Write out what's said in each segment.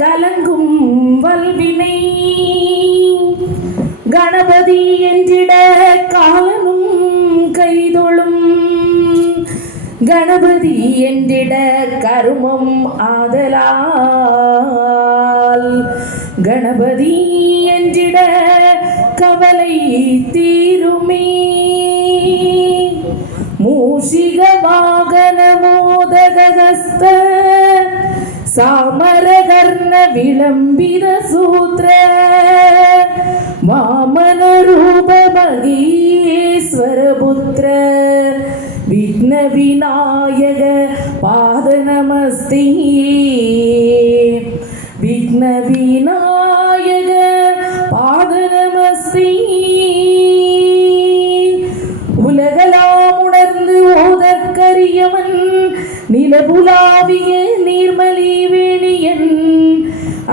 கலங்கும் வல்வினை கணபதி என்றிட காலனும் கைதொழும் கணபதி என்றிட கருமம் ஆதலால் கணபதி என்றிட கவலை தீருமே மூஷிக வாகன மோதகஸ்த சாமரகர்ண விளம்பித சூத்ர வாமன ரூப மகேஸ்வர புத்திர விக்ன விநாயக பாத நமஸ்தே விக்ன விநாயக பாத நமஸ்தே உலகலாம் உணர்ந்து ஓதற்கரியவன் நிலபுலாவிய நீர்மலி வேணியன்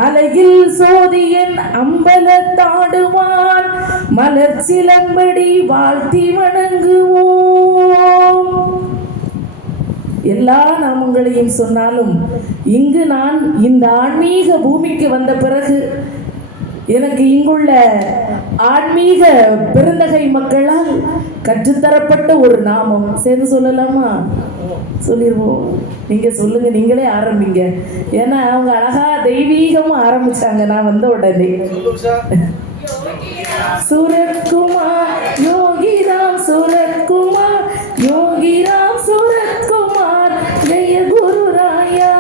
அலகில் சோதியன் அம்பலத்தாடுவான் மலர் சிலம்படி வாழ்த்தி வணங்குவோம். எல்லா நாமங்களையும் சொன்னாலும் இங்கு நான் இந்த ஆன்மீக பூமிக்கு வந்த பிறகு எனக்கு இங்குள்ள ஆன்மீக பெருந்தகை மக்களால் கற்றுத்தரப்பட்ட ஒரு நாமம் சேர்ந்து சொல்லலாமா? சொல்லிடுவோம். நீங்க சொல்லுங்க, நீங்களே ஆரம்பிங்க. ஏன்னா அவங்க அழகா தெய்வீகமா ஆரம்பிச்சாங்க. நான் வந்த உடனே சூரத்குமார் யோகிராம் சூரத்குமார் யோகிராம் சூரத்குமார் ஜெய குரு ராயா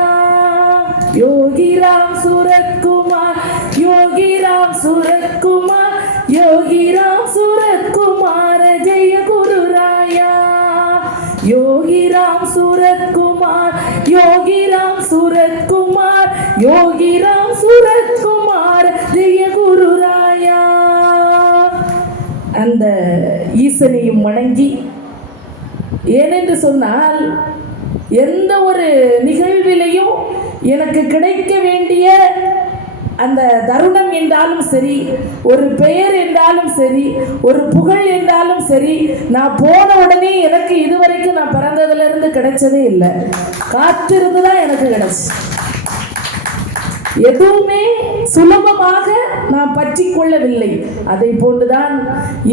யோகிராம் சூரத்குமார் யோகிராம் சூரத்குமார் யோகிராம் சூரத்குமார் ஜெய குரு ராயா யோகிராம் சூரத்குமார் யோகிராம் சூரத்குமார் யோகிராம் சூரத்குமார் ஜெய குரு ராயா. அந்த ஈசனையும் வணங்கி, ஏனென்று சொன்னால் எந்த ஒரு நிகழ்விலையும் எனக்கு கிடைக்க வேண்டிய அந்த தருணம் என்றாலும் சரி, ஒரு பெயர் என்றாலும் சரி, ஒரு புகழ் என்றாலும் சரி, நான் போன உடனே எனக்கு இதுவரைக்கும் நான் பிறந்ததுல இருந்து கிடைச்சதே இல்லை. காத்திருந்து தான் எனக்கு கிடைச்சு. எதுவுமே சுலபமாக நான் பற்றி கொள்ளவில்லை. அதை போன்றுதான்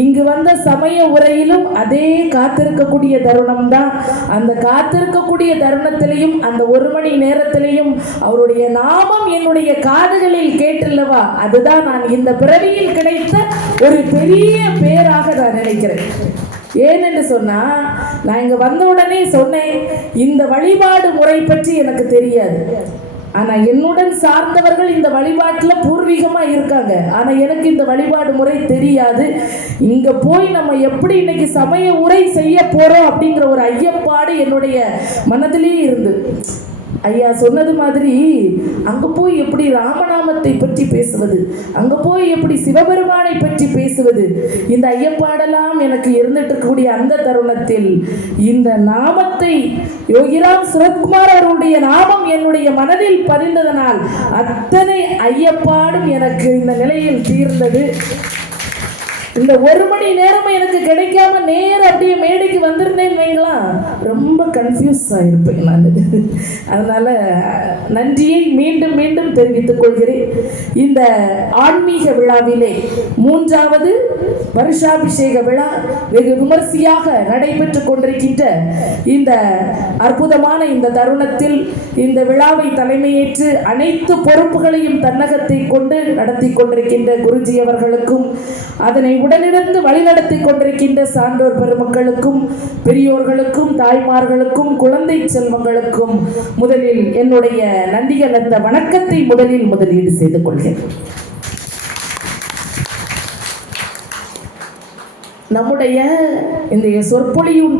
இங்கு வந்த சமய உரையிலும் அதே காத்திருக்கக்கூடிய தருணம் தான். அந்த காத்திருக்கக்கூடிய தருணத்திலையும் அந்த ஒரு மணி நேரத்திலையும் அவருடைய நாமம் என்னுடைய காதுகளில் கேட்டல்லவா, அதுதான் நான் இந்த பிறவியில் கிடைத்த ஒரு பெரிய பேராக நான் நினைக்கிறேன். ஏனென்று சொன்னா, நான் இங்க வந்த உடனே சொன்னேன், இந்த வழிபாடு முறை பற்றி எனக்கு தெரியாது. ஆனா என்னுடன் சார்ந்தவர்கள் இந்த வழிபாட்டுல பூர்வீகமா இருக்காங்க. ஆனா எனக்கு இந்த வழிபாடு முறை தெரியாது. இங்க போய் நம்ம எப்படி இன்னைக்கு சமய உரை செய்ய போறோம் அப்படிங்கிற ஒரு ஐயப்பாடு என்னுடைய மனதிலேயே இருந்து, ஐயா சொன்னது மாதிரி அங்க போய் எப்படி ராமநாமத்தை பற்றி பேசுவது, அங்க போய் எப்படி சிவபெருமானை பற்றி பேசுவது, இந்த ஐயப்பாடெல்லாம் எனக்கு இருந்துட்டு இருக்கக்கூடிய அந்த தருணத்தில் இந்த நாமத்தை யோகிராம் சூரத்குமார் அவருடைய நாமம் என்னுடைய மனதில் பதிந்ததனால் அத்தனை ஐயப்பாடும் எனக்கு இந்த நிலையில் தீர்ந்தது. இந்த ஒரு மணி நேரம் எனக்கு கிடைக்காம நேரம் அப்படியே மேடைக்கு வந்திருந்தேன்னு வைங்களா, ரொம்ப கன்ஃபியூஸ் ஆகிருப்பேன் நான். அதனால நன்றியை மீண்டும் மீண்டும் தெரிவித்துக் கொள்கிறேன். இந்த ஆன்மீக விழாவிலே 3வது வருஷாபிஷேக விழா வெகு விமர்சையாக நடைபெற்று கொண்டிருக்கின்ற இந்த அற்புதமான இந்த தருணத்தில் இந்த விழாவை தலைமையேற்று அனைத்து பொறுப்புகளையும் தன்னகத்தை கொண்டு நடத்தி கொண்டிருக்கின்ற குருஜி அவர்களுக்கும், அதனை உடனிருந்து வழிநடத்தி கொண்டிருக்கின்ற சான்றோர் பெருமக்களுக்கும், பெரியோர்களுக்கும், தாய்மார்களுக்கும், குழந்தை செல்வங்களுக்கும் முதலில் என்னுடைய நன்றி கலந்த வணக்கத்தை முதலீடு செய்து கொள்கிறேன். நம்முடைய இந்த சொற்பொழியும்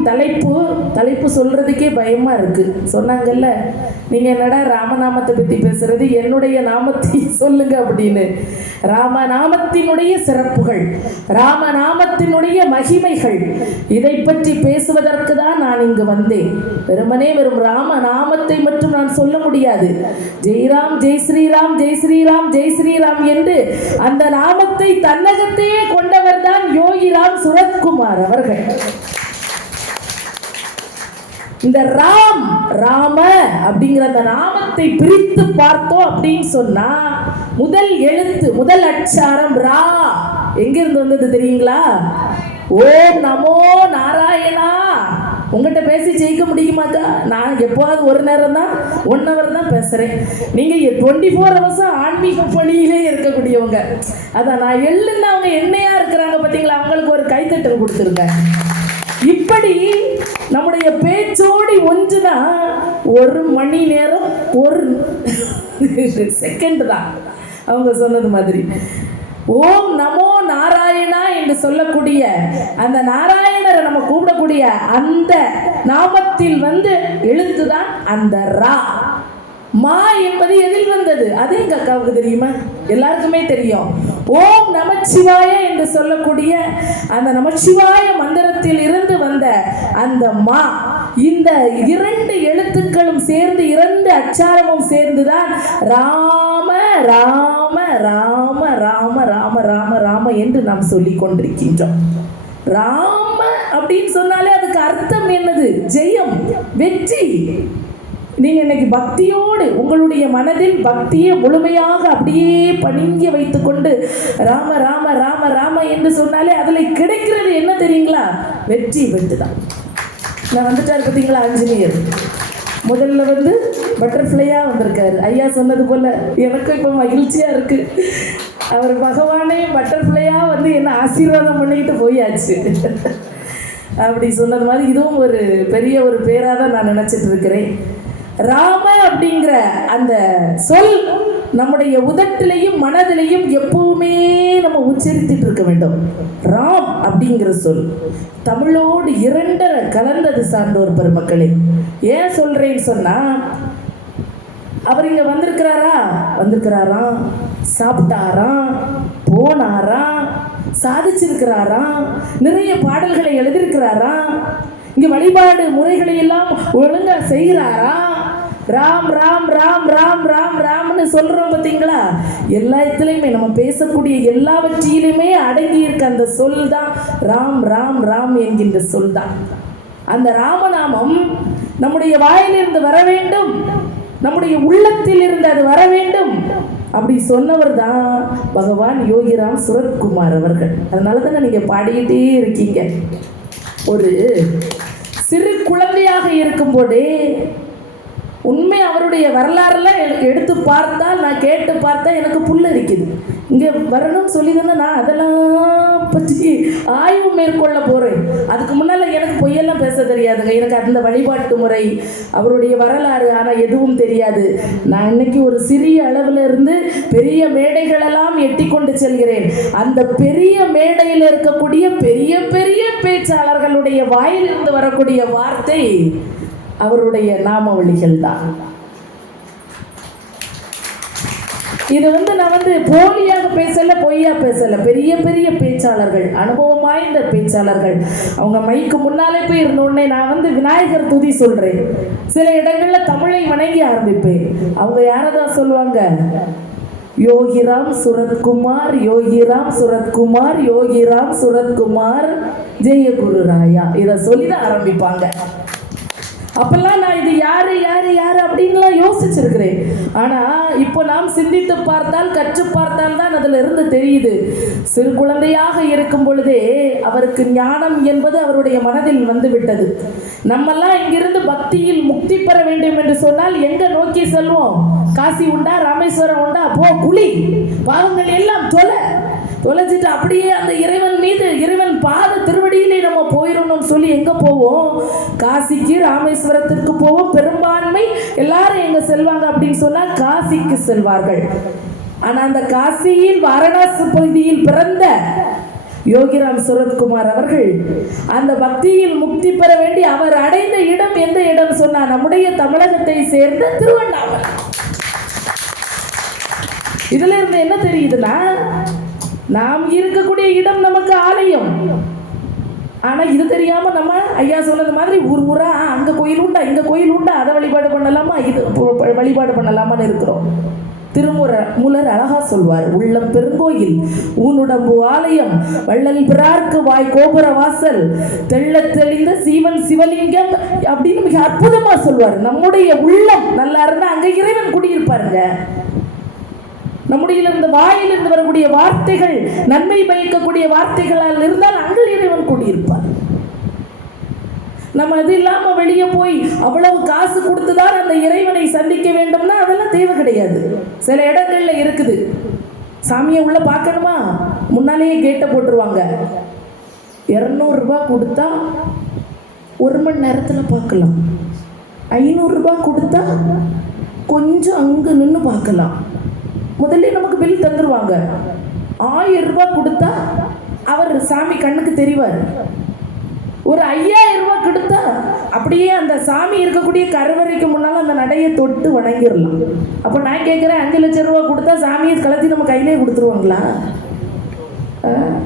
தலைப்பு சொல்றதுக்கே பயமா இருக்கு. சொன்னாங்கல்ல, நீங்க என்னடா ராமநாமத்தை பத்தி பேசுறது, என்னுடைய நாமத்தை சொல்லுங்க அப்படின்னு. ராமநாமத்தினுடைய சிறப்புகள், ராமநாமத்தினுடைய மகிமைகள், இதை பற்றி பேசுவதற்கு தான் நான் இங்கு வந்தேன். வெறும் ராமநாமத்தை மட்டும் நான் சொல்ல முடியாது. ஜெய்ராம், ஜெய் ஸ்ரீராம், ஜெய் ஸ்ரீராம், ஜெய் ஸ்ரீராம் என்று அந்த நாமத்தை தன்னகத்தையே கொண்டவர் தான் யோகிராம் சூரத்குமார் அவர்கள். இந்த ராம அப்படிங்கிற அந்த நாமத்தை பிரித்து பார்த்தோம் அப்படின்னு சொன்னா முதல் எழுத்து முதல் அட்சாரம் ரா எங்க இருந்து வந்தது தெரியுங்களா? ஓம் நமோ நாராயணா. உங்கள்கிட்ட பேசி ஜெயிக்க முடியுமாக்கா? நான் எப்போது ஒரு நேரம் தான் 1 hour தான் பேசுகிறேன். நீங்கள் 24 hours ஆன்மீக பணியிலே இருக்கக்கூடியவங்க. அதான் நான் எள்ளுன்னு அவங்க என்னையா இருக்கிறாங்க பார்த்தீங்களா? அவங்களுக்கு ஒரு கைத்தட்டல் கொடுத்துருங்க. இப்படி நம்முடைய பேச்சோடி ஒன்றுதான் 1 மணி நேரம் 1 செகண்ட் தான் அவங்க சொன்னது மாதிரி. ஓம் நமோ நாராயணா என்று சொல்லக்கூடிய அந்த நாராயணரை நம்ம கூப்பிடக்கூடிய அந்த நாமத்தில் எழுத்துதான் அந்த ரா. மா என்பது எதில் வந்தது? அது எங்க அக்காவுக்கு தெரியுமா? எல்லாருக்குமே தெரியும். ஓம் நமச்சிவாய என்று சொல்லக்கூடிய அந்த நமச்சிவாய மந்திரத்தில் இருந்து வந்த அந்த மா, இந்த 2 எழுத்துக்களும் சேர்ந்து 2 அச்சாரமும் சேர்ந்துதான் ராம ராம ராம ராம ராம ராம ராம என்று நாம் சொல்லிக் கொண்டிருக்கின்றோம். ராம அப்படின்னு சொன்னாலே அதுக்கு அர்த்தம் என்னது? ஜெயம், வெற்றி. நீங்க இன்னைக்கு பக்தியோடு உங்களுடைய மனதில் பக்தியை முழுமையாக அப்படியே பணிங்க வைத்துக்கொண்டு ராம ராம ராம ராம என்று சொன்னாலே அதுல கிடைக்கிறது என்ன தெரியுங்களா? வெற்றி, வெற்றி தான். நான் வந்துட்டாரு பார்த்தீங்களா ஆஞ்சநேயர். முதல்ல பட்டர்ஃப்ளையா வந்திருக்காரு. ஐயா சொன்னது போல எனக்கும் இப்போ மகிழ்ச்சியா இருக்கு. அவர் பகவானே பட்டர்ஃப்ளையா என்ன ஆசீர்வாதம் பண்ணிக்கிட்டு போயாச்சு. அப்படி சொன்னது மாதிரி இதுவும் ஒரு பெரிய ஒரு பேராக தான் நான் நினைச்சிட்டு இருக்கிறேன். ராம அப்படிங்கிற அந்த சொல் நம்முடைய உதட்டிலையும் மனதிலையும் எப்பவுமே நம்ம உச்சரித்துட்டு இருக்க வேண்டும். ராம் அப்படிங்கிற சொல் தமிழோடு 2 கலந்தது சார்ந்தோர் பெருமக்களே. ஏன் சொல்றேன்னு சொன்னா, அவர் இங்க வந்திருக்கிறாராம், சாப்பிட்டாராம், போனாராம், சாதிச்சிருக்கிறாராம், நிறைய பாடல்களை எழுதியிருக்கிறாராம், இங்க வழிபாடு முறைகளை எல்லாம் ஒழுங்கா செய்கிறாரா, ராம் ராம் ராம் ராம் ராம் ராம்னு சொல்றோம் பார்த்தீங்களா? எல்லாத்துலயுமே நம்ம பேசக்கூடிய எல்லாவற்றிலுமே அடங்கி இருக்க அந்த சொல் தான் ராம் ராம் ராம் என்கின்ற சொல் தான். அந்த ராமநாமம் நம்முடைய வாயிலிருந்து வர வேண்டும், நம்முடைய உள்ளத்தில் இருந்து அது வர வேண்டும். அப்படி சொன்னவர் தான் பகவான் யோகிராம் சுரத்குமார் அவர்கள். அதனால தானே நீங்க பாடிக்கிட்டே இருக்கீங்க. ஒரு சிறு குழந்தையாக இருக்கும் போதே உண்மை அவருடைய வரலாறுலாம் எடுத்து பார்த்தால், நான் கேட்டு பார்த்தா எனக்கு புல்லரிக்குது. இங்கே வரணும்னு சொல்லி தானே நான் அதெல்லாம் பற்றி ஆய்வு மேற்கொள்ள போகிறேன். அதுக்கு முன்னால் எனக்கு பொய்யெல்லாம் பேச தெரியாதுங்க. எனக்கு அந்த வழிபாட்டு முறை, அவருடைய வரலாறு ஆனால் எதுவும் தெரியாது. நான் இன்னைக்கு ஒரு சிறிய அளவில் இருந்து பெரிய மேடைகளெல்லாம் எட்டி கொண்டு செல்கிறேன். அந்த பெரிய மேடையில் இருக்கக்கூடிய பெரிய பெரிய பேச்சாளர்களுடைய வாயிலிருந்து வரக்கூடிய வார்த்தை அவருடைய நாமவழிகள் தான். இது நான் போலியாக பேசல, பொய்யா பேசல. பெரிய பெரிய பேச்சாளர்கள், அனுபவம் வாய்ந்த பேச்சாளர்கள். அவங்க மைக்கு முன்னாலே போய் இருந்தோடனே நான் விநாயகர் துதி சொல்றேன். சில இடங்கள்ல தமிழை வணங்கி ஆரம்பிப்பேன். அவங்க யாரதான் சொல்லுவாங்க? யோகிராம் சுரத்குமார், யோகிராம் சுரத்குமார், யோகிராம் சுரத்குமார், ஜெயகுரு ராயா, இதை சொல்லிதான் ஆரம்பிப்பாங்க. அப்பெல்லாம் நான் இது யாரு யாரு யாரு அப்படின்லாம் யோசிச்சிருக்கிறேன். ஆனா இப்போ நாம் சிந்தித்து பார்த்தால், கற்று பார்த்தால் தான் அதுல இருந்து தெரியுது. சிறு குழந்தையாக இருக்கும் பொழுதே அவருக்கு ஞானம் என்பது அவருடைய மனதில் வந்துவிட்டது. நம்மெல்லாம் இங்கிருந்து பக்தியில் முக்தி பெற வேண்டும் என்று சொன்னால் எங்க நோக்கி செல்வோம்? காசி உண்டா, ராமேஸ்வரம் உண்டா, போ குளி, பாவங்கள் எல்லாம் தொலைச்சிட்டு அப்படியே அந்த இறைவன் மீது, இறைவன் பாத திருவடியிலே நம்ம போயிடணும்னு சொல்லி எங்க போவோம்? காசிக்கு, ராமேஸ்வரத்திற்கு போவோம். பெரும்பான்மை எல்லாரும் எங்க செல்வாங்க அப்படின்னு சொன்னா காசிக்கு செல்வார்கள். ஆனா அந்த காசியில் வாரணாசி பகுதியில் பிறந்த யோகிராம் சுரத்குமார் அவர்கள் அந்த பக்தியில் முக்தி பெற வேண்டி அவர் அடைந்த இடம் எந்த இடம் சொன்னா, நம்முடைய தமிழகத்தை சேர்ந்த திருவண்ணாமலை. இதுல இருந்து என்ன தெரியுதுன்னா, நாம் இருக்கக்கூடிய இடம் நமக்கு ஆலயம். ஆனா இது தெரியாம நம்ம ஐயா சொன்னது மாதிரி ஊரா அங்க கோயில் உண்டா, இங்க கோயில் உண்டா, அதை வழிபாடு பண்ணலாமா, இது வழிபாடு பண்ணலாமான்னு இருக்கிறோம். திருமூலர் அழகா சொல்வார், உள்ளம் பெருங்கோயில் ஊனுடம்பு ஆலயம் வள்ளல் பிறார்க்கு வாய் கோபுர வாசல் தெள்ள தெளிந்த சீவன் சிவலிங்கம் அப்படின்னு மிக அற்புதமா சொல்வார். நம்முடைய உள்ளம் நல்லா இருந்தா அங்க இறைவன் குடியிருப்பாருங்க. நம்முடைய இந்த வாயிலிருந்து வரக்கூடிய வார்த்தைகள் நன்மை பயக்கக்கூடிய வார்த்தைகளால் இருந்தால் அங்கே இறைவன் கூடியிருப்பார். நம்ம அது இல்லாம வெளியே போய் அவ்வளவு காசு கொடுத்துதான் அந்த இறைவனை சந்திக்க வேண்டும்னா அதெல்லாம் தேவை கிடையாது. சில இடங்கள்ல இருக்குது, சாமியை உள்ள பார்க்கணுமா முன்னாலேயே கேட்ட போட்டுருவாங்க. 200 ரூபாய் கொடுத்தா 1 மணி நேரத்தில் பார்க்கலாம். 500 ரூபாய் கொடுத்தா கொஞ்சம் அங்கே நின்று பார்க்கலாம். முதல்ல நமக்கு பில் தந்துருவாங்க. 1000 ரூபாய் கொடுத்தா அவர் சாமி கண்ணுக்கு தெரிவார். ஒரு 5000 ரூபாய் கொடுத்தா அப்படியே அந்த சாமி இருக்கக்கூடிய கருவறைக்கு முன்னால் அந்த நடையை தொட்டு வணங்கிடலாம். அப்போ நான் கேட்குறேன், 5 லட்சம் ரூபா கொடுத்தா சாமியை கலத்தி நம்ம கையிலே கொடுத்துருவாங்களா?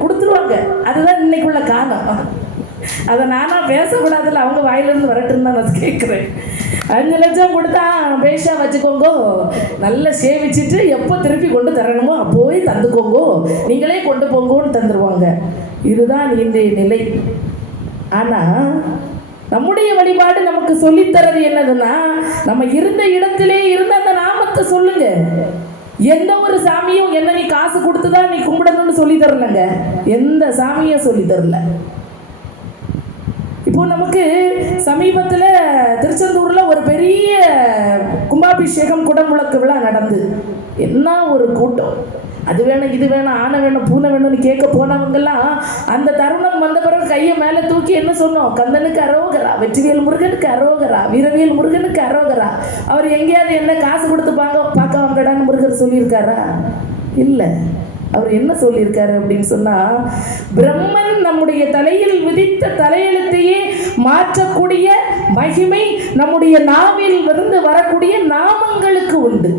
கொடுத்துருவாங்க. அதுதான் இன்னைக்குள்ள காலம். அதை நானா பேசக்கூடாதுல்ல, அவங்க வாயிலிருந்து வரட்டுன்னு தான் நான் கேட்குறேன். 5 லட்சம் கொடுத்தா பேஷா வச்சுக்கோங்கோ, நல்லா சேவிச்சுட்டு எப்போ திருப்பி கொண்டு தரணுமோ அப்போவே தந்துக்கோங்கோ, நீங்களே கொண்டு போங்கோன்னு தந்துடுவாங்க. இதுதான் இன்றைய நிலை. ஆனால் நம்முடைய வழிபாடு நமக்கு சொல்லித்தரது என்னதுன்னா, நம்ம இருந்த இடத்திலே இருந்த அந்த நாமத்தை சொல்லுங்க. எந்த ஒரு சாமியும் என்ன நீ காசு கொடுத்துதான் நீ கும்பிடணும்னு சொல்லி தரலங்க. எந்த சாமியும் சொல்லி தரல. இப்போ நமக்கு சமீபத்தில் திருச்செந்தூர்ல ஒரு பெரிய கும்பாபிஷேகம் குடமுழக்கு விழா நடந்து, என்ன ஒரு கூட்டம்! அது வேணும் இது வேணும் ஆனை வேணும் பூனை வேணும்னு கேட்க போனவங்கெல்லாம் அந்த தருணம் வந்த பிறகு கையை மேலே தூக்கி என்ன சொன்னோம்? கந்தனுக்கு அரோகரா, வெற்றிவேல் முருகனுக்கு அரோகரா, வீரவேல் முருகனுக்கு அரோகரா. அவர் எங்கேயாவது என்ன காசு கொடுத்து பார்க்க வாங்கடான்னு முருகர் சொல்லியிருக்காரா? இல்லை. அவர் என்ன சொல்லியிருக்காரு அப்படின்னு சொன்னா, பிரம்மன் நம்முடைய தலையில் விதித்த தலையெழுத்தையே மாற்றக்கூடிய மகிமை நம்முடைய நாவில் இருந்து வரக்கூடிய நாமங்களுக்கு உண்டு.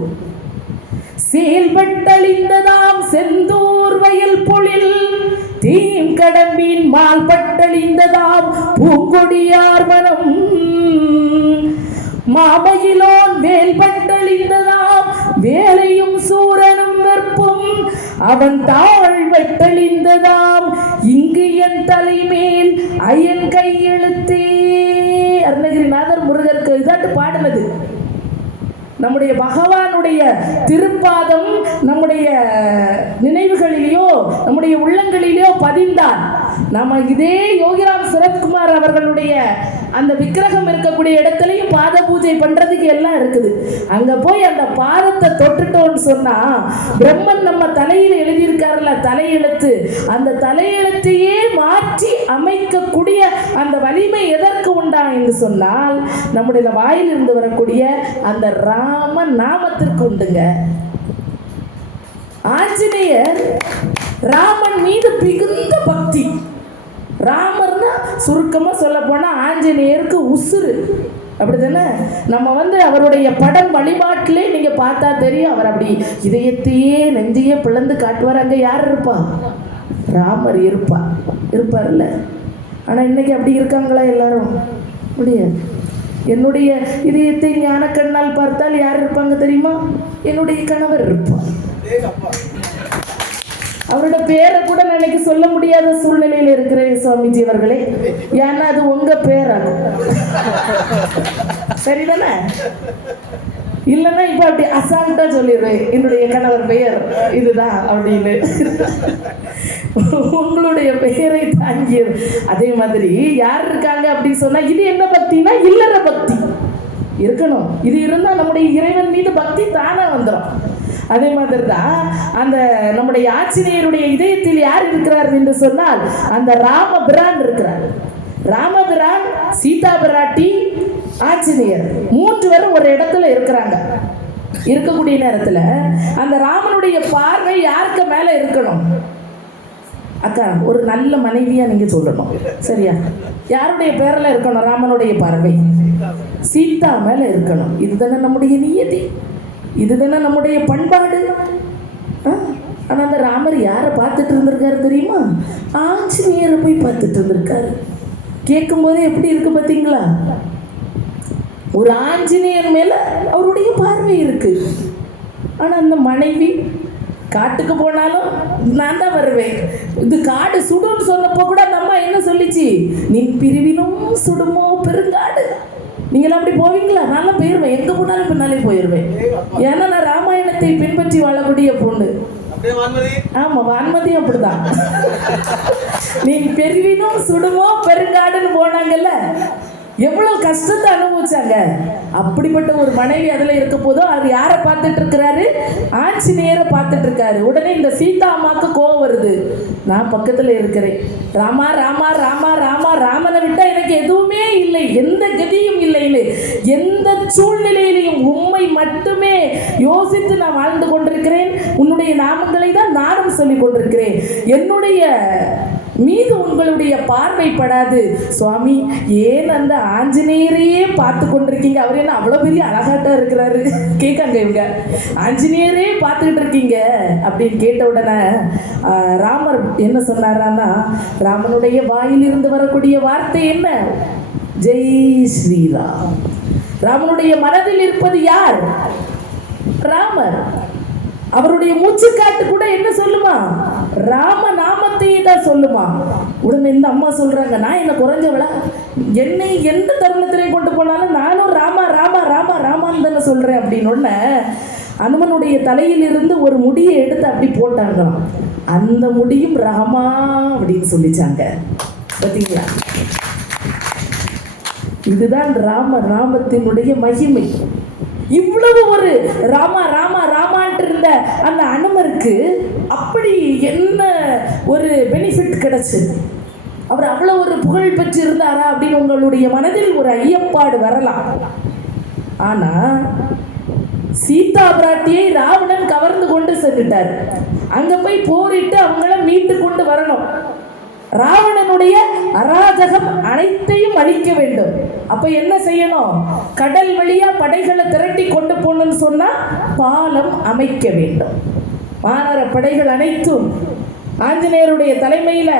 செயல்பட்டழிந்ததாம் செந்தூர் வயல் பொழில் தீம் கடம்பின் மால் பட்டழிந்ததாம் பூங்கொடியார் மனம் மாமையிலோன் வேல்பட்டழிந்ததாம் வேலையும் சூரனும் வெற்பும் அவன் தாழ் வெட்டழிந்ததாம் இங்கு என் தலைமேல் அயன் கையெழுத்தே. அருணகிரிநாதர் முருகருக்கு இதாட்டு பாடினது. நம்முடைய பகவானுடைய திருப்பாதம் நம்முடைய நினைவுகளிலேயோ நம்முடைய உள்ளங்களிலேயோ பதிந்தால் நம்ம இதே யோகிராம் சுரத்குமார் அவர்களுடைய அந்த விக்கிரகம் இருக்கக்கூடிய இடத்துலையும் பாத பூஜை பண்றதுக்கு எல்லாம் இருக்குது. அங்க போய் அந்த பாதத்தை தொட்டுட்டோம்னு சொன்னா பிரம்மன் நம்ம தலையில் எழுதியிருக்காருல தலையெழுத்து, அந்த தலையெழுத்தையே மாற்றி அமைக்கக்கூடிய அந்த வலிமை எதற்கு உண்டா என்று சொன்னால் நம்முடைய வாயில் இருந்து வரக்கூடிய அந்த ராம நாமத்திற்கு உண்டுங்க. ஆஞ்சநேயர் ராமன் மீது மிகுந்த பக்தி. ராமர்னா சுருக்கமா சொல்ல போனா ஆஞ்சநேயருக்கு உசுறு, அப்படித்தானே? நம்ம அவருடைய படம் வழிபாட்டிலே நீங்க பார்த்தா தெரியும். அவர் அப்படி இதயத்தையே நெஞ்சையே பிளந்து காட்டுவார். அங்க யார் இருப்பா? ராமர் இருப்பார்ல. ஆனா இன்னைக்கு அப்படி இருக்காங்களா எல்லாரும்? முடியாது. என்னுடைய இதயத்தை ஞான கண்ணால் பார்த்தால் யார் இருப்பாங்க தெரியுமா? என்னுடைய கணவர் இருப்பார். அவரோட பேரை கூட நினைக்க சொல்ல முடியாத சூழ்நிலையில் இருக்கிறேன் சுவாமிஜி அவர்களே. ஏன்னா அது உங்க பேராகும், சரிதானே? இல்லைன்னா இப்ப அப்படி அசால்ட்டா சொல்லிடுவேன், என்னுடைய கணவர் பெயர் இதுதான் அப்படின்னு. உங்களுடைய பெயரை தாங்கியது. அதே மாதிரி யார் இருக்காங்க அப்படின்னு சொன்னா, இது என்ன பக்தினா இல்லற பக்தி இருக்கணும். இது இருந்தா நம்முடைய இறைவன் மீது பக்தி தானா வந்துடும். அதே மாதிரி தான் அந்த நம்முடைய ஆஞ்சநேயருடைய இதயத்தில் யார் இருக்கிறார் என்று சொன்னால் அந்த ராமபிரான் இருக்கிறார். ராமபிரான், சீதா பிராட்டி, ஆஞ்சநேயர் 3 பேரும் ஒரு இடத்துல இருக்கிறாங்க. இருக்கக்கூடிய நேரத்தில் அந்த ராமனுடைய பார்வை யாருக்கு மேல இருக்கணும்? அக்கா, ஒரு நல்ல மனைவியா நீங்க சொல்லணும், சரியா? யாருடைய பேர்ல இருக்கணும்? ராமனுடைய பார்வை சீதா மேல இருக்கணும். இதுதானே நம்முடைய நியதி, இதுதானே நம்முடைய பண்பாடு. ஆனா அந்த ராமர் யாரை பார்த்துட்டு இருந்திருக்காரு தெரியுமா? ஆஞ்சநேயரை போய் பார்த்துட்டு இருந்திருக்காரு. கேட்கும் போதே எப்படி இருக்கு பார்த்தீங்களா? ஒரு ஆஞ்சநேயர் மேல அவருடைய பார்வை இருக்கு. ஆனால் அந்த மனைவி காட்டுக்கு போனாலும் நான் தான் வருவேன். இது காடு சுடுன்னு சொன்னப்போ கூட அந்த அம்மா என்ன சொல்லிச்சு? நீ பிரிவினும் சுடுமோ பெருங்காடு. நீங்களாம் அப்படி போவீங்களா? நான்லாம் போயிடுவேன், எங்கே போனாலும் பின்னாலே போயிடுவேன். ஏன்னா நான் ராமாயணத்தை பின்பற்றி வாழக்கூடிய பொண்ணு. ஆமா, வான்மதி அப்படிதான். நீ பெருவினும் சுடுமோ பெருங்காடுன்னு போனாங்கல்ல, எவ்வளவு கஷ்டத்தை அனுபவிச்சாங்க. அப்படிப்பட்ட ஒரு மனைவி அதுல இருக்க போதும் அவர் யாரை பார்த்துட்டு இருக்கிறாரு? ஆஞ்சநேயரை பார்த்துட்டு இருக்காரு. உடனே இந்த சீதா அம்மாவுக்கு கோவம் வருது. நான் பக்கத்துல இருக்கிறேன், ராமா ராமா ராமா ராமா, ராமனை விட்டா எனக்கு எதுவுமே இல்லை, எந்த கதியும் இல்லைன்னு, எந்த சூழ்நிலையிலையும் உண்மை மட்டுமே யோசித்து நான் வாழ்ந்து கொண்டிருக்கிறேன். உன்னுடைய நாமங்களை தான் நானும் சொல்லிக் கொண்டிருக்கிறேன். என்னுடைய மீது உங்களுடைய பார்வைப்படாது சுவாமி. ஏன் அந்த ஆஞ்சநேயரையே பார்த்து கொண்டிருக்கீங்க? அவர் என்ன அவ்வளோ பெரிய அழகாட்டா இருக்கிறாரு கேட்காங்க இவங்க. ஆஞ்சநேயரே பார்த்துக்கிட்டு இருக்கீங்க அப்படின்னு கேட்ட உடனே ராமர் என்ன சொன்னாரான்னா, ராமனுடைய வாயிலிருந்து வரக்கூடிய வார்த்தை என்ன? ஜெய் ஸ்ரீராம். ராமனுடைய மனதில் இருப்பது யார்? ராமர். அவருடைய மூச்சுக்காட்டு கூட என்ன சொல்லுமா? ராம நாமத்தையே தான் சொல்லுமா. உடனே இந்த அம்மா சொல்றாங்க, நான் என்ன குறைஞ்சவளா? என்னை எந்த தருணத்திலையும் கொண்டு போனாலும் நானும் ராமா ராமா ராமா ராமான்னு தானே சொல்றேன் அப்படின்னு. உடனே அனுமனுடைய தலையிலிருந்து ஒரு முடியை எடுத்து அப்படி போட்டாங்களாம். அந்த முடியும் ராமா அப்படின்னு சொல்லிச்சாங்க. பார்த்தீங்களா? இதுதான் ராம நாமத்தினுடைய மகிமை. இவ்வளவு ஒரு ராமா ராமா ராமான்ட்டு இருந்த அந்த அனுமருக்கு அப்படி என்ன ஒரு பெனிஃபிட் கிடைச்சது? அவர் அவ்வளவு ஒரு புகழ் பெற்று இருந்தாரா அப்படின்னு உங்களுடைய மனதில் ஒரு ஐயப்பாடு வரலாம். ஆனா சீதா பிராட்டியை ராவணன் கவர்ந்து கொண்டு சென்றுட்டார். அங்க போய் போரிட்டு அவங்கள மீட்டு கொண்டு வரணும். ராவணனுடைய அராஜகம் அனைத்தையும் அழிக்க வேண்டும். அப்ப என்ன செய்யணும்? கடல் வழியா படைகளை திரட்டி கொண்டு போகணும்னு சொன்னா பாலம் அமைக்க வேண்டும். வானர படைகள் அனைத்தும் ஆஞ்சநேயருடைய தலைமையில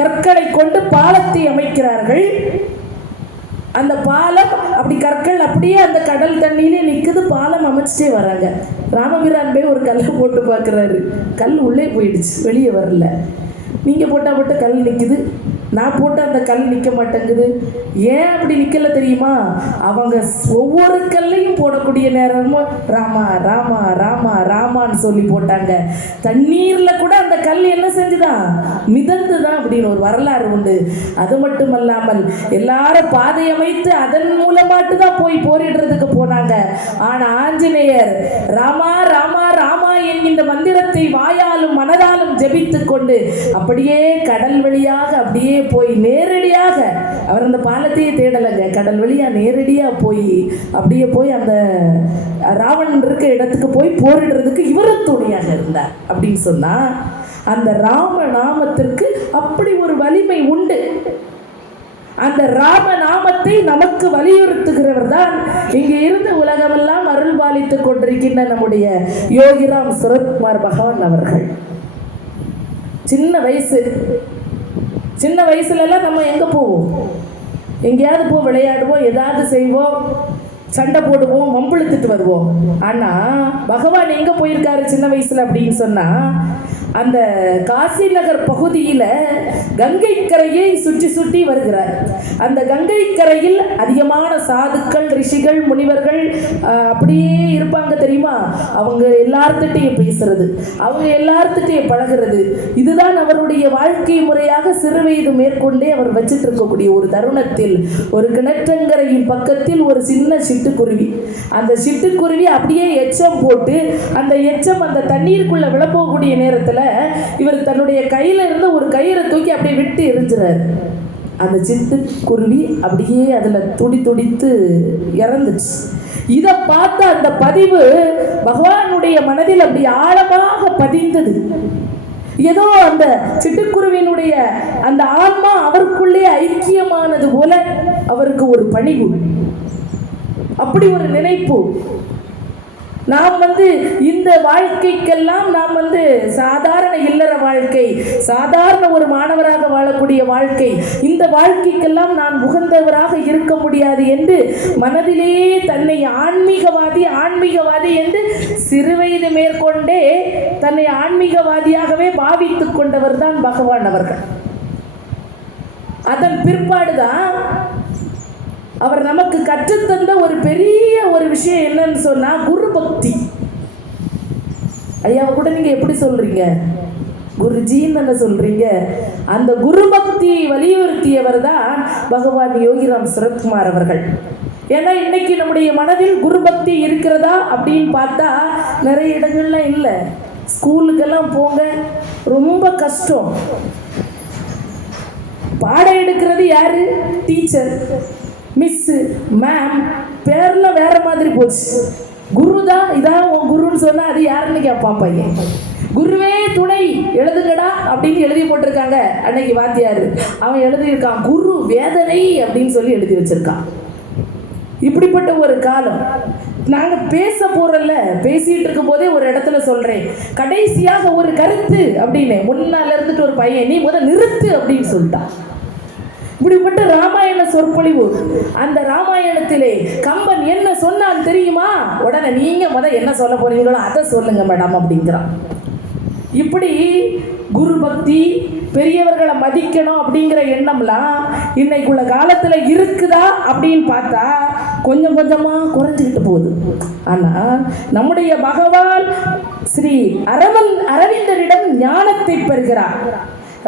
கற்களை கொண்டு பாலத்தை அமைக்கிறார்கள். அந்த பாலம் அப்படி கற்கள் அப்படியே அந்த கடல் தண்ணியிலே நிக்குது. பாலம் அமைச்சிட்டே வராங்க. ராமபிரான் போய் ஒரு கல்லை போட்டு பார்க்குறாரு. கல் உள்ளே போயிடுச்சு, வெளியே வரல. நீங்கள் போட்டால் மட்டும் கல் நிற்குது, நான் போட்டால் அந்த கல் நிற்க மாட்டேங்குது. ஏன் அப்படி நிற்கல தெரியுமா? அவங்க ஒவ்வொரு கல்லையும் போடக்கூடிய நேரமும் ராமா ராமா ராமா ராமான்னு சொல்லி போட்டாங்க. தண்ணீரில் கூட அந்த கல் என்ன செஞ்சுதான்? மிதந்து தான் அப்படின்னு ஒரு வரலாறு உண்டு. அது மட்டுமல்லாமல் எல்லாரும் பாதை அமைத்து அதன் மூலமாட்டு தான் போய் போரிடுறதுக்கு போனாங்க. ஆனால் ஆஞ்சநேயர் ராமா ராமா ராமா என்கின்ற மந்திரத்தை வாயாலும் மனதாலும் ஜெபித்து கொண்டு அப்படியே கடல் வழியாக அப்படியே போய் நேரடியாக, அவர் அந்த பாலத்தையே தேடலைங்க, கடல் வழியா நேரடியா போய் அப்படியே போய் அந்த ராவணன் இருக்க இடத்துக்கு போய் போரிடுறதுக்கு இவரும் துணையாக இருந்தார் அப்படின்னு சொன்னா, அந்த ராம நாமத்திற்கு அப்படி ஒரு வலிமை உண்டு. அந்த ராம நாமத்தை நமக்கு வலியுறுத்துகிறவர் தான் இங்கே இருந்து உலகமெல்லாம் அருள் பாலித்துக் கொண்டிருக்கின்ற நம்முடைய யோகிராம் சுரத்குமார் பகவான் அவர்கள். சின்ன வயசுலலாம் நம்ம எங்கே போவோம்? எங்கேயாவது விளையாடுவோம், ஏதாவது செய்வோம், சண்டை போடுவோம், வம்பிழுத்துட்டு வருவோம். ஆனால் பகவான் எங்கே போயிருக்காரு சின்ன வயசில் அப்படின்னு சொன்னால், அந்த காசி நகர் பகுதியில் கங்கை கரையை சுற்றி வருகிறார். அந்த கங்கை கரையில் அதிகமான சாதுக்கள், ரிஷிகள், முனிவர்கள் அப்படியே இருப்பாங்க தெரியுமா? அவங்க எல்லார்த்திட்டையும் பேசுறது, அவங்க எல்லார்த்திட்டையும் பழகிறது. இதுதான் அவருடைய வாழ்க்கை முறையாக சிறு வயது மேற்கொண்டே அவர் வச்சுட்டு இருக்கக்கூடிய ஒரு தருணத்தில் ஒரு கிணற்றங்கரையின் பக்கத்தில் ஒரு சின்ன சிட்டுக்குருவி, அந்த சிட்டுக்குருவி அப்படியே எச்சம் போட்டு அந்த எச்சம் அந்த தண்ணீருக்குள்ள விழப்போகக்கூடிய நேரத்தில் இவர் தன்னுடைய கையில இருந்து ஒரு கயிறை தூக்கி அப்படியே விட்டு எரிஞ்சுறாரு. அந்த சிட்டுக்குருவி அப்படியே அதுல துடித்து இறந்துச்சு. இதை பார்த்த அந்த பதிவு பகவானுடைய மனதில் அப்படி ஆழமாக பதிந்தது. ஏதோ அந்த சிட்டுக்குருவினுடைய அந்த ஆன்மா அவருக்குள்ளே ஐக்கியமானது போல அவருக்கு ஒரு பணிவு, அப்படி ஒரு நினைப்பு. நாம் இந்த வாழ்க்கைக்கெல்லாம் நாம் சாதாரண இல்லற வாழ்க்கை, சாதாரண ஒரு மாணவராக வாழக்கூடிய வாழ்க்கை, இந்த வாழ்க்கைக்கெல்லாம் நான் உகந்தவராக இருக்க முடியாது என்று மனதிலே தன்னை ஆன்மீகவாதி என்று சிறுவயது மேற்கொண்டே தன்னை ஆன்மீகவாதியாகவே பாவித்துக் கொண்டவர் தான் பகவான் அவர்கள். அதன் பிற்பாடுதான் அவர் நமக்கு கற்றுத்தந்த ஒரு பெரிய ஒரு விஷயம் என்னன்னு சொன்னா குரு பக்தி. ஐயாவை கூட நீங்க எப்படி சொல்றீங்க? குருஜின்னு என்ன சொல்றீங்க? அந்த குரு பக்தியை வலியுறுத்தியவர் தான் பகவான் யோகிராம் சரத்குமார் அவர்கள். ஏன்னா இன்னைக்கு நம்முடைய மனதில் குரு பக்தி இருக்கிறதா அப்படின்னு பார்த்தா நிறைய இடங்கள்ல இல்லை. ஸ்கூலுக்கெல்லாம் போங்க, ரொம்ப கஷ்டம். பாடம் எடுக்கிறது யாரு? டீச்சர், மிஸ், மேம், பேர்லாம் வேற மாதிரி போச்சு. குரு தான், இதான் உன் குருன்னு சொன்னா அது யாருன்னு கேட்பான் பையன். குருவே துணை எழுதுங்கடா அப்படின்னு எழுதி போட்டிருக்காங்க. அன்னைக்கு வாத்தியாரு அவன் எழுதியிருக்கான் குரு வேதனை அப்படின்னு சொல்லி எழுதி வச்சிருக்கான். இப்படிப்பட்ட ஒரு காலம். நாங்கள் பேச போறோம்ல, பேசிட்டு இருக்கும் போதே ஒரு இடத்துல சொல்றேன், கடைசியாக ஒரு கருத்து அப்படின்னு முன்னால இருந்துட்டு ஒரு பையன் நீ முத நிறுத்து அப்படின்னு சொல்லிட்டான். இப்படிப்பட்ட ராமாயண சொற்பொழிவு. அந்த ராமாயணத்திலே கம்பன் என்ன சொன்னான் தெரியுமா? உடனே நீங்க முத என்ன சொல்ல போறீங்களோ அதை சொல்லுங்க மேடம் அப்படிங்கிறான். இப்படி குரு பக்தி, பெரியவர்களை மதிக்கணும் அப்படிங்கிற எண்ணம்லாம் இன்னைக்குள்ள காலத்துல இருக்குதா அப்படின்னு பார்த்தா கொஞ்சம் கொஞ்சமா குறைஞ்சிக்கிட்டு போகுது. ஆனா நம்முடைய பகவான் ஸ்ரீ அரவிந்தரிடம் ஞானத்தை பெறுகிறார்,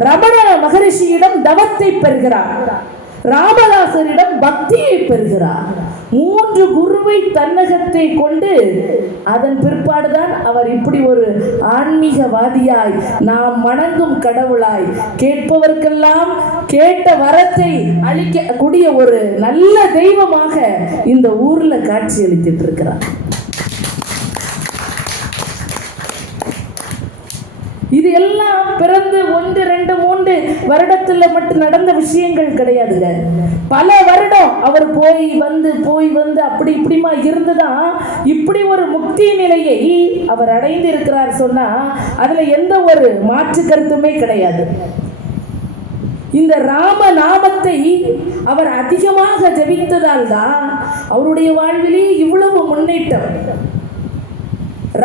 ரமண மகரிஷியிடம் தவத்தை பெறுகிறார், ராமதாசரிடம் பக்தியை பெறுகிறார். 3 குருவை தன்னகத்தை கொண்டு அதன் பிற்பாடுதான் அவர் இப்படி ஒரு ஆன்மீகவாதியாய், நாம் வணங்கும் கடவுளாய், கேட்பவர்க்கெல்லாம் கேட்ட வரத்தை அளிக்கக்கூடிய ஒரு நல்ல தெய்வமாக இந்த ஊர்ல காட்சி அளித்துட்டு இருக்கிறார். இது எல்லாம் பிறந்து 1, 2, 3 வருடத்துல மட்டும் நடந்த விஷயங்கள் கிடையாதுங்க. பல வருடம் அவர் போய் வந்து அப்படி இப்படிமா இருந்துதான் இப்படி ஒரு முக்தி நிலையை அவர் அடைந்து இருக்கிறார் சொன்னா அதுல எந்த ஒரு மாற்று கருத்துமே கிடையாது. இந்த ராம நாமத்தை அவர் அதிகமாக ஜபித்ததால் தான் அவருடைய வாழ்விலே இவ்வளவு முன்னேற்றம்.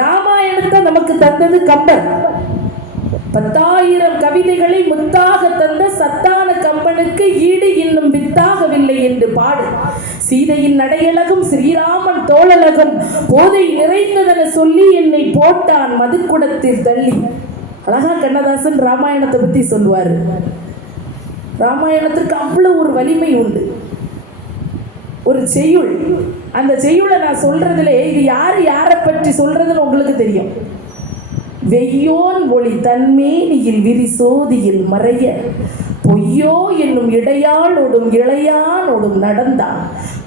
ராமாயணத்தை நமக்கு தந்தது கம்பர். 10,000 கவிதைகளை முத்தாக தந்த சத்தான கம்பனுக்கு ஈடு இன்னும் வித்தாகவில்லை என்று பாடு. சீதையின் நடையழகும் ஸ்ரீராமன் தோழலகும் போதை நிறைந்ததென சொல்லி என்னை போட்டான் மதுக்குடத்தில் தள்ளி. அழகா கண்ணதாசன் ராமாயணத்தை பத்தி சொல்லுவாரு. ராமாயணத்துக்கு அவ்வளவு ஒரு வலிமை உண்டு. ஒரு செய்யுள், அந்த செய்யுளை நான் சொல்றதுல இது யாரை பற்றி சொல்றதுன்னு உங்களுக்கு தெரியும். வெய்யோன் ஒளி தன்மேனியில் விரிசோதியில் மறைய பொய்யோ என்னும் இடையாளோடும் இளையானோடும் நடந்தான்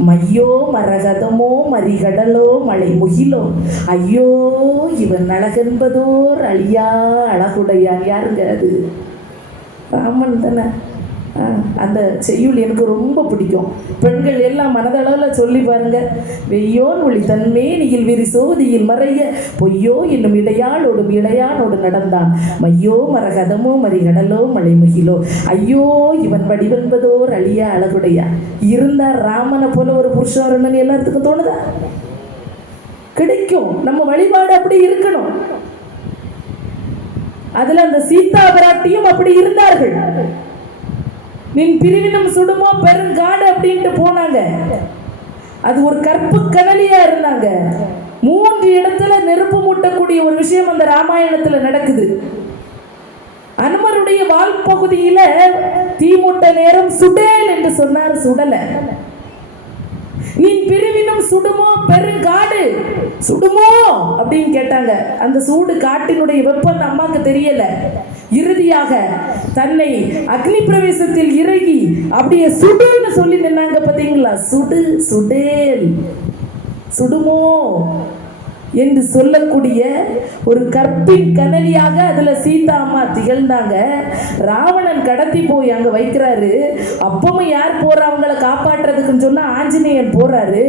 மையோ மரகதமோ மறிகடலோ மலை முகிலோ ஐயோ இவன் அழகென்பதோர் அழியா அழகுடையான். யாருங்க அது? ராமன் தானே. அந்த செய்யுள் எனக்கு ரொம்ப பிடிக்கும். பெண்கள் எல்லாம் மனதளவில் சொல்லி பாருங்க. வெய்யோன் ஒளி தன்மேனியில் விரிசோதியில் மறைய பொய்யோ என்னும் இடையாளோடும் இளையானோடு நடந்தான் மையோ மரகதமோ மறிகடலோ மலை முகிலோ ஐயோ இவன் வடிவென்பதோர் அழியா அழகுடையா. இருந்தார் ராமனை போல ஒரு புருஷன் வரணும்னு எல்லாத்துக்கும் தோணுதா? கிடைக்கும். நம்ம வழிபாடு அப்படி இருக்கணும். அதுல அந்த சீதா பிராட்டியும் அப்படி இருந்தார்கள். நின் பிரிவினும் சுடுமோ பெருங்காடு அப்படின்ட்டு போனாங்க. அது ஒரு கற்பு கனலியா இருந்தாங்க. 3 இடத்துல நெருப்பு மூட்டக்கூடிய ஒரு விஷயம் அந்த ராமாயணத்துல நடக்குது. அனுமருடைய வால் பகுதியில தீமூட்ட நேரம் சுடேல் என்று சொன்னார், சுடல. நின் பிரிவினும் சுடுமோ பெருங்காடு, சுடுமோ அப்படின்னு கேட்டாங்க. அந்த சூடு காட்டினுடைய வெப்பம் அம்மாக்கு தெரியல. இறுதியாக தன்னை அக்னி பிரவேசத்தில் இறங்கி அப்படியே சுடுன்னு சொல்லி நின்னாங்க. பார்த்தீங்களா? சுடு சுடேல் சுடுமோ. என்று சொல்லக்கூடிய ஒரு கற்பின் கனலியாக அதுல சீதா அம்மா திகழ்ந்தாங்க. ராவணன் கடத்தி போய் அங்க வைக்கிறாரு. அப்பவும் யார் போறா அவங்கள காப்பாற்றுறதுக்குன்னு சொன்னா ஆஞ்சநேயன் போறாரு.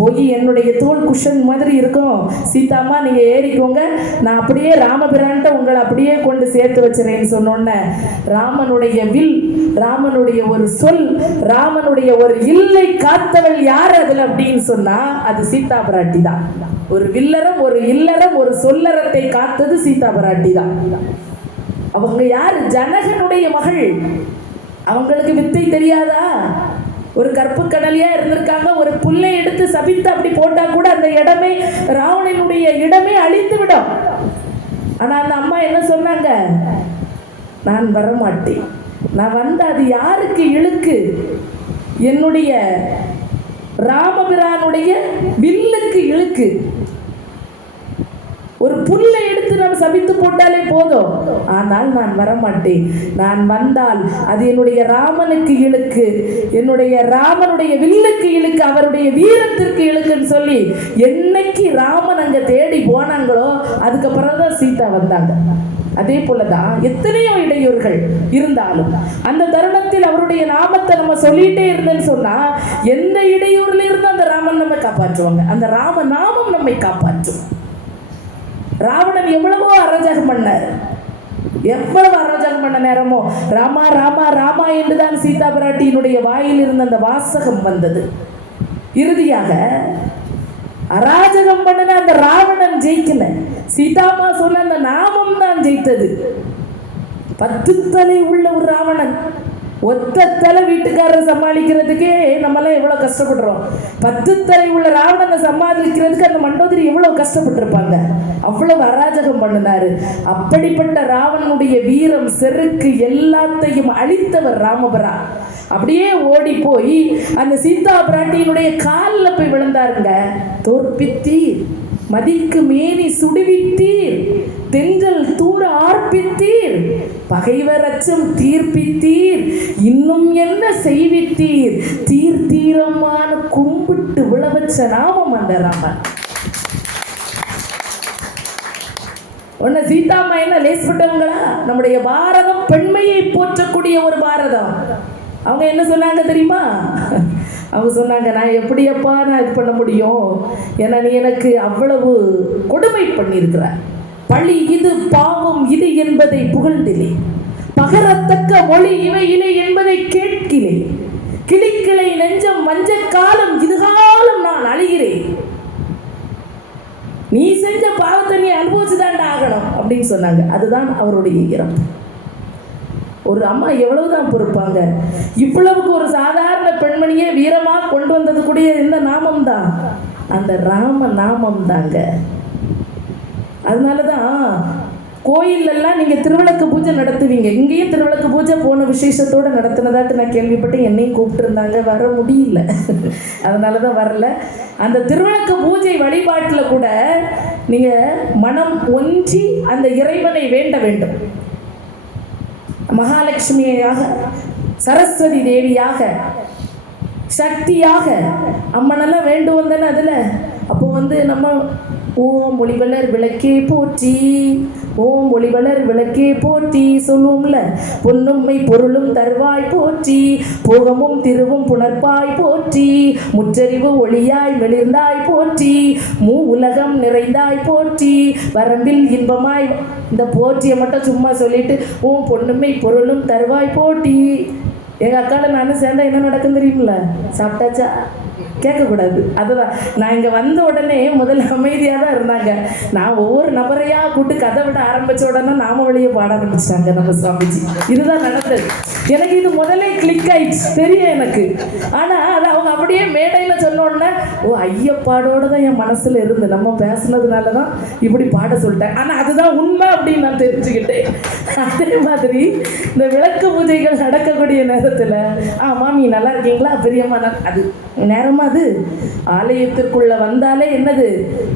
போய் என்னுடைய தோல் குஷன் மாதிரி இருக்கும் சீதா அம்மா, நீங்க ஏறிக்கோங்க, நான் அப்படியே ராமபிரான்ட்ட உங்களை அப்படியே கொண்டு சேர்த்து வச்சுறேன்னு சொன்னோன்ன ராமனுடைய வில், ராமனுடைய ஒரு சொல், ராமனுடைய ஒரு இல்லை காத்தவள் யார் அதுல அப்படின்னு சொன்னா அது சீதா பிராட்டி தான். ஒரு வில்லறம், ஒரு இல்லறம், ஒரு சொல்லறத்தை காத்தது சீதா பிராட்டி தான். அவங்க யாரு? ஜனகனுடைய மகள். அவங்களுக்கு வித்தை தெரியாதா? ஒரு கற்பு கடலியா இருந்திருக்காங்க. ஒரு புல்லை எடுத்து சபித்து அப்படி போட்டா கூட அந்த இடமே, ராவணனுடைய இடமே அழிந்து விடும். ஆனா அந்த அம்மா என்ன சொன்னாங்க? நான் வரமாட்டேன், நான் வந்த அது யாருக்கு இழுக்கு? என்னுடைய ராமபிரானுடைய வில்லுக்கு இழுக்கு. ஒரு புல்லை எடுத்து நாம் சபித்து போட்டாலே போதும். ஆனால் நான் வரமாட்டேன், நான் வந்தால் அது என்னுடைய ராமனுக்கு இழுக்கு, என்னுடைய ராமனுடைய வில்லுக்கு இழுக்கு, அவருடைய வீரத்திற்கு இழுக்குன்னு சொல்லி என்னைக்கு ராமன் அங்க தேடி போனாங்களோ அதுக்கப்புறம் தான் சீதா வந்தாங்க. அதே போலதான் எத்தனையோ இடையூறுகள் இருந்தாலும் அந்த தருணத்தில் அவருடைய நாமத்தை நம்ம சொல்லிட்டே இருந்தேன்னு சொன்னா எந்த இடையூறுல இருந்து அந்த ராமன் நம்மை காப்பாற்றுவாங்க. அந்த ராம நாமம் நம்மை காப்பாற்றும். ராவணன் எவ்வளவோ அராஜகம் பண்ணார். எவ்வளவு அராஜகம் பண்ண நேரமோ ராமா ராமா ராமா என்றுதான் சீதா பிராட்டியினுடைய வாயில் இருந்த அந்த வாசகம் வந்தது. இறுதியாக அராஜகம் பண்ணன அந்த ராவணன் ஜெயிக்கல, சீதாமா சொன்ன அந்த நாமம் தான் ஜெயித்தது. 10 தலை உள்ள ஒரு ராவணன், ஒத்த தலை வீட்டுக்காரர் சமாளிக்கிறதுக்கே நம்மளாம் எவ்வளவு கஷ்டப்படுறோம். 10 தலை உள்ள ராவணனை சமாளிக்கிறதுக்கு அந்த மண்டோதரி எவ்வளவு கஷ்டப்பட்டிருப்பாங்க. அவ்வளவு அராஜகம் பண்ணினாரு. அப்படிப்பட்ட ராவணனுடைய வீரம், செருக்கு எல்லாத்தையும் அழித்தவர் ராமபரா. அப்படியே ஓடி போய் அந்த சீதா பிராட்டியினுடைய காலில் போய் விழுந்தாருங்க. தோற்பித்தீர், மதிக்கு மேனி சுடுவித்தீர், தென்றல் தூர ஆர்ப்பித்தீர், பகைவர் அச்சம் தீர்ப்பித்தீர், இன்னும் என்ன செய்வித்தீர், தீர் தீரமான கும்பிட்டு விழவச்ச நாமம் அந்த ராமன். ஒன்னு சீதாமா என்ன லேஸ்பட்டவங்களா? நம்முடைய பாரதம் பெண்மையை போற்றக்கூடிய ஒரு பாரதம். அவங்க என்ன சொன்னாங்க தெரியுமா? அவங்க சொன்னாங்க, நான் எப்படியப்பா நான் இது பண்ண முடியும், ஏன்னா நீ எனக்கு அவ்வளவு கொடுமை பண்ணியிருக்கிற, பழி இது பாவம் இது என்பதை புகழ்ந்திலே, பகரத்தக்க மொழி இவை இலை என்பதை கேட்கிலே, கிளிக்கிளை நெஞ்சம் மஞ்ச காலம் இதுகாலம் நான் அழிகிறேன், நீ செஞ்ச பாவத்தை நீ அனுபவிச்சுதான்டா ஆகணும் அப்படின்னு சொன்னாங்க. அதுதான் அவருடைய இறப்பு. ஒரு அம்மா எவ்வளவுதான் பொறுப்பாங்க. இவ்வளவுக்கு ஒரு சாதாரண பெண்மணியே வீரமாக கொண்டு வந்தது கூடிய இந்த நாமம் தான், அந்த ராம நாமம் தாங்க. அதனாலதான் கோயிலெல்லாம் நீங்க திருவிளக்கு பூஜை நடத்துவீங்க. இங்கேயும் திருவிளக்கு பூஜை போன விசேஷத்தோட நடத்தினதாட்டு நான் கேள்விப்பட்டு என்னையும் கூப்பிட்டு இருந்தாங்க, வர முடியல, அதனாலதான் வரல. அந்த திருவிளக்கு பூஜை வழிபாட்டில் கூட நீங்க மனம் ஒன்றி அந்த இறைவனை வேண்ட வேண்டும். மகாலட்சுமியாக, சரஸ்வதி தேவியாக, சக்தியாக அம்மனெல்லாம் வேண்டுவோம் தானே அதுல. அப்போ நம்ம ஓம் ஒளிவளர் விளக்கே போற்றி, ஓம் ஒளிவளர் விளக்கே போற்றி சொல்லுவோம்ல. பொன்னும்மை பொருளும் தருவாய் போற்றி, போகமும் திருவும் புணர்ப்பாய் போற்றி, முற்றறிவு ஒளியாய் மெளிர்ந்தாய் போற்றி, மூ உலகம் நிறைந்தாய் போற்றி, வரம்பில் இன்பமாய். இந்த போற்றியை மட்டும் சும்மா சொல்லிட்டு ஓம் பொன்னும்மை பொருளும் தருவாய் போற்றி. எங்கள் அக்காவில் நானும் சேர்ந்தா என்ன நடக்கும் தெரியுமில்ல? சாப்பிட்டாச்சா கேட்கக்கூடாது. அதுதான் நான் இங்கே வந்த உடனே முதல்ல அமைதியாக தான் இருந்தாங்க. நான் ஒவ்வொரு நபரையாக கூட்டு கதை விட ஆரம்பித்த உடனே நாம வழியை பாட ஆரம்பிச்சிட்டாங்க நம்ம சுவாமிஜி. இதுதான் நடந்தது. எனக்கு இது முதல்ல கிளிக் ஆயிடுச்சு, தெரியும் எனக்கு. ஆனால் அது அவங்க அப்படியே மேடையில் சொன்ன உடனே ஓ ஐயப்பாடோடு தான் என் மனசில் இருந்து நம்ம பேசுனதுனால தான் இப்படி பாட சொல்லிட்டேன். ஆனால் அதுதான் உண்மை அப்படின்னு நான் தெரிஞ்சுக்கிட்டேன். அதே மாதிரி இந்த விளக்கு பூஜைகள் நடக்கக்கூடிய நேரத்தில் மாமி நல்லா இருக்கீங்களா, பெரியம்மா, அது நேரமா அது ஆலயத்திற்குள்ள வந்தாலே என்னது,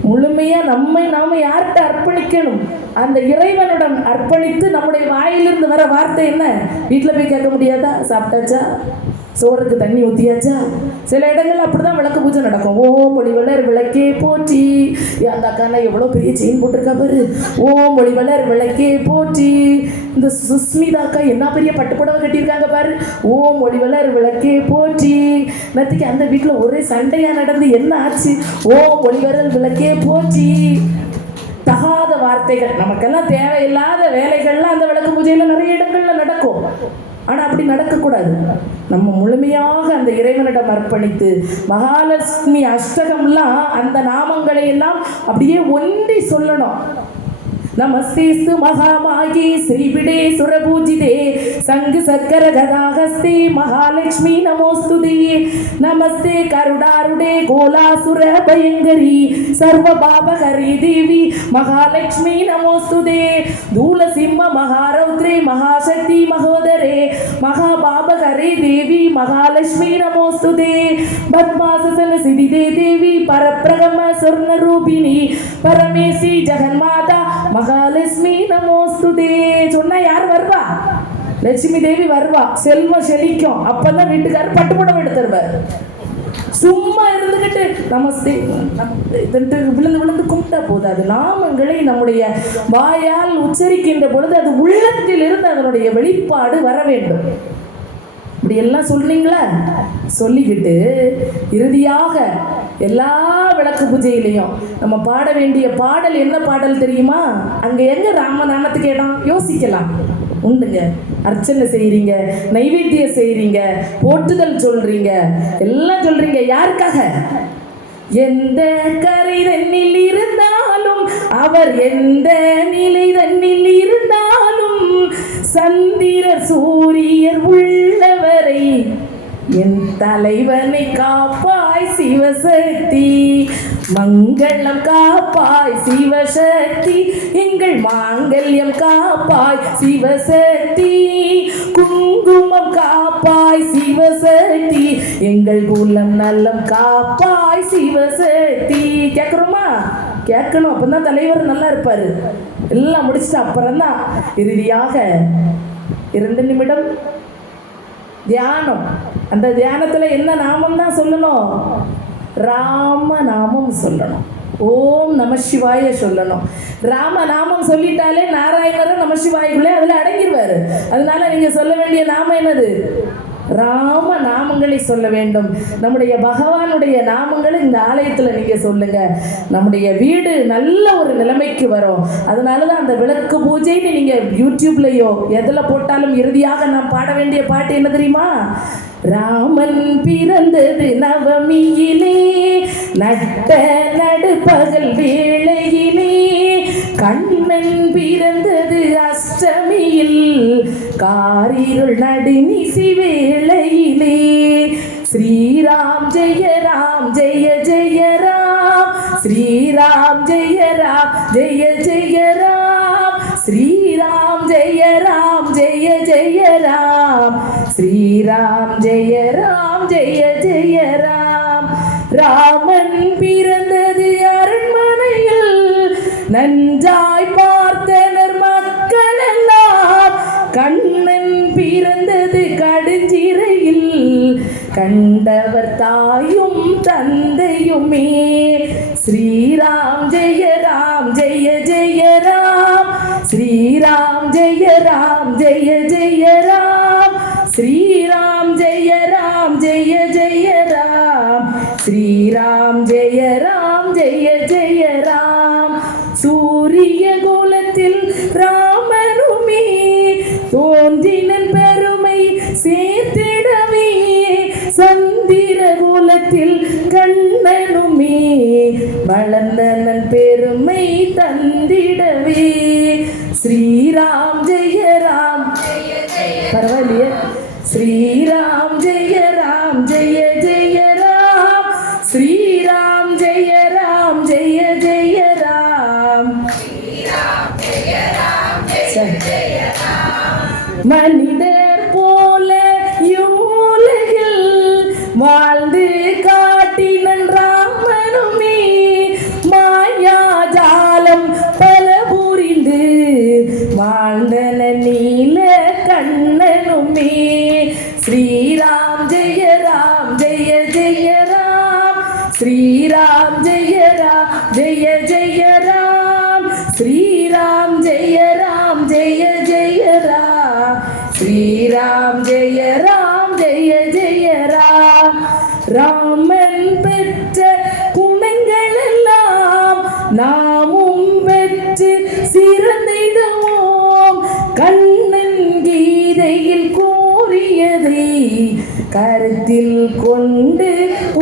முழுமையா நாம யார்கிட்ட அர்ப்பணிக்கணும், அந்த இறைவனுடன் அர்ப்பணித்து நம்முடைய வாயிலிருந்து வர வார்த்தை என்ன? வீட்டில் போய் கேட்க முடியாதா? சாப்பிட்டாச்சா? சோறுக்கு தண்ணி ஊற்றியாச்சா? சில இடங்கள்ல அப்படிதான் விளக்கு பூஜை நடக்கும். ஓம் ஒளிவளர் விளக்கே போற்றி. அந்த அக்கானா எவ்வளோ பெரிய செயின் போட்டிருக்கா பாரு. ஓம் ஒளிவளர் விளக்கே போற்றி. இந்த சுஸ்மிதா அக்கா என்ன பெரிய பட்டுப்புடவை கட்டியிருக்காங்க பாரு. ஓம் ஒளிவளர் விளக்கே போற்றி. நேற்றுக்கு அந்த வீட்டில் ஒரே சண்டையாக நடந்து என்ன ஆச்சு? ஓம் ஒளிவளர் விளக்கே போற்றி. தகாத வார்த்தைகள், நமக்கெல்லாம் தேவையில்லாத வேலைகள்லாம் அந்த விளக்கு பூஜையில் நிறைய இடங்கள்ல நடக்கும். ஆனால் அப்படி நடக்கக்கூடாது. நம்ம முழுமையாக அந்த இறைவனிடம் அர்ப்பணித்து மகாலட்சுமி அஷ்டகம்லாம் அந்த நாமங்களை எல்லாம் அப்படியே ஒன்றி சொல்லணும். நமஸ்தேஸ்து மகாமாயி ஸ்ரீபிடே சுரபூஜிதே சங்கு சக்கர கதாகஸ்தே மகாலட்சுமி நமோஸ்துதே. நமஸ்தே கருடாருடே கோலாசுர பயங்கரி சர்வ பாபகரி தேவி மகாலட்சுமி நமோஸ்துதே. தூல சிம்ம மகாரௌத்ரே மகாசக்தி மகோதரே மகாபாபகரி தேவி மகாலட்சுமி நமோஸ்துதே. பத்மாசன சிதிதே தேவி பரப்பிரகம சொர்ண ரூபிணி பரமேசி ஜெகன்மாதா மகாலட்சுமி நமோஸ்துதே. சொன்னா யார் வருவா? லட்சுமி தேவி வருவா. செல்வம் செழிக்கும். அப்பதான் வீட்டுக்காரர் பட்டுப்புடவை எடுத்துருவார். சும்மா இருந்துகிட்டு நமஸ்தே விழுந்து விழுந்து கும்பிட்டா போதாது. நாமங்களை நம்முடைய வாயால் உச்சரிக்கின்ற பொழுது அது உள்ளத்தில் இருந்து அதனுடைய வெளிப்பாடு வர வேண்டும். இப்படி எல்லாம் சொல்றீங்களா? சொல்லிக்கிட்டு இறுதியாக எல்லா விளக்கு பூஜையிலையும் நம்ம பாட வேண்டிய பாடல் என்ன பாடல் தெரியுமா? அங்க எங்க ராமநாமத்துக்கு இடம் யோசிக்கலாம். உண்டுங்க. அர்ச்சனை செய்றீங்க, நைவேத்தியம் செய்றீங்க, போற்றுதல் சொல்றீங்க, எல்லாம் சொல்றீங்க. யாருக்காக? எந்த கரை தன்னில் இருந்தாலும் அவர் எந்த நிலை தன்னில் இருந்தாலும் சந்திரர் சூரியர் உள்ளவரை என் தலைவனை காப்பாய் சிவசக்தி. மங்களம் காப்பாய் சிவசக்தி. எங்கள் மாங்கல்யம் காப்பாய் சிவசக்தி. குங்குமம் காப்பாய் சிவசக்தி. எங்கள் குலம் நலம் காப்பாய் சிவசக்தி. கேட்குறோமா? கேட்கணும். அப்பதான் தலைவர் நல்லா இருப்பாரு. எல்லாம் முடிச்சுட்டு அப்புறம்தான் இறுதியாக 2 நிமிடம் தியானம். அந்த தியானத்துல என்ன நாமம் தான் சொல்லணும்? ராம நாமம் சொல்லணும். ஓம் நம சிவாய சொல்லணும். ராம நாமம் சொல்லிட்டாலே நாராயணரும் நம சிவாய்க்குள்ளே அதுல அடங்கிடுவாரு. அதனால நீங்க சொல்ல வேண்டிய நாமம் என்னது? ராம நாமங்களை சொல்ல வேண்டும். நம்முடைய பகவானுடைய நாமங்களை இந்த ஆலயத்தில் நீங்க சொல்லுங்க. நம்முடைய வீடு நல்ல ஒரு நிலைமைக்கு வரும். அதனாலதான் அந்த விளக்கு பூஜைன்னு நீங்க யூடியூப்லயோ எதில் போட்டாலும் இறுதியாக நாம் பாட வேண்டிய பாட்டு என்ன தெரியுமா? ராமன் பிறந்தது நவமியிலே நட்ட நடுப்பகல் வேளையிலே கண்ணன் பிறந்தது அஷ்டமியில் காரிருள் நடுநிசி வேளையிலே. ஸ்ரீராம் ஜெய ராம் ஜெய ஜெய ராம் ஸ்ரீராம் ஜெய ராம் ஜெய ஜெய ராம் ஸ்ரீராம் ஜெய ராம் ஜெய ஜெய ராம் ஸ்ரீராம் ஜெய ராம் ஜெய ஜெய ராம். ராமன் பிறந்தது அரண்மனையில் நன்றாய் பார்த்தனர் மக்கள் எல்லாம். கண்ணன் பிறந்தது கடுஞ்சிறையில் கண்டவர் தாயும் தந்தையுமே. ஸ்ரீராம் ஜெய ராம் ஜெய ஜெய ராம் ஸ்ரீராம் ஜெய ராம் ஜெய ஜெய ராம் ஸ்ரீராம் ஜெய ராம் ஜெய ஜெய ராம் ஸ்ரீராம் ஜெய ராம் ஜெய ஜெய ராம். சூரிய கோலத்தில் ராமனுமே தோன்றினன் பெருமை சேர்த்திடவே சந்திர கோலத்தில் கண்ணனுமே வளர்ந்தனன் பெருமை தந்திடவே. ஸ்ரீராம் ஜெய ராம் பரவாயில்லையே. ஸ்ரீராம் ஜெய ராம் ஜெய ஜெய ராம் ஸ்ரீராம் ஜெய ராம் ஜெய ஜெய ராம். மனிதர் போல யூலகில் வாழ்ந்து காட்டினன் ராமனுமே மாயாஜாலம் பல புரிந்து வாழ்ந்தன நீல கண்ணனுமே. ஸ்ரீராம் ஜெய கண்ணன் கீதையில் கூறியதை கருத்தில் கொண்டு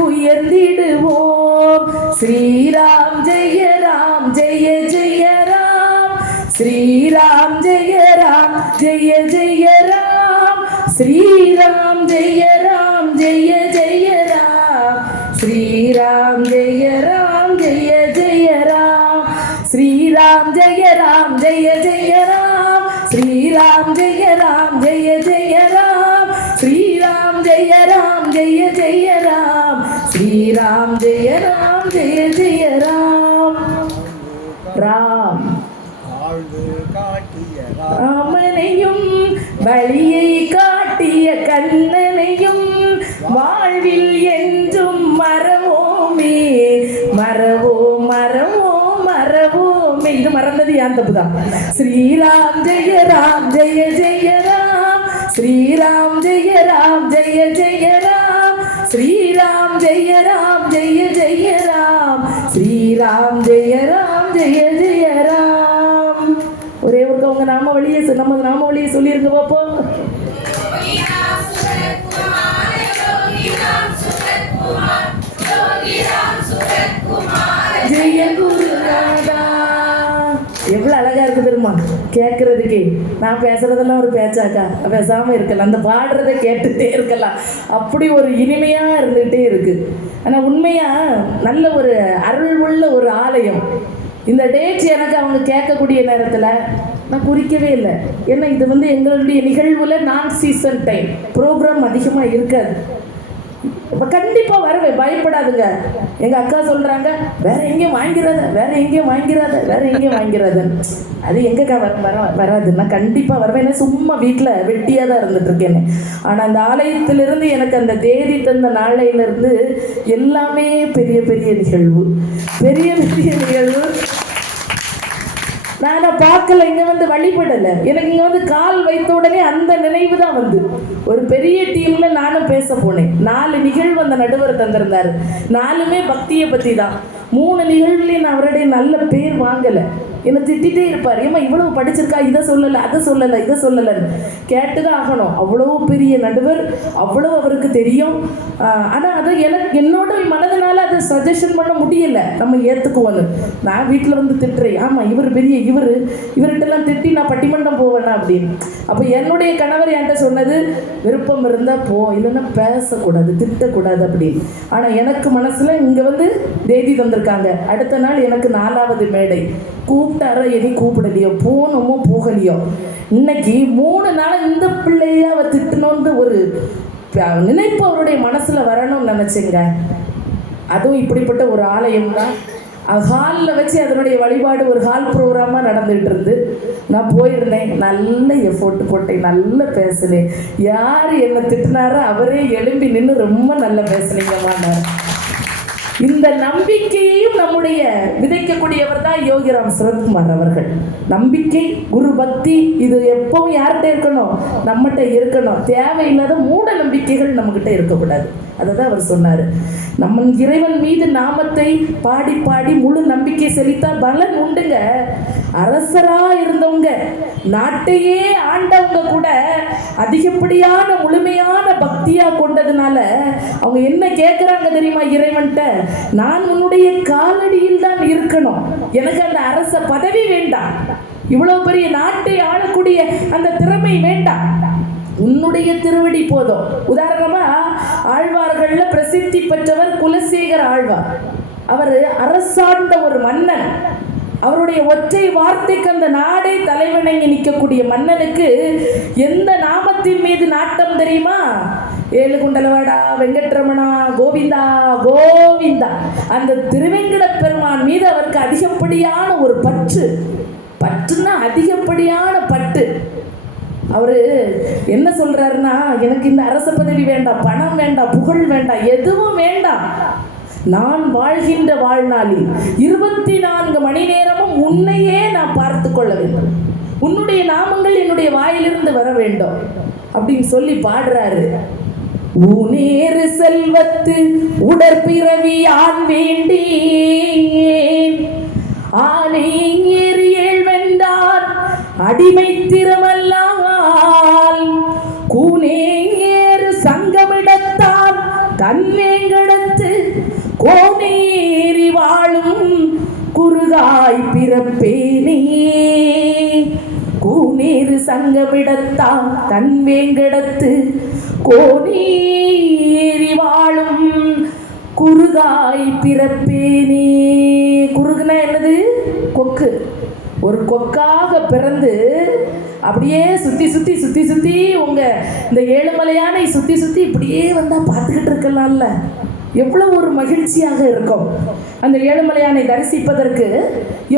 உயர்ந்திடுவோம். ஸ்ரீராம் ஜெய ராம் ஜெய ஜெய ராம், ஸ்ரீராம் ஜெய ராம் ஜெய ஜெய ராம், ஸ்ரீராம் ஜெய ராம் ஜெய ஜெய ராம், ஸ்ரீராம் ஜெய ராம் ஜெய ஜெய ராம், ஸ்ரீராம் ஜெய ராம் ஜெய ஜெய ராம், ஸ்ரீராம் ஜெய ராம் ஜெய ஜெய ராம், ஸ்ரீராம் ஜெய ராம் ஜெய ஜெய ராம், ஸ்ரீராம் ஜெய ராம் ஜெய ஜெய ராம். ராம் ராமனையும் வழியை காட்டிய கண்ணனையும் வாழ்வில் என்றும் மறவோமே, மறவோம் மறவோம் மறவோமே. இது மறந்தது யான் தப்புதான். ஸ்ரீராம் ஜெய ராம் ஜெய ஜெய ராம், ஸ்ரீராம் ஜெய ராம் ஜெய ஜெய ராம், ஸ்ரீராம் ஜெய ராம் ஜெய ஜெய ராம், ஸ்ரீராம் ஜெய ராம் ஜெய ஜெய ராம். ஒரே ஒரு உங்க நாம வழியை நம்ம நாம வழியை சொல்லிருங்க பாப்போம். ஜெய குருநாதா. எவ்வளவு அழகா இருக்கு தெரியுமா கேட்கறதுக்கே. நான் பேசுறதெல்லாம் ஒரு பேச்சாக்கா, பேசாம இருக்கலாம், அந்த பாடுறதை கேட்டுட்டே இருக்கலாம், அப்படி ஒரு இனிமையா இருந்துகிட்டே இருக்கு. ஆனா உண்மையா நல்ல ஒரு அருள் உள்ள ஒரு ஆலயம். இந்த டேட் எனக்கு அவங்க கேட்கக்கூடிய நேரத்தில் நான் குறிக்கவே இல்லை. ஏன்னா இது எங்களுடைய நிகழ்வுல நான் சீசன் டைம் ப்ரோக்ராம் அதிகமாக இருக்காது. இப்போ கண்டிப்பாக வருவேன், பயப்படாதுங்க. எங்கள் அக்கா சொல்கிறாங்க வேற எங்கேயும் வாங்கிறாத, வேற எங்கேயும் வாங்கிறாத, வேற எங்கேயும் வாங்கிறாத. அது எங்கக்கா வராது. நான் கண்டிப்பாக வருவேன். ஏன்னா சும்மா வீட்டில் வெட்டியாக தான் இருந்துட்டு இருக்கேன்னு. ஆனால் அந்த ஆலயத்திலிருந்து எனக்கு அந்த தேதி தந்த நாளையிலிருந்து எல்லாமே பெரிய பெரிய நிகழ்வு, பெரிய பெரிய நிகழ்வு. நான் பார்க்கல, இங்கே வழிபடலை. எனக்கு இங்கே கால் வைத்த உடனே அந்த நினைவு தான் ஒரு பெரிய டீம்ல நானும் பேச போனேன். 4 நிகழ்வு அந்த நடுவர் தந்திருந்தாரு. 4மே பக்தியை பற்றி தான். 3 நிகழ்வுலையும் நான் அவருடைய நல்ல பேர் வாங்கலை. என்னை திட்டிகிட்டே இருப்பார், ஏமா இவ்வளவு படிச்சிருக்கா, இதை சொல்லலை அதை சொல்லலை இதை சொல்லலைன்னு கேட்டுதான் ஆகணும். அவ்வளோ பெரிய நடுவர், அவ்வளோ அவருக்கு தெரியும். ஆனால் அதை என்னோட மனதனால அதை சஜஷன் பண்ண முடியலை. நம்ம ஏற்றுக்குவோன்னு நான் வீட்டில் திட்டுறேன். ஆமாம் இவர் பெரிய இவர்கிட்டலாம் திட்டி நான் பட்டிமன்றம் போவேனா அப்படின்னு. அப்போ என்னுடைய கணவர் என்கிட்ட சொன்னது, விருப்பம் இருந்தால் போ, இல்லைன்னா பேசக்கூடாது, திட்டக்கூடாது அப்படின்னு. ஆனால் எனக்கு மனசில் இங்கே தேதி தந்திருக்காங்க. அடுத்த நாள் எனக்கு 4வது மேடை. கூப்பிட்டாரோ எதை கூப்பிடலையோ, போனோமோ போகலையோ, இன்னைக்கு 3 நாள் இந்த பிள்ளைய அவர் திட்டணும்னு ஒரு நினைப்பு அவருடைய மனசுல வரணும்னு நினைச்சேங்க. அதுவும் இப்படிப்பட்ட ஒரு ஆலயம் தான். ஹாலில் வச்சு அதனுடைய வழிபாடு ஒரு ஹால் ப்ரோக்ராமாக நடந்துகிட்டு இருந்து நான் போயிருந்தேன். நல்ல எஃபோர்ட் போட்டேன், நல்லா பேசினேன். யார் என்னை திட்டினாரோ அவரே எழும்பி நின்று ரொம்ப நல்லா பேசுனீங்கம்மா. இந்த நம்பிக்கையையும் நம்முடைய விதைக்கக்கூடியவர் தான் யோகிராம் சுரத்குமார் அவர்கள். நம்பிக்கை, குரு பக்தி, இது எப்பவும் யார்கிட்ட இருக்கணும்? நம்மகிட்ட இருக்கணும். தேவையில்லாத மூட நம்பிக்கைகள் நம்மகிட்ட இருக்கக்கூடாது. அதை தான் அவர் சொன்னார். நம்ம இறைவன் மீது நாமத்தை பாடி பாடி முழு நம்பிக்கை செலுத்தா பலன் உண்டுங்க. அரசரா இருந்தவங்க, நாட்டையே ஆண்டவங்க கூட அதிகப்படியான முழுமையான பக்தியா கொண்டதுனால அவங்க என்ன கேட்குறாங்க தெரியுமா இறைவன்கிட்ட? நான் உன்னுடைய காலடியில் தான் இருக்கணும், எனக்கு அந்த அரச பதவி வேண்டாம், இவ்வளவு பெரிய நாட்டை ஆளக்கூடிய அந்த திறமை வேண்டாம், உன்னுடைய திருவடி போதும். உதாரணமா ஆழ்வார்கள்ல பிரசித்தி பெற்றவர் குலசேகர ஆழ்வார். அவர் அரசாண்ட ஒரு மன்னன். அவருடைய ஒற்றை வார்த்தைக்கு அந்த நாடே தலைவணங்கி நிற்கக்கூடிய மன்னனுக்கு எந்த நாமத்தின் மீது நாட்டம் தெரியுமா? ஏழுகுண்டலவாடா, வெங்கட்ரமணா, கோவிந்தா கோவிந்தா, அந்த திருவெங்கட பெருமான் மீது அவருக்கு அதிகப்படியான ஒரு பற்றுன்னா அதிகப்படியான பற்று. அவரு என்ன சொல்றாருன்னா, எனக்கு இந்த அரச பதவி வேண்டாம், பணம் வேண்டாம், புகழ் வேண்டாம், எதுவும் வேண்டாம், நான் வாழ்கின்ற வாழ்நாளில் 24 மணி நேரமும் உன்னையே நான் பார்த்து கொள்ள வேண்டும், உன்னுடைய நாமங்கள் என்னுடைய வாயிலிருந்து வர வேண்டும் அப்படின்னு சொல்லி பாடுறாரு. ஊனேறு செல்வத்து உடற்பிறவி ஆண் வேண்டேன், ஆனை ஏறி ஏழ்வென்றார் அடிமை திருமல்லால் கூனேறு சங்கமிடத்தால் தன்வேங்கடத்து கோனேறி வாழும் குறுகாய் பிறப்பேனே. கூனேறு சங்கமிடத்தால் தன்வேங்கடத்து கோனேறி வாழும் குறுகாய் பிறப்பேனே. குறுகுனா என்னது? கொக்கு. ஒரு கொக்காக பிறந்து அப்படியே சுற்றி சுற்றி சுற்றி சுற்றி உங்கள் இந்த ஏழுமலையானை சுற்றி சுற்றி இப்படியே வந்தால் பார்த்துக்கிட்டு இருக்கலாம்ல, எவ்வளோ ஒரு மகிழ்ச்சியாக இருக்கும். அந்த ஏழுமலையானை தரிசிப்பதற்கு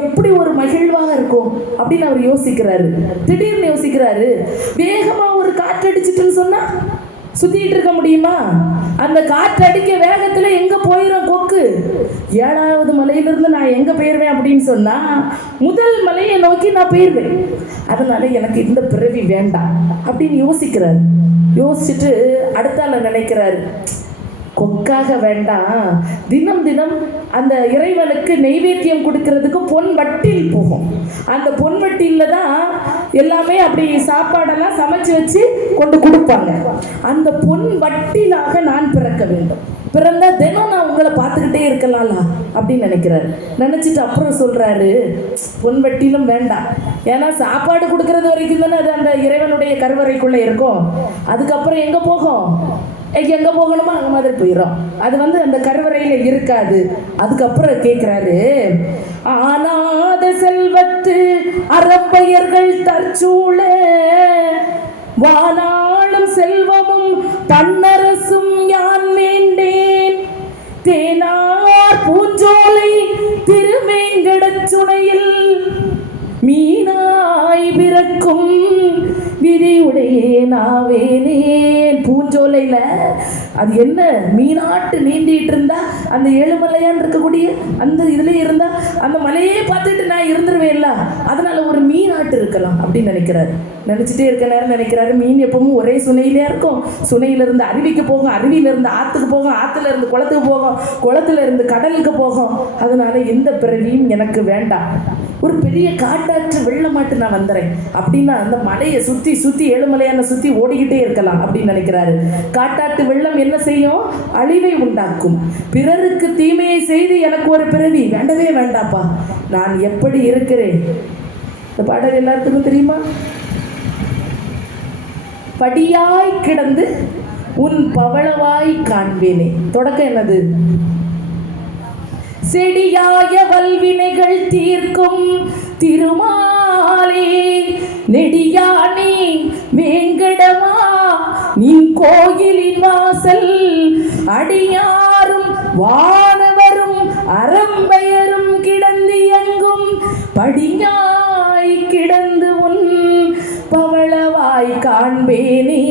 எப்படி ஒரு மகிழ்வாக இருக்கும் அப்படின்னு அவர் யோசிக்கிறாரு. திடீர்னு யோசிக்கிறாரு, வேகமாக ஒரு காற்றடிச்சிட்டுன்னு சொன்னால் சுற்றிக்கிட்டு இருக்க முடியுமா? அந்த காற்றடிக்க வேகத்தில் எங்கே போயிடும் கொக்கு? 7வது மலையிலிருந்து நான் எங்கே போயிடுவேன் அப்படின்னு சொன்னால் முதல் மலையை நோக்கி நான் போயிடுவேன். அதனால எனக்கு இந்த பிறவி வேண்டாம் அப்படின்னு யோசிக்கிறாரு. யோசிச்சுட்டு அடுத்தால நினைக்கிறாரு, கொக்காக வேண்டாம், தினம் தினம் அந்த இறைவனுக்கு நெய்வேத்தியம் கொடுக்கறதுக்கு பொன் வட்டில் போகும். அந்த பொன் வட்டியில் தான் எல்லாமே அப்படி சாப்பாடெல்லாம் சமைச்சு வச்சு கொண்டு கொடுப்பாங்க. அந்த பொன் வட்டிலாக நான் பிறக்க வேண்டும். பிறந்தா தினம் நான் உங்களை பார்த்துக்கிட்டே இருக்கலாம்ல அப்படின்னு நினைக்கிறாரு. நினச்சிட்டு அப்புறம் சொல்கிறாரு, பொன்வட்டிலும் வேண்டாம், ஏன்னா சாப்பாடு கொடுக்கறது வரைக்கும் தானே அது அந்த இறைவனுடைய கருவறைக்குள்ளே இருக்கும். அதுக்கப்புறம் எங்கே போகும்? எங்கே போகணுமோ அங்கே மாதிரி போயிடும். அது அந்த கருவறையில் இருக்காது. அதுக்கப்புறம் கேட்குறாரு, ஆனாத செல்வத்து அறப்பெயர்கள் தற்சூழ வானாளும் செல்வமும் தன்னரசும் யான் வேண்டேன். தேனார் பூஞ்சோலை திருவேங்கடச் சுனையில் மீனாய் பிறக்கும் விதியுடையே நாவேனேன். பூஞ்சோலையில் அது என்ன மீனாட்டு நீந்திட்டு இருந்தா அந்த ஏழுமலையான் இருக்கக்கூடிய அந்த இதுல இருந்தா அந்த மலையே பார்த்துட்டு நான் இருந்துருவேன்ல, அதனால ஒரு மீனாட்டு இருக்கலாம் அப்படின்னு நினைக்கிறாரு. நினைச்சிட்டே இருக்க நேரம் நினைக்கிறாரு, மீன் எப்பவும் ஒரே சுனையிலே இருக்கும். சுனையிலிருந்து அருவிக்கு போகும், அருவியிலிருந்து ஆற்றுக்கு போகும், ஆற்றுல இருந்து குளத்துக்கு போகும், குளத்துல இருந்து கடலுக்கு போகும். அதனால எந்த பிறவியும் எனக்கு வேண்டாம். ஒரு பெரிய காட்டாற்று வெள்ளமாட்டு நான் வந்துறேன் அப்படின்னா அந்த மலையை சுற்றி சுற்றி ஏழுமலையான சுற்றி ஓடிக்கிட்டே இருக்கலாம் அப்படின்னு நினைக்கிறாரு. காட்டாற்று வெள்ளம் என்ன செய்யும்? அழிவை உண்டாக்கும். பிறருக்கு தீமையை செய்து எனக்கு ஒரு பிறவி வேண்டவே வேண்டாப்பா, நான் எப்படி இருக்கிறேன். இந்த பாடல் எல்லாத்துக்கும் தெரியுமா? படியாய் கிடந்து உன் பவளவாய் காண்பேனே. தொடக்கம் என்னது? செடியாய வல்வினைகள் தீர்க்கும் திருமாலே நெடியானே வேங்கடமா நின் கோயிலின் வாசல் அடியாரும் வானவரும் அறம்பெயரும் கிடந்து எங்கும் படியாய் கிடந்து உன் பவளவாய் காண்பேனே.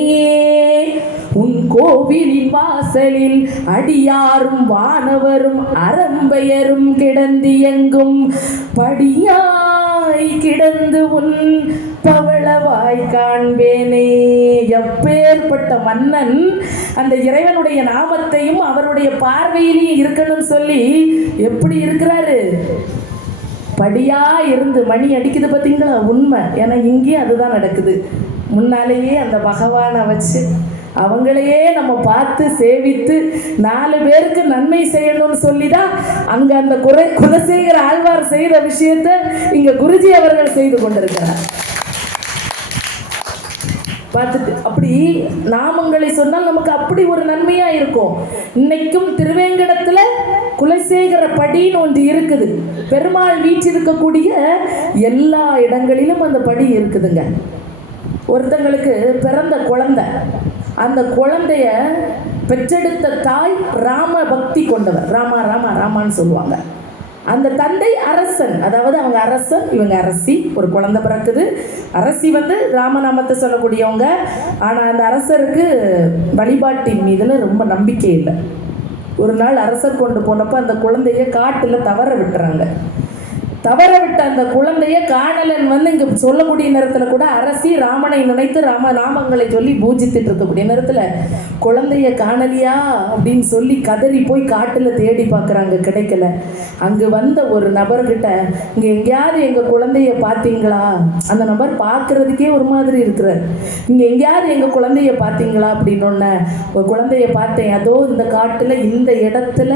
உன் கோவிலின் வாசலில் அடியாரும் வானவரும் அறம்பெயரும் கிடந்து எங்கும் படியாய் கிடந்து உன் பவளவாய் காண்பேனே. எப்பேற்பட்ட மன்னன் அந்த இறைவனுடைய நாமத்தையும் அவருடைய பார்வையிலையும் இருக்கணும்னு சொல்லி எப்படி இருக்கிறாரு? படியா இருந்து மணி அடிக்குது பார்த்தீங்களா? உண்மை. ஏன்னா இங்கேயும் அதுதான் நடக்குது. முன்னாலேயே அந்த பகவானை வச்சு அவங்களையே நம்ம பார்த்து சேவித்து 4 பேருக்கு நன்மை செய்யணும்னு சொல்லி தான் அங்கே அந்த குலசேகர ஆழ்வார் செய்த விஷயத்தை இங்கே குருஜி அவர்கள் செய்து கொண்டிருக்கிறார். பார்த்துட்டு அப்படி நாமங்களை சொன்னால் நமக்கு அப்படி ஒரு நன்மையாக இருக்கும். இன்னைக்கும் திருவேங்கடத்தில் குலசேகர படின்னு ஒன்று இருக்குது. பெருமாள் வீற்றிருக்கக்கூடிய எல்லா இடங்களிலும் அந்த படி இருக்குதுங்க. ஒருத்தங்களுக்கு பிறந்த குழந்தை, அந்த குழந்தைய பெற்றெடுத்த தாய் ராம பக்தி கொண்டவர், ராமா ராமா ராமான்னு சொல்லுவாங்க. அந்த தந்தை அரசன், அதாவது அவங்க அரசன், இவங்க அரசி. ஒரு குழந்தை பிறக்குது. அரசி ராமநாமத்தை சொல்லக்கூடியவங்க. ஆனால் அந்த அரசருக்கு வழிபாட்டின் மீதுல ரொம்ப நம்பிக்கை இல்லை. ஒரு நாள் அரசர் கொண்டு போனப்போ அந்த குழந்தைய காட்டில் தவற விட்டுறாங்க. தவறவிட்ட அந்த குழந்தைய காணலன் வந்து இங்க சொல்லக்கூடிய நேரத்துல கூட அரசி ராமனை நினைத்து நாமங்களை சொல்லி பூஜித்துட்டு இருக்கக்கூடிய நேரத்துல குழந்தைய காணலியா அப்படின்னு சொல்லி கதறி போய் காட்டுல தேடி பார்க்கறாங்க, கிடைக்கல. அங்கு வந்த ஒரு நபர்கிட்ட இங்க எங்கேயாவது எங்க குழந்தைய பார்த்தீங்களா? அந்த நபர் பார்க்கறதுக்கே ஒரு மாதிரி இருக்கிறார். இங்க எங்கேயாவது எங்க குழந்தைய பார்த்தீங்களா அப்படின்னு ஒரு குழந்தைய பார்த்தேன், அதோ இந்த காட்டுல இந்த இடத்துல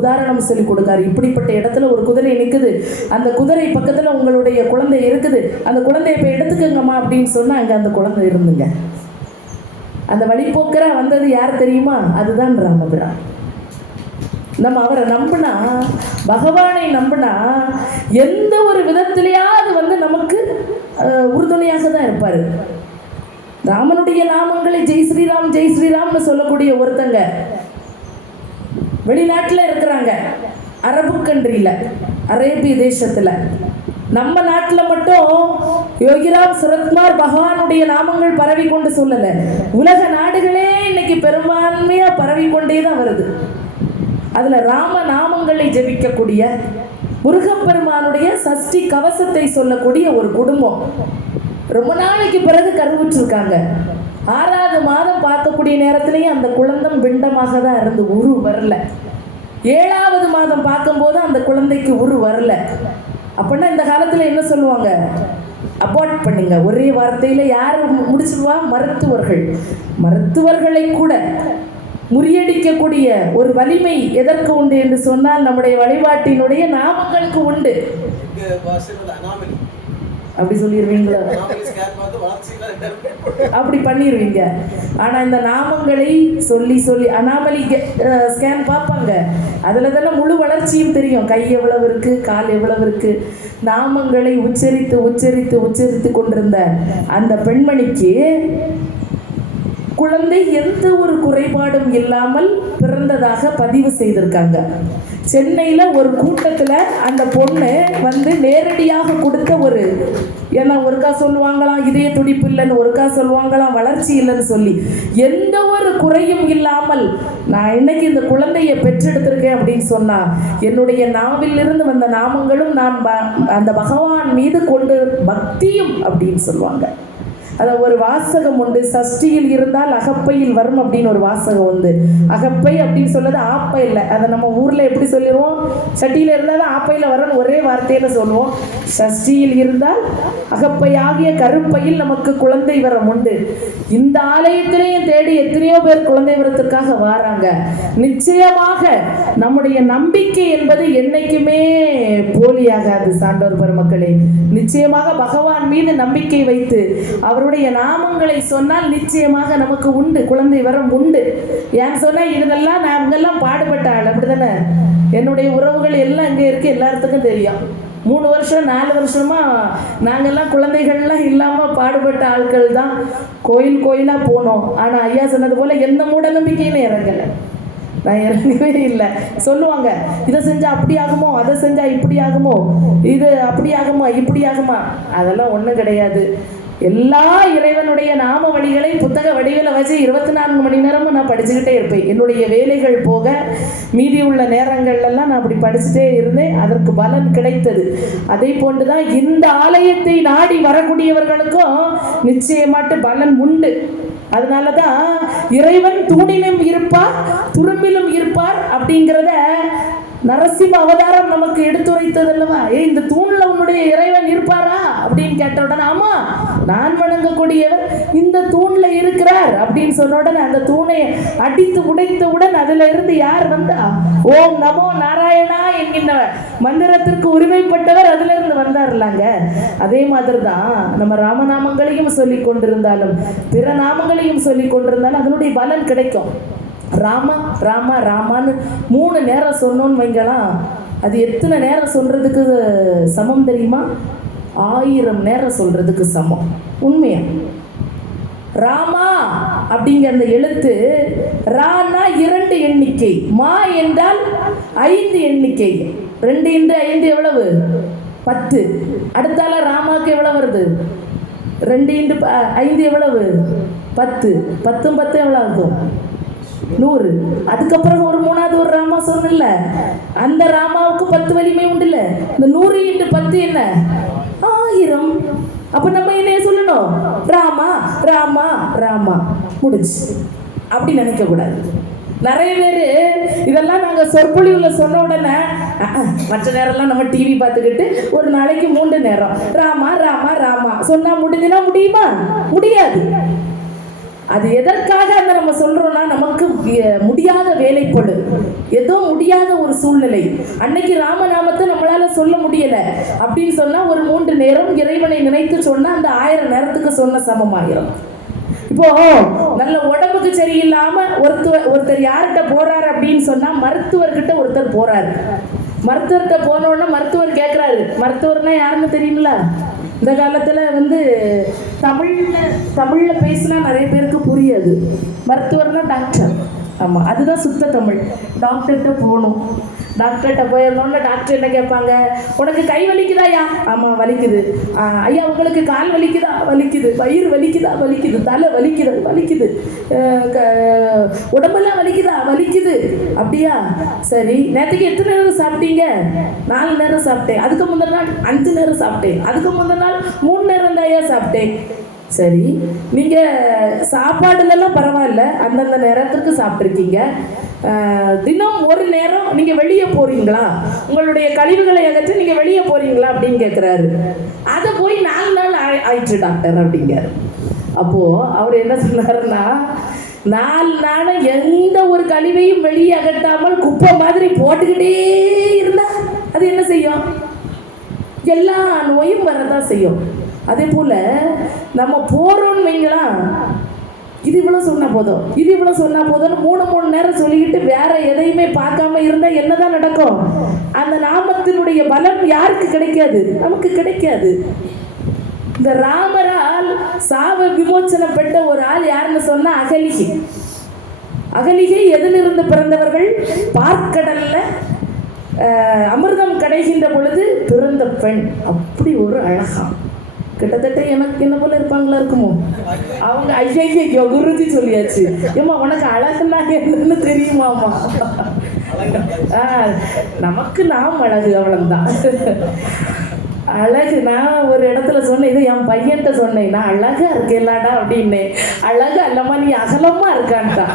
உதாரணம் சொல்லி கொடுக்காரு. இப்படிப்பட்ட இடத்துல ஒரு குதிரை நிற்குது, அந்த குதிரை பக்கத்துல உங்களுடைய குழந்தை இருக்குது, அந்த குழந்தைய போய் எடுத்துக்கங்கம்மா அப்படின்னு சொன்னா அங்க அந்த குழந்தை இருந்துங்க. அந்த வழிபோக்கரா வந்தது யார் தெரியுமா? அதுதான் ராமபிரான். நம்ம அவரை நம்பினா, பகவானை நம்பினா எந்த ஒரு விதத்திலேயாவது வந்து நமக்கு உறுதுணையாக தான் இருப்பாரு. ராமனுடைய நாமங்களை ஜெய் ஸ்ரீராம் ஜெய் ஸ்ரீராம்னு சொல்லக்கூடிய ஒருத்தங்க வெளிநாட்டில் இருக்கிறாங்க, அரபு கண்ட்ரியில, அரேபிய தேசத்துல. நம்ம நாட்டில் மட்டும் யோகிராம் சுரத்குமார் பகவானுடைய நாமங்கள் பரவி கொண்டு சொல்லல, உலக நாடுகளே இன்னைக்கு பெரும்பான்மையா பரவி கொண்டே தான் வருது. அதுல ராம நாமங்களை ஜெபிக்கக்கூடிய, முருகப்பெருமானுடைய சஷ்டி கவசத்தை சொல்லக்கூடிய ஒரு குடும்பம் ரொம்ப நாளைக்கு பிறகு கருவுற்றிருக்காங்க. 6வது மாதம் பார்க்கக்கூடிய நேரத்திலேயே அந்த குழந்தை பிண்டமாக தான் இருந்து உரு வரல. 7வது மாதம் பார்க்கும்போது அந்த குழந்தைக்கு உரு வரல. அப்படின்னா இந்த காலத்துல என்ன சொல்லுவாங்க? அபார்ட் பண்ணுங்க. ஒரே வார்த்தையில யார் முடிச்சுடுவா? மருத்துவர்களை கூட முறியடிக்கக்கூடிய ஒரு வலிமை எதற்கு உண்டு என்று சொன்னால் நம்முடைய வழிபாட்டினுடைய நாமங்களுக்கு உண்டு. அப்படி சொல்லிடுவீங்களா? அப்படி பண்ணிடுவீங்க. ஆனா இந்த நாமங்களை சொல்லி சொல்லி அனாமலி ஸ்கேன் பார்ப்பாங்க, அதுல தானே முழு வளர்ச்சியும் தெரியும். கை எவ்வளவு இருக்கு, கால் எவ்வளவு இருக்கு. நாமங்களை உச்சரித்து உச்சரித்து உச்சரித்து கொண்டிருந்த அந்த பெண்மணிக்கு குழந்தை எந்த ஒரு குறைபாடும் இல்லாமல் பிறந்ததாக பதிவு செய்திருக்காங்க. சென்னையில் ஒரு கூட்டத்தில் அந்த பொண்ணு வந்து நேரடியாக கொடுத்த ஒரு, ஏன்னா ஒருக்கா சொல்லுவாங்களாம் இதய துடிப்பு இல்லைன்னு, ஒருக்கா சொல்லுவாங்களாம் வளர்ச்சி இல்லைன்னு சொல்லி, எந்த ஒரு குறையும் இல்லாமல் நான் இன்னைக்கு இந்த குழந்தையை பெற்றெடுத்திருக்கேன் அப்படின்னு சொன்னா என்னுடைய நாவிலிருந்து வந்த நாமங்களும் நான் அந்த பகவான் மீது கொண்டு பக்தியும் அப்படின்னு சொல்லுவாங்க. அதை ஒரு வாசகம் உண்டு, சஷ்டியில் இருந்தால் அகப்பையில் வரும் அப்படின்னு ஒரு வாசகம் உண்டு. அகப்பை அப்படின்னு சொல்லது ஆப்பை இல்லை, அதை நம்ம ஊர்ல எப்படி சொல்லிடுவோம்? சட்டியில இருந்தால் ஆப்பையில் வரணும் ஒரே வார்த்தையில சொல்லுவோம். சஷ்டியில் இருந்தால் அகப்பை ஆகிய கருப்பையில் நமக்கு குழந்தை வரம் உண்டு. இந்த ஆலயத்திலையும் தேடி எத்தனையோ பேர் குழந்தை வரத்திற்காக வராங்க. நிச்சயமாக நம்முடைய நம்பிக்கை என்பது என்னைக்குமே போலியாகாது. சான்றோர் பெருமக்களே, நிச்சயமாக பகவான் மீது நம்பிக்கை வைத்து அவருடைய நாமங்களை சொன்னால் நிச்சயமாக நமக்கு உண்டு, குழந்தை வரம் உண்டு. ஏன்னு சொன்னா இதெல்லாம் நாங்கெல்லாம் பாடுபட்ட ஆள், அப்படிதானே? என்னுடைய உறவுகள் எல்லாம் இங்கே இருக்கு, எல்லாத்துக்கும் தெரியும். 3 வருஷம் 4 வருஷமா நாங்கெல்லாம் குழந்தைகள்லாம் இல்லாமல் பாடுபட்ட ஆட்கள் தான். கோயிலாக போனோம். ஆனால் ஐயா சொன்னது போல எந்த மூட நம்பிக்கைன்னு இறங்கலை. நான் இறங்கவே இல்லை. சொல்லுவாங்க இதை செஞ்சால் அப்படி ஆகுமோ, அதை செஞ்சால் இப்படி ஆகுமோ, இது அப்படி ஆகுமா இப்படி ஆகுமா. அதெல்லாம் ஒன்றும் கிடையாது. எல்லா இறைவனுடைய நாம வழிகளை புத்தக வடிவில் வச்சு 24 மணி நேரமும் நான் படிச்சுக்கிட்டே இருப்பேன். என்னுடைய வேலைகள் போக மீதி உள்ள நேரங்கள்லாம் நான் அப்படி படிச்சுட்டே இருந்தேன். அதற்கு பலன் கிடைத்தது. அதை போன்றுதான் இந்த ஆலயத்தை நாடி வரக்கூடியவர்களுக்கும் நிச்சயமாட்டு பலன் உண்டு. அதனாலதான் இறைவன் தூணிலும் இருப்பார் துரும்பிலும் இருப்பார் அப்படிங்கிறத நரசிம்ம அவதாரம் நமக்கு எடுத்துரைத்தது அல்லவா? இந்த தூண்ல உன்னுடைய இறைவன் இருப்பாரா அப்படின்னு கேட்ட உடனே ஆமா நான் வணங்கக்கூடியவர் இந்த தூண்ல இருக்கிறார் அப்படின்னு சொன்ன உடனே அந்த தூணை அடித்து உடைத்தவுடன் அதுல இருந்து யார் வந்தா? ஓம் நமோ நாராயணா என்கின்ற மந்திரத்திற்கு உரிமைப்பட்டவர் அதுல இருந்து வந்தார்லாங்க. அதே மாதிரிதான் நம்ம ராமநாமங்களையும் சொல்லி கொண்டிருந்தாலும் பிற நாமங்களையும் சொல்லி கொண்டிருந்தாலும் அதனுடைய பலன் கிடைக்கும். ராமா ராமா ராமான்னு 3 நேரம் சொன்னோன்னு வைங்கலாம், அது எத்தனை நேரம் சொல்றதுக்கு சமம் தெரியுமா? 1000 நேரம் சொல்றதுக்கு சமம். உண்மையா? ராமா அப்படிங்கிற அந்த எழுத்து ரானா 2 எண்ணிக்கை, மா என்றால் 5 எண்ணிக்கை. 2 × 5 எவ்வளவு? 10. அடுத்தால ராமாக்கு எவ்வளவு வருது? 2 × 5 எவ்வளவு? 10. 10 10 எவ்வளவு ஆகும்? 100. அதுக்கப்புறம் ஒரு 3வது ஒரு ராமா சொன்னல, அந்த ராமாவுக்கு 10 வலிமை உண்டுல்ல. இந்த 100 × 10 என்ன? 1000. அப்ப நம்ம என்ன சொல்லணும்? ராமா ராமா ராமா, முடிச்சு. அப்படி நினைக்க கூடாது. நிறைய பேர் இதெல்லாம் நாங்கள் சொற்பொழிவுல சொன்ன உடனே மற்ற நேரம்லாம் நம்ம டிவி பார்த்துக்கிட்டு ஒரு நாளைக்கு 3 நேரம் ராமா ராமா ராமா சொன்னா முடிஞ்சுனா முடியுமா? முடியாது. அது எதற்காக அந்த நம்ம சொல்றோம்னா, நமக்கு முடியாத வேலைப்படு, ஏதோ முடியாத ஒரு சூழ்நிலை. அன்னைக்கு ராமநாமத்தை நம்மளால சொல்ல முடியல அப்படின்னு சொன்னா ஒரு 3 நேரம் இறைவனை நினைத்து சொன்னா அந்த 1000 நேரத்துக்கு சொன்ன சமமாயிரும். இப்போ நல்ல உடம்புக்கு சரியில்லாம ஒருத்தர் யார்கிட்ட போறாரு அப்படின்னு சொன்னா, மருத்துவர்கிட்ட ஒருத்தர் போறாரு. மருத்துவர்கிட்ட போனோன்னா மருத்துவர் கேட்கிறாரு, மருத்துவர்னா யாருன்னு தெரியுங்களா? இந்த காலத்துல தமிழ்ல பேசினா நிறைய பேருக்கு புரியாது. மருத்துவர்னா டாக்டர். ஆமா, அதுதான் சுத்த தமிழ். டாக்டர்கிட்ட போகணும். டாக்டர்கிட்ட போயிருந்தோம்னா டாக்டர் என்ன கேட்பாங்க? உனக்கு கை வலிக்குதாயா? ஆமாம் வலிக்குது. ஐயா உங்களுக்கு கால் வலிக்குதா? வலிக்குது. வயிறு வலிக்குதா? வலிக்குது. தலை வலிக்குது? வலிக்குது. உடம்பெல்லாம் வலிக்குதா? வலிக்குது. அப்படியா? சரி, நேற்றுக்கு எத்தனை நேரம் சாப்பிட்டீங்க? 4 நேரம் சாப்பிட்டேன். அதுக்கு முந்தின நாள் 5 நேரம் சாப்பிட்டேன். அதுக்கு முந்தின நாள் 3 நேரம் தாயா சாப்பிட்டேன். சரி, நீங்கள் சாப்பாடுலாம் பரவாயில்ல, அந்தந்த நேரத்துக்கு சாப்பிட்ருக்கீங்க. தினம் ஒரு நேரம் நீங்கள் வெளியே போகிறீங்களா? உங்களுடைய கழிவுகளை அகற்றி நீங்கள் வெளியே போகிறீங்களா அப்படின்னு கேட்குறாரு. அதை போய் 4 நாள் ஆயிடுச்சு டாக்டர் அப்படிங்கிறார். அப்போது அவர் என்ன சொன்னாருன்னா, 4 நாள் எந்த ஒரு கழிவையும் வெளியே அகட்டாமல் குப்பை மாதிரி போட்டுக்கிட்டே இருந்தா அது என்ன செய்யும்? எல்லா நோயும் வரதான் செய்யும். அதே போல் நம்ம போகிறோன்னு வைங்களா, இது இவ்வளோ சொன்னால் போதும், இது இவ்வளோ சொன்னால் போதும்னு 3 நேரம் சொல்லிக்கிட்டு வேற எதையுமே பார்க்காம இருந்தால் என்னதான் நடக்கும்? அந்த நாமத்தினுடைய பலம் யாருக்கு கிடைக்காது? நமக்கு கிடைக்காது. இந்த ராமரால் சாப விமோச்சனம் பெற்ற ஒரு ஆள் யாருன்னு சொன்னா அகலிகை. அகலிகை எதிலிருந்து பிறந்தவர்கள்? பார்க்கடல்ல அமிர்தம் கிடைக்கின்ற பொழுது பிறந்த பெண். அப்படி ஒரு அழகா, கிட்டத்தட்ட எனக்கு என்ன போல இருப்பாங்களா இருக்குமோ? அவங்க ஐயா குருஜி சொல்லியாச்சு, ஏமா உனக்கு அழகுன்னா என்னன்னு தெரியுமாமா? நமக்கு நாம் அழகு, அவ்வளவுதான் அழகு. நான் ஒரு இடத்துல சொன்னேன், இது என் பையன்கிட்ட சொன்னேன், நான் அழகா இருக்கேன்லாடா அப்படின்னேன். அழகு அல்லம்மா, நீ அகலமா இருக்கான்ட்டா.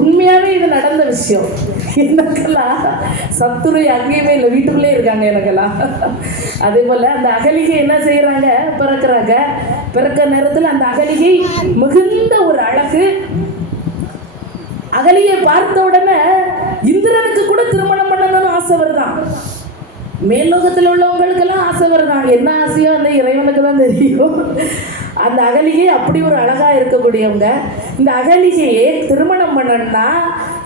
உண்மையாவே இது நடந்த விஷயம். எனக்கெல்லாம் சத்துரை அங்கேயுமே இல்லை, வீட்டுக்குள்ளே இருக்காங்க எனக்கெல்லாம். அதே போல அந்த அகலிகை என்ன செய்யறாங்க? பிறக்கிறாங்க. பிறக்கிற நேரத்தில் அந்த அகலிகை மிகுந்த ஒரு அழகு. அகலியை பார்த்த உடனே இந்திரனுக்கு கூட திருமணம் பண்ணணும்னு ஆசை வருதான். மேல்லோகத்தில் உள்ளவங்களுக்கெல்லாம் ஆசை வருதான். என்ன ஆசையோ அந்த இறைவனுக்கு தான் தெரியும். அந்த அகலிகை அப்படி ஒரு அழகா இருக்கக்கூடியவங்க. இந்த அகலிகையை திருமணம் பண்ணணும்னா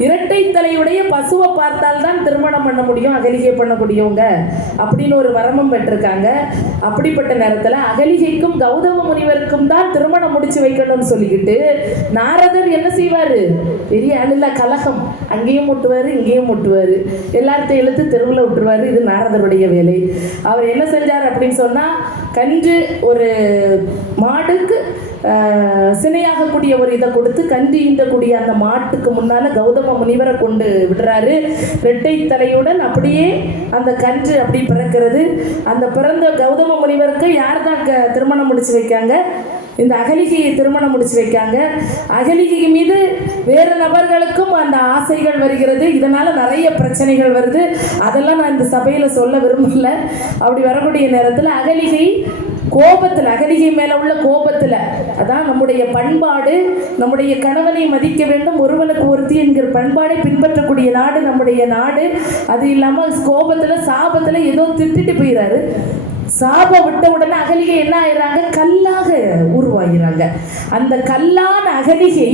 இரட்டை தலையுடைய பசுவை பார்த்தால்தான் திருமணம் பண்ண முடியும், அகலிகை பண்ணக்கூடியவங்க அப்படின்னு ஒரு வரமும் பெற்றிருக்காங்க. அப்படிப்பட்ட நேரத்தில் அகலிகைக்கும் கௌதம முனிவருக்கும் தான் திருமணம் முடிச்சு வைக்கணும்னு சொல்லிக்கிட்டு நாரதர் என்ன செய்வார்? பெரிய அழில கலகம், அங்கேயும் முட்டுவார் இங்கேயும் முட்டுவார், எல்லாத்தையும் இழுத்து தெருவில் விட்டுருவார். இது நாரதருடைய வேலை. அவர் என்ன செஞ்சார் அப்படின்னு சொன்னால், கன்று ஒரு மாடுக்கு சினையாகக்கூடிய ஒரு இதை கொடுத்து கன்று ஈன்றக்கூடிய அந்த மாட்டுக்கு முன்னால கௌதம முனிவரை கொண்டு விடுறாரு. இரட்டை தலையுடன் அப்படியே அந்த கன்று அப்படி பிறக்கிறது. அந்த பிறந்த கௌதம முனிவருக்கு யார் தான் திருமணம் முடிச்சு வைக்காங்க? இந்த அகலிகையை திருமணம் முடிச்சு வைக்காங்க. அகலிகை மீது வேறு நபர்களுக்கும் அந்த ஆசைகள் வருகிறது. இதனால நிறைய பிரச்சனைகள் வருது. அதெல்லாம் நான் இந்த சபையில சொல்ல விரும்பல. அப்படி வரக்கூடிய நேரத்தில் அகலிகை கோபத்தில், அகலிகை மேல உள்ள கோபத்தில், அதான் நம்முடைய பண்பாடு, நம்முடைய கணவனை மதிக்க வேண்டும், ஒருவனுக்கு ஒருத்தி என்கிற பண்பாடை பின்பற்றக்கூடிய நாடு நம்முடைய நாடு. அது இல்லாமல் கோபத்தில் சாபத்தில் ஏதோ திட்டிட்டு போயிறாரு. சாபம் விட்ட உடனே அகலிகை என்ன ஆயிடுறாங்க? கல்லாக உருவாகிறாங்க. அந்த கல்லான அகலிகை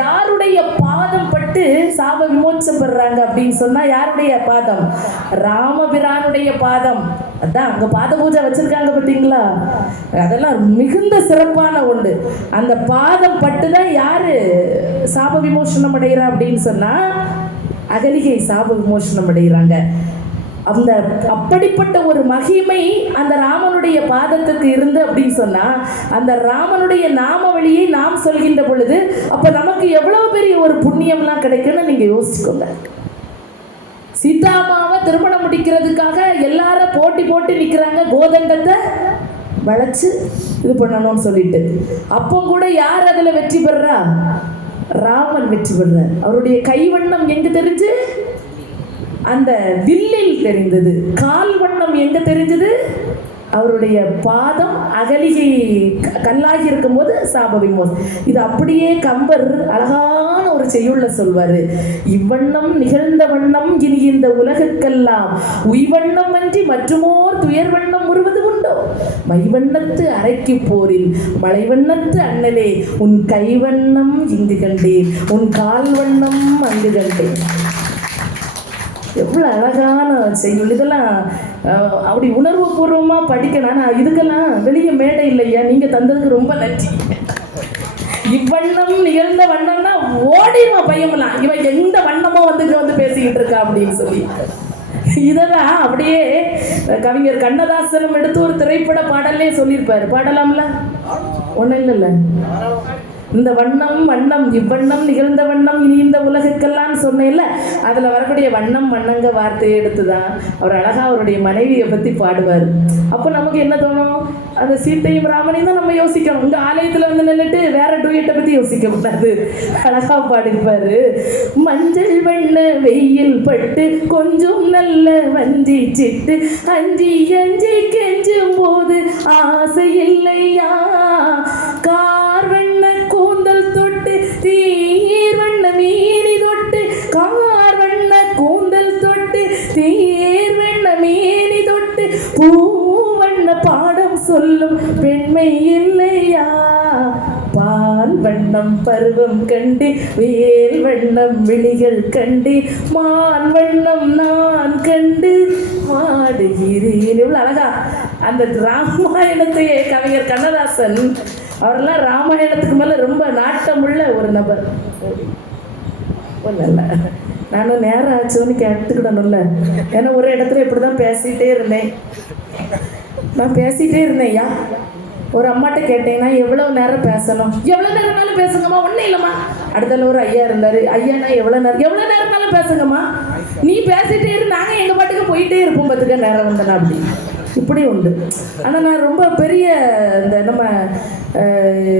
யாருடைய பாதம் பட்டு சாப விமோச்சம் பெறுறாங்க அப்படின்னு சொன்னா, யாருடைய பாதம்? ராமபிரானுடைய பாதம். அதான் அங்க பாத பூஜை வச்சிருக்காங்க பார்த்தீங்களா? அதெல்லாம் மிகுந்த சிறப்பான ஒன்று. அந்த பாதம் பட்டுதான் யாரு சாப விமோசனம் அடைகிறா அப்படின்னு சொன்னா அகலிகை சாப விமோசனம் அடைகிறாங்க. அந்த அப்படிப்பட்ட ஒரு மகிமை அந்த ராமனுடைய பாதத்துக்கு இருந்து அப்படின்னு சொன்னா, அந்த ராமனுடைய நாமவழியை நாம் சொல்கின்ற பொழுது அப்ப நமக்கு எவ்வளவு பெரிய ஒரு புண்ணியம்லாம் கிடைக்குன்னு நீங்க யோசிச்சுக்கோங்க. சீதாமாவை திருமணம் முடிக்கிறதுக்காக எல்லாரும் போட்டி போட்டு நிக்கிறாங்க, கோதண்டத்தை வளைச்சு இது பண்ணணும்னு சொல்லிட்டு. அப்போ கூட யார் அதுல வெற்றி பெறா? ராமன் வெற்றி பெறார். அவருடைய கைவண்ணம் எங்க தெரிஞ்சு? அந்த வில்லில் தெரிந்தது. கால் வண்ணம் எங்க தெரிஞ்சது? அவருடைய பாதம் அகலிகை கல்லாகி இருக்கும் போது சாப விமோசம். இது அப்படியே கம்பர் அழகான ஒரு செய்யுள்ள சொல்வாரு. இவ்வண்ணம் நிகழ்ந்த வண்ணம் இனி இந்த உலகுக்கெல்லாம் உய்வண்ணம் அன்றி மற்றுமோர் துயர் வண்ணம் உருவது உண்டோ? மைவண்ணத்து அரைக்கு போரில் மலைவண்ணத்து அண்ணலே உன் கைவண்ணம் இங்கு கண்டேன், உன் கால் வண்ணம் அங்கு கண்டேன். எவ்வளோ அழகான செய்யுள் இதெல்லாம். அப்படி உணர்வு பூர்வமாக படிக்கணும். ஆனால் இதுக்கெல்லாம் வெளியே மேடை இல்லையா, நீங்கள் தந்ததுக்கு ரொம்ப நன்றி. இவ்வண்ணம் நிகழ்ந்த வண்ணம்னா ஓடிடுவோம் பையன்லாம், இவன் எந்த வண்ணமோ வந்து பேசிக்கிட்டு இருக்கா அப்படின்னு சொல்லி. இதெல்லாம் அப்படியே கவிஞர் கண்ணதாசனும் எடுத்து ஒரு திரைப்பட பாடலே சொல்லியிருப்பாரு. பாடலாம்ல? ஒன்றும் இல்லைல்ல. இந்த வண்ணம் வண்ணம் இவ்வண்ணம் நிகழ்ந்த வண்ணம் இனி இந்த உலகுக்கெல்லாம் சொன்னேன்ல, அதில் வரக்கூடிய வண்ணம் வண்ணங்க வார்த்தையை எடுத்துதான் அவர் அழகா அவருடைய மனைவியை பற்றி பாடுவார். அப்போ நமக்கு என்ன தோணும்? அந்த சீத்தையும் ராமனையும் தான் நம்ம யோசிக்கணும். இந்த ஆலயத்தில் வந்து நின்றுட்டு வேற டூயட்டை பற்றி யோசிக்க கூடாது. அழகா பாடிப்பாரு. மஞ்சள் வண்ண வெயில் பட்டு கொஞ்சம் நல்ல வஞ்சி சிட்டு அஞ்சி அஞ்சி கெஞ்சும் போது ஆசை இல்லையா, கார் வண்ண கூந்தல் தொட்டு தீர் வண்ண மீறி தொட்டு, கார் வண்ண கூந்தல் தொட்டு தீர் வண்ண மீறி தொட்டு பூ வண்ண பாடம் சொல்லும் பெண்மை இல்லையா, பால் வண்ணம் பருவம் கண்டு வேல் வண்ணம் விழிகள் கண்டு மான் வண்ணம் நான் கண்டு மாடுகிறேன். இவ்வளவு அழகா அந்த ராமாயணத்தையே கவிஞர் கண்ணதாசன் அவரெல்லாம் ராமாயணத்துக்கு மேலே ரொம்ப நாட்டமுள்ள ஒரு நபர். ஒன்றும் நானும் நேரம் ஆச்சோன்னு கேட்டுக்கிடணும்ல. ஏன்னா ஒரு இடத்துல இப்படி தான் பேசிகிட்டே இருந்தேன். நான் பேசிகிட்டே இருந்தேன்யா. ஒரு அம்மாட்ட கேட்டேன்னா எவ்வளோ நேரம் பேசணும்? எவ்வளோ நேரம்னாலும் பேசுங்கம்மா, ஒன்றும் இல்லைம்மா. அடுத்த ஒரு ஐயா இருந்தார். ஐயாண்ணா எவ்வளோ நேரம்னாலும் பேசுங்கம்மா, நீ பேசிகிட்டே இரு, நாங்கள் எங்கள் பாட்டுக்கு போயிட்டே இருப்போம், பார்த்துக்க நேரம் வந்தனா அப்படி இப்படி உண்டு. ஆனால் நான் ரொம்ப பெரிய இந்த நம்ம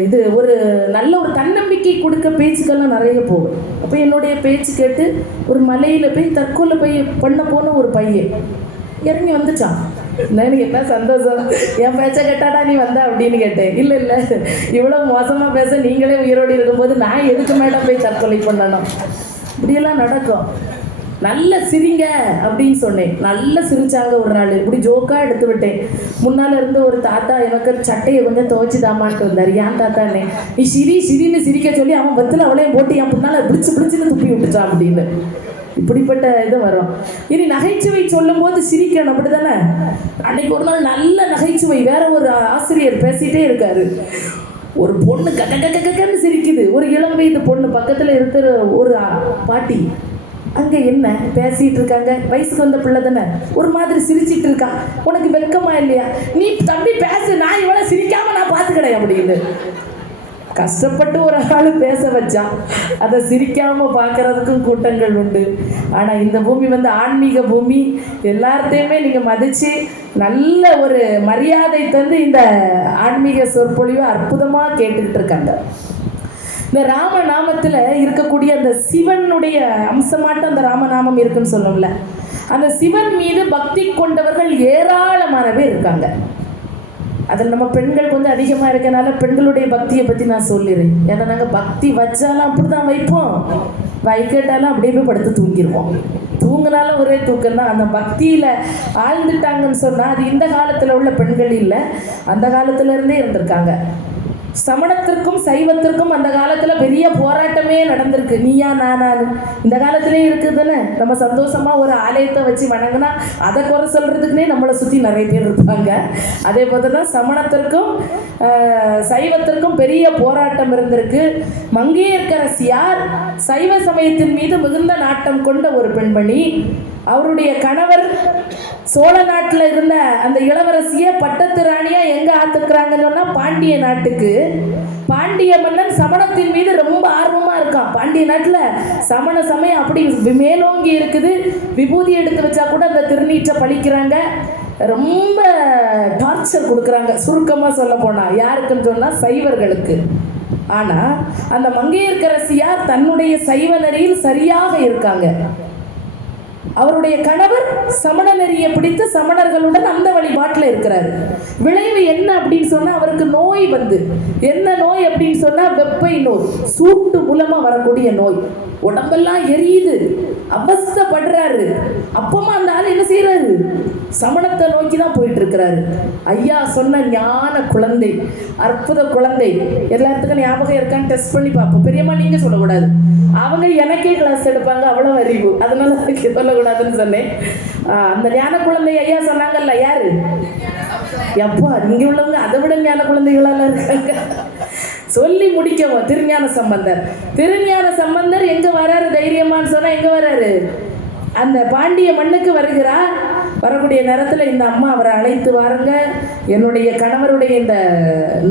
இது ஒரு நல்ல ஒரு தன்னம்பிக்கை கொடுக்க பேச்சுக்கள்லாம் நிறைய போவேன். அப்போ என்னுடைய பேச்சு கேட்டு ஒரு மலையில் போய் தற்கொலை பண்ண போன ஒரு பையன் இறங்கி வந்துச்சான். எனக்கு என்ன சந்தோஷம், என் பேச்சை கேட்டாடா நீ வந்த அப்படின்னு கேட்டேன். இல்லை இல்லை, இவ்வளோ மோசமாக பேச நீங்களே உயிரோடு இருக்கும்போது நான் எதுக்கு மேடம் போய் தற்கொலை பண்ணணும்? இப்படியெல்லாம் நடக்கும். நல்ல சிரிங்க அப்படின்னு சொன்னேன். நல்ல சிரிச்சாங்க. ஒரு நாள் இப்படி ஜோக்காக எடுத்து விட்டேன். முன்னால் இருந்து ஒரு தாத்தா எனக்கு சட்டையை கொஞ்சம் துவைச்சி தாமான்ட்டு வந்தார். ஏன் தாத்தானே, நீ சிரின்னு சிரிக்க சொல்லி அவன் பத்தில் அவளையும் போட்டு என் முன்னால் பிடிச்சுன்னு துப்பி விட்டுச்சான் அப்படின்னு. இப்படிப்பட்ட இது வரும். இனி நகைச்சுவை சொல்லும் போது சிரிக்கணும், அப்படித்தானே? அன்னைக்கு ஒரு நாள் நல்ல நகைச்சுவை. வேற ஒரு ஆசிரியர் பேசிட்டே இருக்காரு. ஒரு பொண்ணு கக்கன்னு சிரிக்குது. ஒரு இளம் வயது பொண்ணு பக்கத்தில் இருக்கிற ஒரு பாட்டி அங்கே என்ன பேசிகிட்டு இருக்காங்க. வயசுக்கு வந்த பிள்ளை தானே, ஒரு மாதிரி சிரிச்சிட்டு இருக்கா. உனக்கு வெக்கமா இல்லையா? நீ தம்பி பேசு, நான் இவளை சிரிக்காம நான் பார்த்துக்கிறேன் அப்படின்னு கஷ்டப்பட்டு ஒரு ஆள் பேச வச்சான். அதை சிரிக்காம பார்க்கறதுக்கும் கூட்டங்கள் உண்டு. ஆனால் இந்த பூமி வந்து ஆன்மீக பூமி. எல்லாத்தையுமே நீங்கள் மதித்து நல்ல ஒரு மரியாதை தந்து இந்த ஆன்மீக சொற்பொழிவை அற்புதமாக கேட்டுக்கிட்டு இருக்காங்க. இந்த ராமநாமத்தில் இருக்கக்கூடிய அந்த சிவனுடைய அம்சமாட்டம் அந்த ராமநாமம் இருக்குன்னு சொல்லணும்ல. அந்த சிவன் மீது பக்தி கொண்டவர்கள் ஏராளமான பேர் இருக்காங்க. அதில் நம்ம பெண்கள் கொஞ்சம் அதிகமாக இருக்கனால பெண்களுடைய பக்தியை பற்றி நான் சொல்லிடுறேன். ஏன்னா நாங்கள் பக்தி வச்சாலும் அப்படி தான் வைப்போம், வைக்கட்டாலும் அப்படியே போய் படுத்து தூங்கிடுவோம். தூங்கினாலும் ஒரே தூக்கம் தான். அந்த பக்தியில் ஆழ்ந்துட்டாங்கன்னு சொன்னால் அது இந்த காலத்தில் உள்ள பெண்கள் இல்லை, அந்த காலத்துலேருந்தே இருந்திருக்காங்க. சமணத்திற்கும் சைவத்திற்கும் அந்த காலத்தில் பெரிய போராட்டமே நடந்திருக்கு. நீயா நானான்னு இந்த காலத்திலே இருக்குது தானே. நம்ம சந்தோஷமாக ஒரு ஆலயத்தை வச்சு வணங்கினா அதை குறை சொல்கிறதுக்குனே நம்மளை சுற்றி நிறைய பேர் இருப்பாங்க. அதே போல தான் சமணத்திற்கும் சைவத்திற்கும் பெரிய போராட்டம் இருந்திருக்கு. மங்கையர்க்கரசியார் சைவ சமயத்தின் மீது மிகுந்த நாட்டம் கொண்ட ஒரு பெண்மணி. அவருடைய கணவர் சோழ நாட்டில் இருந்த அந்த இளவரசியை பட்டத்து ராணியா எங்க ஆத்துக்கிறாங்கன்னு சொன்னா பாண்டிய நாட்டுக்கு. பாண்டிய மன்னன் சமணத்தின் மீது ரொம்ப ஆர்வமா இருக்கான். பாண்டிய நாட்டுல சமண சமயம் அப்படி மேலோங்கி இருக்குது. விபூதி எடுத்து வச்சா கூட அந்த திருநீற்றை பழிக்கிறாங்க. ரொம்ப டார்ச்சர் கொடுக்குறாங்க. சுருக்கமா சொல்ல போனா யாருக்குன்னு சொன்னா சைவர்களுக்கு. ஆனா அந்த மங்கையர்க்கரசியார் தன்னுடைய சைவ நெறியில் சரியாக இருக்காங்க. அவருடைய கணவர் சமண நெறியை பிடித்து சமணர்களுடன் அந்த வழிபாட்டில் இருக்கிறார். விளைவு என்ன அப்படின்னு சொன்னா அவருக்கு நோய் வந்து, என்ன நோய் அப்படின்னு சொன்னா வெப்பை நோய், சூட்டு மூலமா வரக்கூடிய நோய். உடம்பெல்லாம் எரியுது, அவஸ்தைப்படுறாரு. அப்பமா அந்த ஆள் என்ன செய்யறாரு? சமணத்தை நோக்கி தான் போயிட்டு இருக்கிறாரு. ஐயா சொன்ன ஞான குழந்தை, அற்புத குழந்தை. எல்லாத்துக்கும் ஞாபகம் இருக்கான்னு டெஸ்ட் பண்ணி பார்ப்போம். பெரியம்மா நீங்க சொல்லக்கூடாது, அவங்க எனக்கே கிளாஸ் எடுப்பாங்க, அவ்வளோ அறிவு, அதனால சொல்லக்கூடாதுன்னு சொன்னேன். அந்த ஞான குழந்தை ஐயா சொன்னாங்கல்ல, யாரு? எப்பா இங்க உள்ளவங்க அதை விட ஞான குழந்தைகளால இருக்காங்க. சொல்லி முடிக்கவும் திருஞான சம்பந்தர். திருஞான சம்பந்தர் எங்க வராரு தைரியமான்னு சொன்னா எங்க வராரு? அந்த பாண்டிய மண்ணுக்கு வருகிறார். வரக்கூடிய நேரத்தில் இந்த அம்மா அவரை அழைத்து வாருங்க, என்னுடைய கணவருடைய இந்த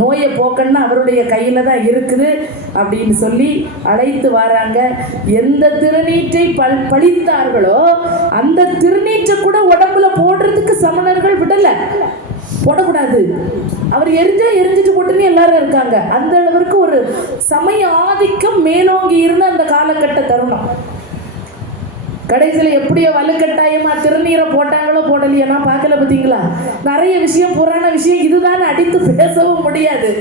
நோயை போக்கன்னா அவருடைய கையில் தான் இருக்குது அப்படின்னு சொல்லி அழைத்து வராங்க. எந்த திருநீற்றை பழித்தார்களோ அந்த திருநீற்றை கூட உடம்புல போடுறதுக்கு சமணர்கள் விடலை, போடக்கூடாது. அவர் எரிஞ்சிட்டு போட்டுன்னு எல்லாரும் இருக்காங்க. அந்த அளவிற்கு ஒரு சமய ஆதிக்கம் மேலோங்கி இருந்த அந்த காலகட்ட தருணம். கடைசியில் எப்படியோ வலுக்கட்டாயமா திருநீரை போட்டாங்களோ போடலையோ நான் பார்க்கல. பார்த்தீங்களா? நிறைய விஷயம், புராண விஷயம் இதுதான் அடித்து பேசவும் முடியாது.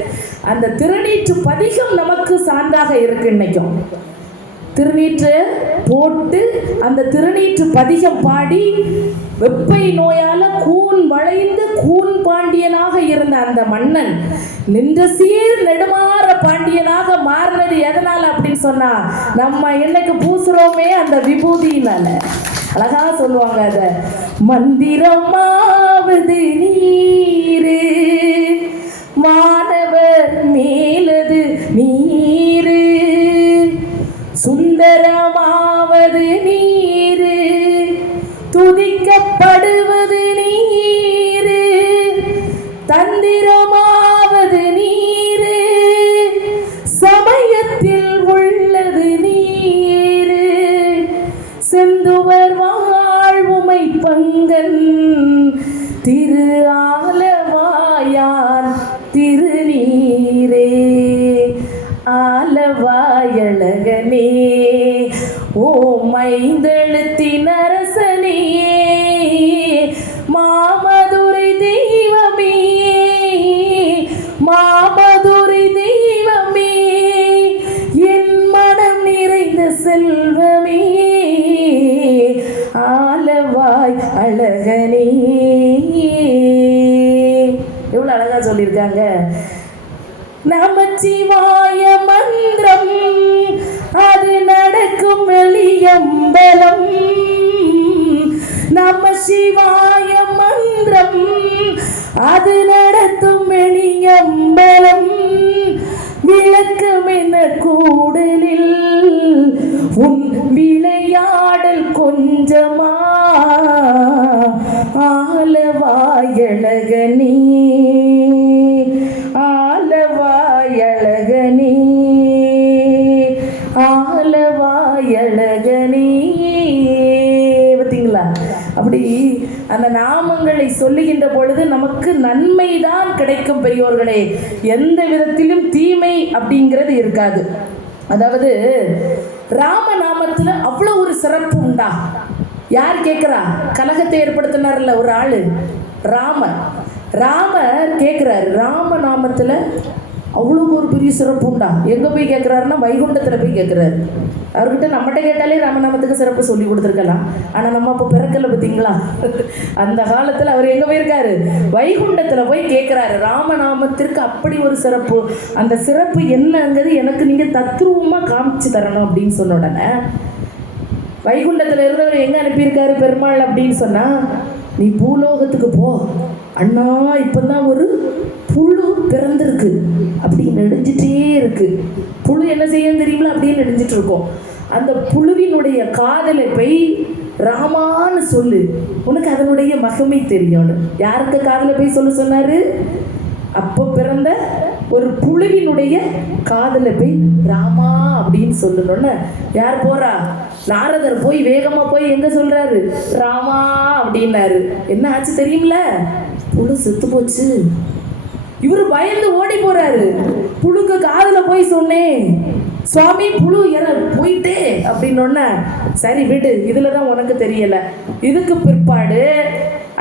அந்த திருநீற்று பதிகம் நமக்கு சான்றாக இருக்கு. இன்னைக்கும் திருநீற்று போட்டு அந்த திருநீற்று பதிகம் பாடி வெப்பை நோயால கூன் வளைந்து கூன் பாண்டியனாக இருந்த அந்த மன்னன் நின்ற சீர் நெடுமாற பாண்டியனாக மாறினது எதனால அப்படின்னு சொன்னா நம்ம இன்னைக்கு பூசுறோமே அந்த விபூதியினால. அழகா சொல்லுவாங்க, அத மந்திரமாவது நீரு மாணவர் மேலது நீரு சுந்தரமாவது நீரு துதிக்கப்படுவது நீரு தந்திரமாவது நீரு சமயத்தில் உள்ளது நீரு செந்துவர் வாழ்வுமை பங்கன் திரு ஆலவாயான் திருநீரே ஆலவாயழகனே ஓ மைந்தெழுத்தின் அரசனே மாமதுரை தெய்வமே மாமதுரை தெய்வமே என் மனம் நிறைந்த செல்வமே ஆலவாய் அழகனே. எவ்வளவு அழகா சொல்லியிருக்காங்க. நமச்சிவாய மந்திரம் அது நடக்கும் வெளியம்பலம். நம சிவாய மந்திரம் அது நடத்தும் வெளியம்பலம். விளக்கம் என கூடலில் உன் விளையாடல் கொஞ்சமா ஆலவாயழகனே ஆலவாயழகனே ஆலவாயழகனே. பார்த்தீங்களா? அப்படி அந்த நாமங்களை சொல்லுகின்ற பொழுது நமக்கு நன்மைதான் கிடைக்கும் பெரியோர்களே, எந்த விதத்திலும் தீமை அப்படிங்கிறது இருக்காது. அதாவது ராமநாமத்துல அவ்வளோ ஒரு சிறப்பு உண்டா? யார் கேட்குறா? கலகத்தை ஏற்படுத்தினார்ல ஒரு ஆளு, ராமர் கேட்குறாரு, ராமநாமத்தில் அவ்வளோ ஒரு பெரிய சிறப்பு உண்டா? எங்கே போய் கேட்குறாருன்னா வைகுண்டத்தில் போய் கேட்குறாரு. அவர்கிட்ட நம்மகிட்ட கேட்டாலே ராமநாமத்துக்கு சிறப்பு சொல்லி கொடுத்துருக்கலாம். ஆனால் நம்ம அப்போ பிறக்கலை. பார்த்தீங்களா? அந்த காலத்தில் அவர் எங்கே போயிருக்காரு? வைகுண்டத்தில் போய் கேட்குறாரு. ராமநாமத்திற்கு அப்படி ஒரு சிறப்பு. அந்த சிறப்பு என்னங்கிறது எனக்கு நீங்கள் தத்ரூபமாக காமிச்சு தரணும் அப்படின்னு சொன்ன உடனே வைகுண்டத்தில் இருந்தவர் எங்கே அனுப்பியிருக்காரு பெருமாள் அப்படின்னு சொன்னால், நீ பூலோகத்துக்கு போ அண்ணா, இப்போதான் ஒரு புழு பிறந்திருக்கு அப்படி நெடிஞ்சிட்டே இருக்கு. புழு என்ன செய்யும் தெரியுங்களா? அப்படியே நெடிஞ்சிட்டு இருக்கோம். அந்த புழுவினுடைய காதலை போய் ராமான்னு சொல்லு, உனக்கு அதனுடைய மகிமை தெரியும். யாருக்கு காதுல போய் சொல்ல சொன்னாரு? அப்போ பிறந்த ஒரு புழுவினுடைய காதுல போய் ராமா அப்படின்னு சொல்லணும்னு யார் போறா? நாரதர் போய் வேகமா போய் எங்க சொல்றாரு? ராமா அப்படின்னாரு. என்ன ஆச்சு தெரியும்ல? புழு செத்து போச்சு. இவரு பயந்து ஓடி போறாரு. புழுக்கு காதுல போய் சொன்னேன், சுவாமி புழு போயிட்டே அப்படின்னு. சரி விடு, இதுலதான் உனக்கு தெரியல. இதுக்கு பிற்பாடு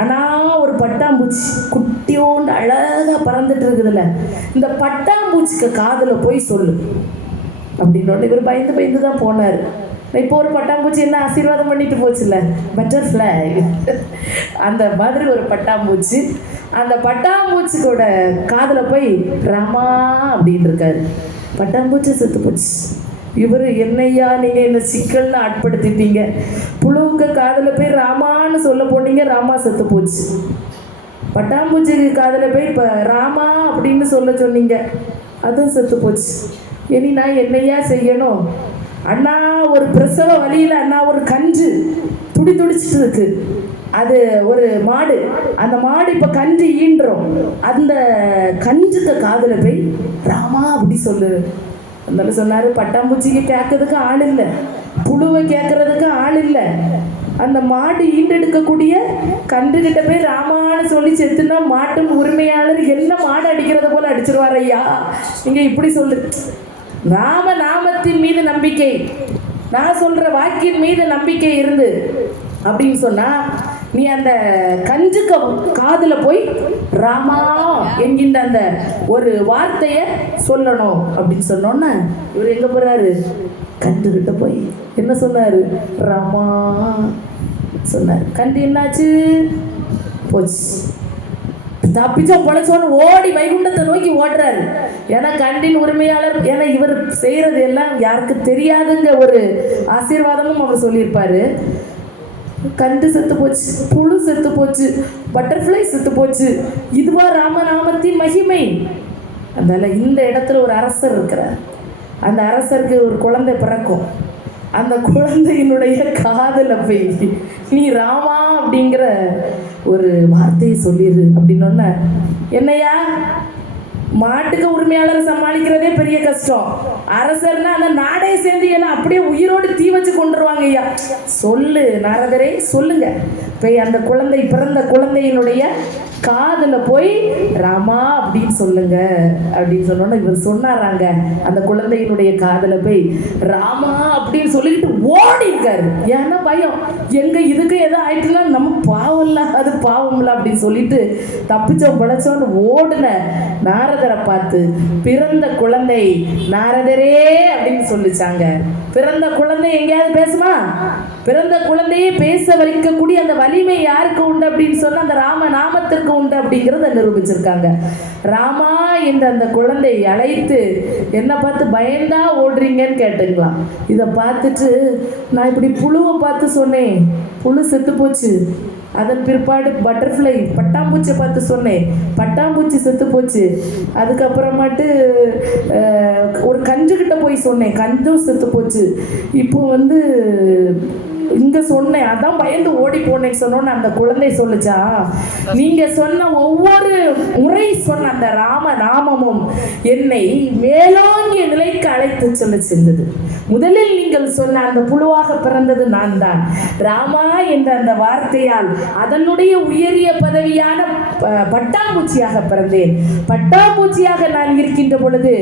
ஆனா ஒரு பட்டாம்பூச்சி குட்டியோண்டு அழகா பறந்துட்டு இருக்குதுல்ல, இந்த பட்டாம்பூச்சிக்கு காதுல போய் சொல்லு அப்படின்னு இவர் பயந்து பயந்து தான் போனார். இப்போ ஒரு பட்டாம்பூச்சி என்ன ஆசீர்வாதம் பண்ணிட்டு போச்சுல்ல, பட்டர்ஃப்ளை. அந்த மாதிரி ஒரு பட்டாம்பூச்சி, அந்த பட்டாம்பூச்சிக்கோட காதுல போய் ராமா அப்படின்னு இருக்காரு. பட்டாம்பூச்சி செத்து போச்சு. இவர் என்னையா நீங்க இந்த சிக்கல்னு ஆட்படுத்திட்டீங்க, புழுவுக்கு காதுல போய் ராமான்னு சொல்ல போனீங்க, ராமா செத்து போச்சு. பட்டாம்பூச்சிக்கு காதுல போய் இப்போ ராமா அப்படின்னு சொல்ல சொன்னீங்க, அதுவும் செத்து போச்சு. இனி நான் என்னையா செய்யணும்? அண்ணா ஒரு பிரசவ வழியில அண்ணா ஒரு கன்று துடிச்சிட்டு இருக்கு. அது ஒரு மாடு, அந்த மாடு இப்ப கன்று ஈன்றோம். அந்த கன்றுக்கு காதுல போய் ராமா அப்படி சொல்லு. அதனால சொன்னாரு, பட்டாம்பூச்சிக்கு கேட்கறதுக்கு ஆள் இல்லை, புழுவை கேட்கறதுக்கு ஆள் இல்லை. அந்த மாடு ஈண்டெடுக்கக்கூடிய கன்றுகிட்ட போய் ராமான்னு சொல்லி செத்துனா மாட்டின் உரிமையாளர் என்ன மாடு அடிக்கிறத போல அடிச்சிருவார் ஐயா. நீங்க இப்படி சொல்லு. ராம நாமத்தின் மீது நம்பிக்கை, நான் சொல்ற வாக்கின் மீது நம்பிக்கை இருந்து அப்படின்னு சொன்னா நீ அந்த கஞ்சுக்கு காதுல போய் ராமா என்கின்ற அந்த ஒரு வார்த்தைய சொல்லணும் அப்படின்னு சொன்னோன்னா இவர் எங்க போறாரு? கன்றுகிட்ட போய் என்ன சொன்னாரு? ராமா சொன்னார். கன்று என்னாச்சு? போச்சு. தப்பிச்சோம் பொழைச்சோன்னு ஓடி வைகுண்டத்தை நோக்கி ஓடுறாரு. ஏன்னா கண்டின் உரிமையாளர், ஏன்னா இவர் செய்யறது எல்லாம் யாருக்கு தெரியாதுங்க ஒரு ஆசீர்வாதமும் அவர் சொல்லியிருப்பாரு. கண்டு செத்து போச்சு, புழு செத்து போச்சு, பட்டர்ஃப்ளை செத்து போச்சு. இதுவா ராமநாமத்தின் மகிமை? அதனால இந்த இடத்துல ஒரு அரசர் இருக்கிறார். அந்த அரசருக்கு ஒரு குழந்தை பிறக்கும். அந்த குழந்தையினுடைய காதுல போய் நீ ராமா அப்படிங்கிற ஒரு வார்த்தையை சொல்லிடு அப்படின்னோன்ன, என்னையா மாட்டுக்கு உரிமையாளரை சமாளிக்கிறதே பெரிய கஷ்டம், அரசர்னா அந்த நாடே சேர்ந்து என்ன அப்படியே உயிரோடு தீ வச்சு கொண்டுருவாங்க ஐயா. சொல்லு நாரதரே சொல்லுங்க. போய் அந்த குழந்தை, பிறந்த குழந்தையினுடைய காதுல போய் ராமா அப்படின்னு சொல்லுங்க அப்படின்னு சொன்னோன்னா இவர் சொன்னாராங்க. அந்த குழந்தையினுடைய காதுல போய் ராமா அப்படின்னு சொல்லிட்டு ஓடி இருக்காரு. ஏன்னா பயம், எங்க இதுக்கு எதோ ஆயிட்டுனா நம்ம பாவம்ல, அது பாவம்ல அப்படின்னு சொல்லிட்டு தப்பிச்சோம் பழச்சோன்னு ஓடுன நாரதரை பார்த்து பிறந்த குழந்தை நாரதரே அப்படின்னு சொல்லிச்சாங்க. பிறந்த குழந்தை எங்கேயாவது பேசுமா? பிறந்த குழந்தையே பேச வைக்கக்கூடிய அந்த வலிமை யாருக்கு உண்டு அப்படின்னு சொன்னா அந்த ராம நாமத்திற்கு உண்டு அப்படிங்கிறத நிரூபிச்சிருக்காங்க. ராமா என்ற அந்த குழந்தை அழைத்து என்ன பார்த்து பயந்தா ஓடுறீங்கன்னு கேட்டுக்கலாம். இதை பார்த்துட்டு நான் இப்படி புழுவை பார்த்து சொன்னேன், புழு செத்து போச்சு. அதன் பிற்பாடு பட்டர்ஃப்ளை பட்டாம்பூச்சியை பார்த்து சொன்னேன், பட்டாம்பூச்சி செத்து போச்சு. அதுக்கப்புறமாட்டு ஒரு கன்றுகிட்ட போய் சொன்னேன், கன்றும் செத்து போச்சு. இப்போ இங்க சொன்னேன், அதான் பயந்து ஓடி போனேன்னு சொன்னோன்னு அந்த குழந்தை சொல்லுச்சா, நீங்க சொன்ன ஒவ்வொரு முறை சொன்ன அந்த ராம நாமமும் என்னை மேலோங்கிய நிலைக்கு அழைத்து சொல்ல சென்றது. முதலில் நீங்கள் சொன்ன அந்த புழுவாக பிறந்தது நான் தான். ராமா என்ற அந்த வார்த்தையால் அதனுடைய உயரிய பதவியான பட்டாம்பூச்சியாக பிறந்தேன். பட்டாம்பூச்சியாக நான் இருக்கின்ற பொழுது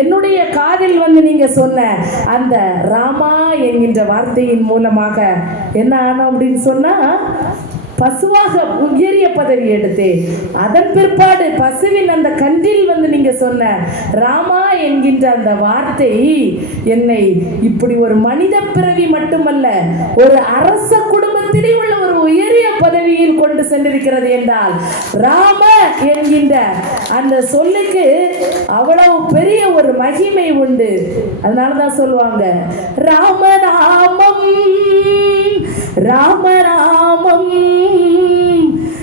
என்னுடைய காதில் நீங்க சொன்ன அந்த ராமா என்கின்ற வார்த்தையின் மூலமாக என்ன ஆனோம் அப்படின்னு சொன்னா பசுவாக உயரிய பதவி எடுத்தேன். அதன் பிற்பாடு பசுவின் அந்த கன்றில் நீங்க சொன்ன ராமா என்கின்ற அந்த வார்த்தை என்னை இப்படி ஒரு மனித பிறவி மட்டுமல்ல ஒரு அரச குடும்பத்திலே உள்ள ஒரு உயரிய பதவியில் கொண்டு சென்றிருக்கிறது என்றால் ராம என்கின்ற அந்த சொல்லுக்கு அவ்வளவு பெரிய ஒரு மகிமை உண்டு. அதனாலதான் சொல்லுவாங்க ராமநாமம் ராமநாமம்.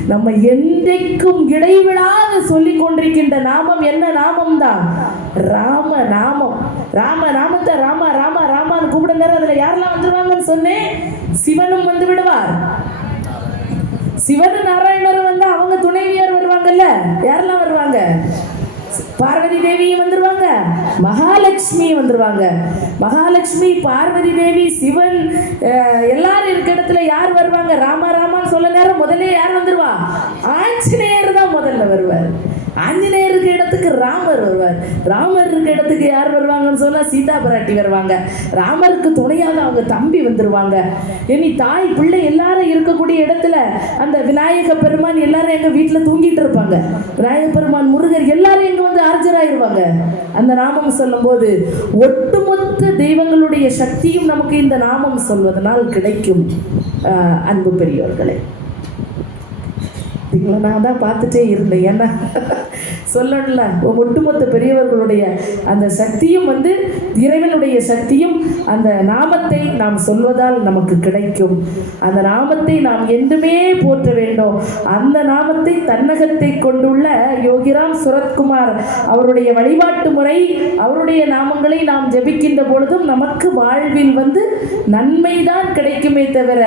நம்ம என்றைக்கும் இடைவிடாது சொல்லிக் கொண்டிருக்கின்ற நாமம் என்ன நாமம் தான்? ராம நாமம். ராம நாமத்தை ராமா ராமா ராமான்னு கூப்பிட நேரம் அதுல யாரெல்லாம் வந்துருவாங்க விடுவார்னு சொன்னேன், சிவனும் வந்து விடுவார். சிவன் நாராயணரும் வந்து அவங்க துணைவியார் வருவாங்கல்ல. யாரெல்லாம் வருவாங்க? பார்வதி தேவியும் வந்துருவாங்க, மகாலட்சுமியும் வந்துருவாங்க. மகாலட்சுமி, பார்வதி தேவி, சிவன் எல்லாரும் இருக்க இடத்துல யார் வருவாங்க? ராமா ராமான்னு சொல்ல நேரம் முதல்ல யார் வந்துருவா? ஆஞ்சநேயர் தான் முதல்ல வருவார். ஆஞ்சநேயர் இருக்க இடத்துக்கு ராமர் வருவார். ராமர் இருக்க இடத்துக்கு யார் வருவாங்கன்னு சொன்னா சீதா பிராட்டி வருவாங்க. ராமருக்கு துணையாக அவங்க தம்பி வந்துருவாங்க. இனி தாய் பிள்ளை எல்லாரும் இருக்கக்கூடிய இடத்துல அந்த விநாயக பெருமான் எல்லாரும் எங்க வீட்டுல தூங்கிட்டு இருப்பாங்க. விநாயக பெருமான், முருகர் எல்லாரும் எங்க வந்து ஆர்ஜராயிருவாங்க அந்த நாமம் சொல்லும் போது. ஒட்டுமொத்த தெய்வங்களுடைய சக்தியும் நமக்கு இந்த நாமம் சொல்வதனால் கிடைக்கும். அன்பு பெரியோர்களே, நான் தான் பார்த்துட்டே இருந்தேன். ஏன்னா சொல்லணும்ல, ஒட்டுமொத்த பெரியவர்களுடைய அந்த சக்தியும் வந்து இறைவனுடைய சக்தியும் அந்த நாமத்தை நாம் சொல்வதால் நமக்கு கிடைக்கும். அந்த நாமத்தை நாம் என்றுமே போற்ற வேண்டும். அந்த நாமத்தை தன்னகத்தை கொண்டுள்ள யோகிராம் சுரத்குமார் அவருடைய வழிபாட்டு முறை, அவருடைய நாமங்களை நாம் ஜபிக்கின்ற பொழுதும் நமக்கு வாழ்வில் வந்து நன்மைதான் கிடைக்குமே தவிர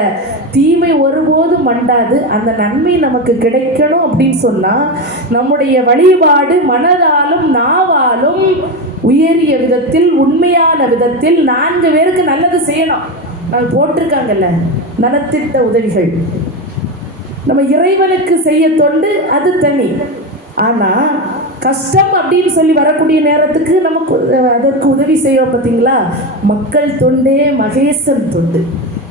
தீமை ஒருபோதும் மண்டாது. அந்த நன்மை நமக்கு கிடைக்கணும் அப்படின்னு சொன்னா நம்முடைய வழிபாடு மனதாலும் நாவாலும் உயரிய விதத்தில், உண்மையான விதத்தில் 4 பேருக்கு நல்லது செய்யணும். நான் போட்டிருக்காங்கல்ல நலத்திட்ட உதவிகள், நம்ம இறைவனுக்கு செய்ய தொண்டு அது தனி. ஆனா கஷ்டம் அப்படின்னு சொல்லி வரக்கூடிய நேரத்துக்கு நமக்கு அதற்கு உதவி செய்யறோம் பார்த்தீங்களா? மக்கள் தொண்டே மகேசன் தொண்டு.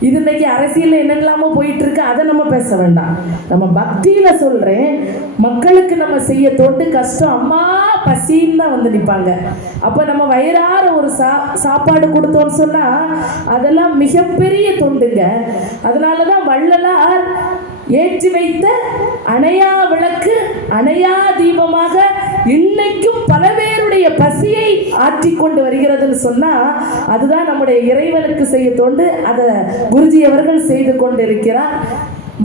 இது இன்னைக்கு அரசியல் என்னெல்லாமோ போயிட்டு இருக்கு, அதை நம்ம பேச வேண்டாம். நம்ம பக்தியில சொல்றேன், மக்களுக்கு நம்ம செய்ய தொண்டு கஷ்டம், அம்மா பசின்னு தான் வந்து நிற்பாங்க. அப்போ நம்ம வயிறார ஒரு சாப்பாடு கொடுத்தோம்னு சொன்னா அதெல்லாம் மிகப்பெரிய தொண்டுங்க. அதனாலதான் வள்ளலார் ஏற்றி வைத்த அணையா விளக்கு அணையா தீபமாக இன்னைக்கும் பல பேருடைய பசியை ஆற்றிக்கொண்டு வருகிறதுன்னு சொன்னா அதுதான் நம்முடைய இறைவனுக்கு செய்ய தொண்டு. அதை குருஜி அவர்கள் செய்து கொண்டிருக்கிறார்.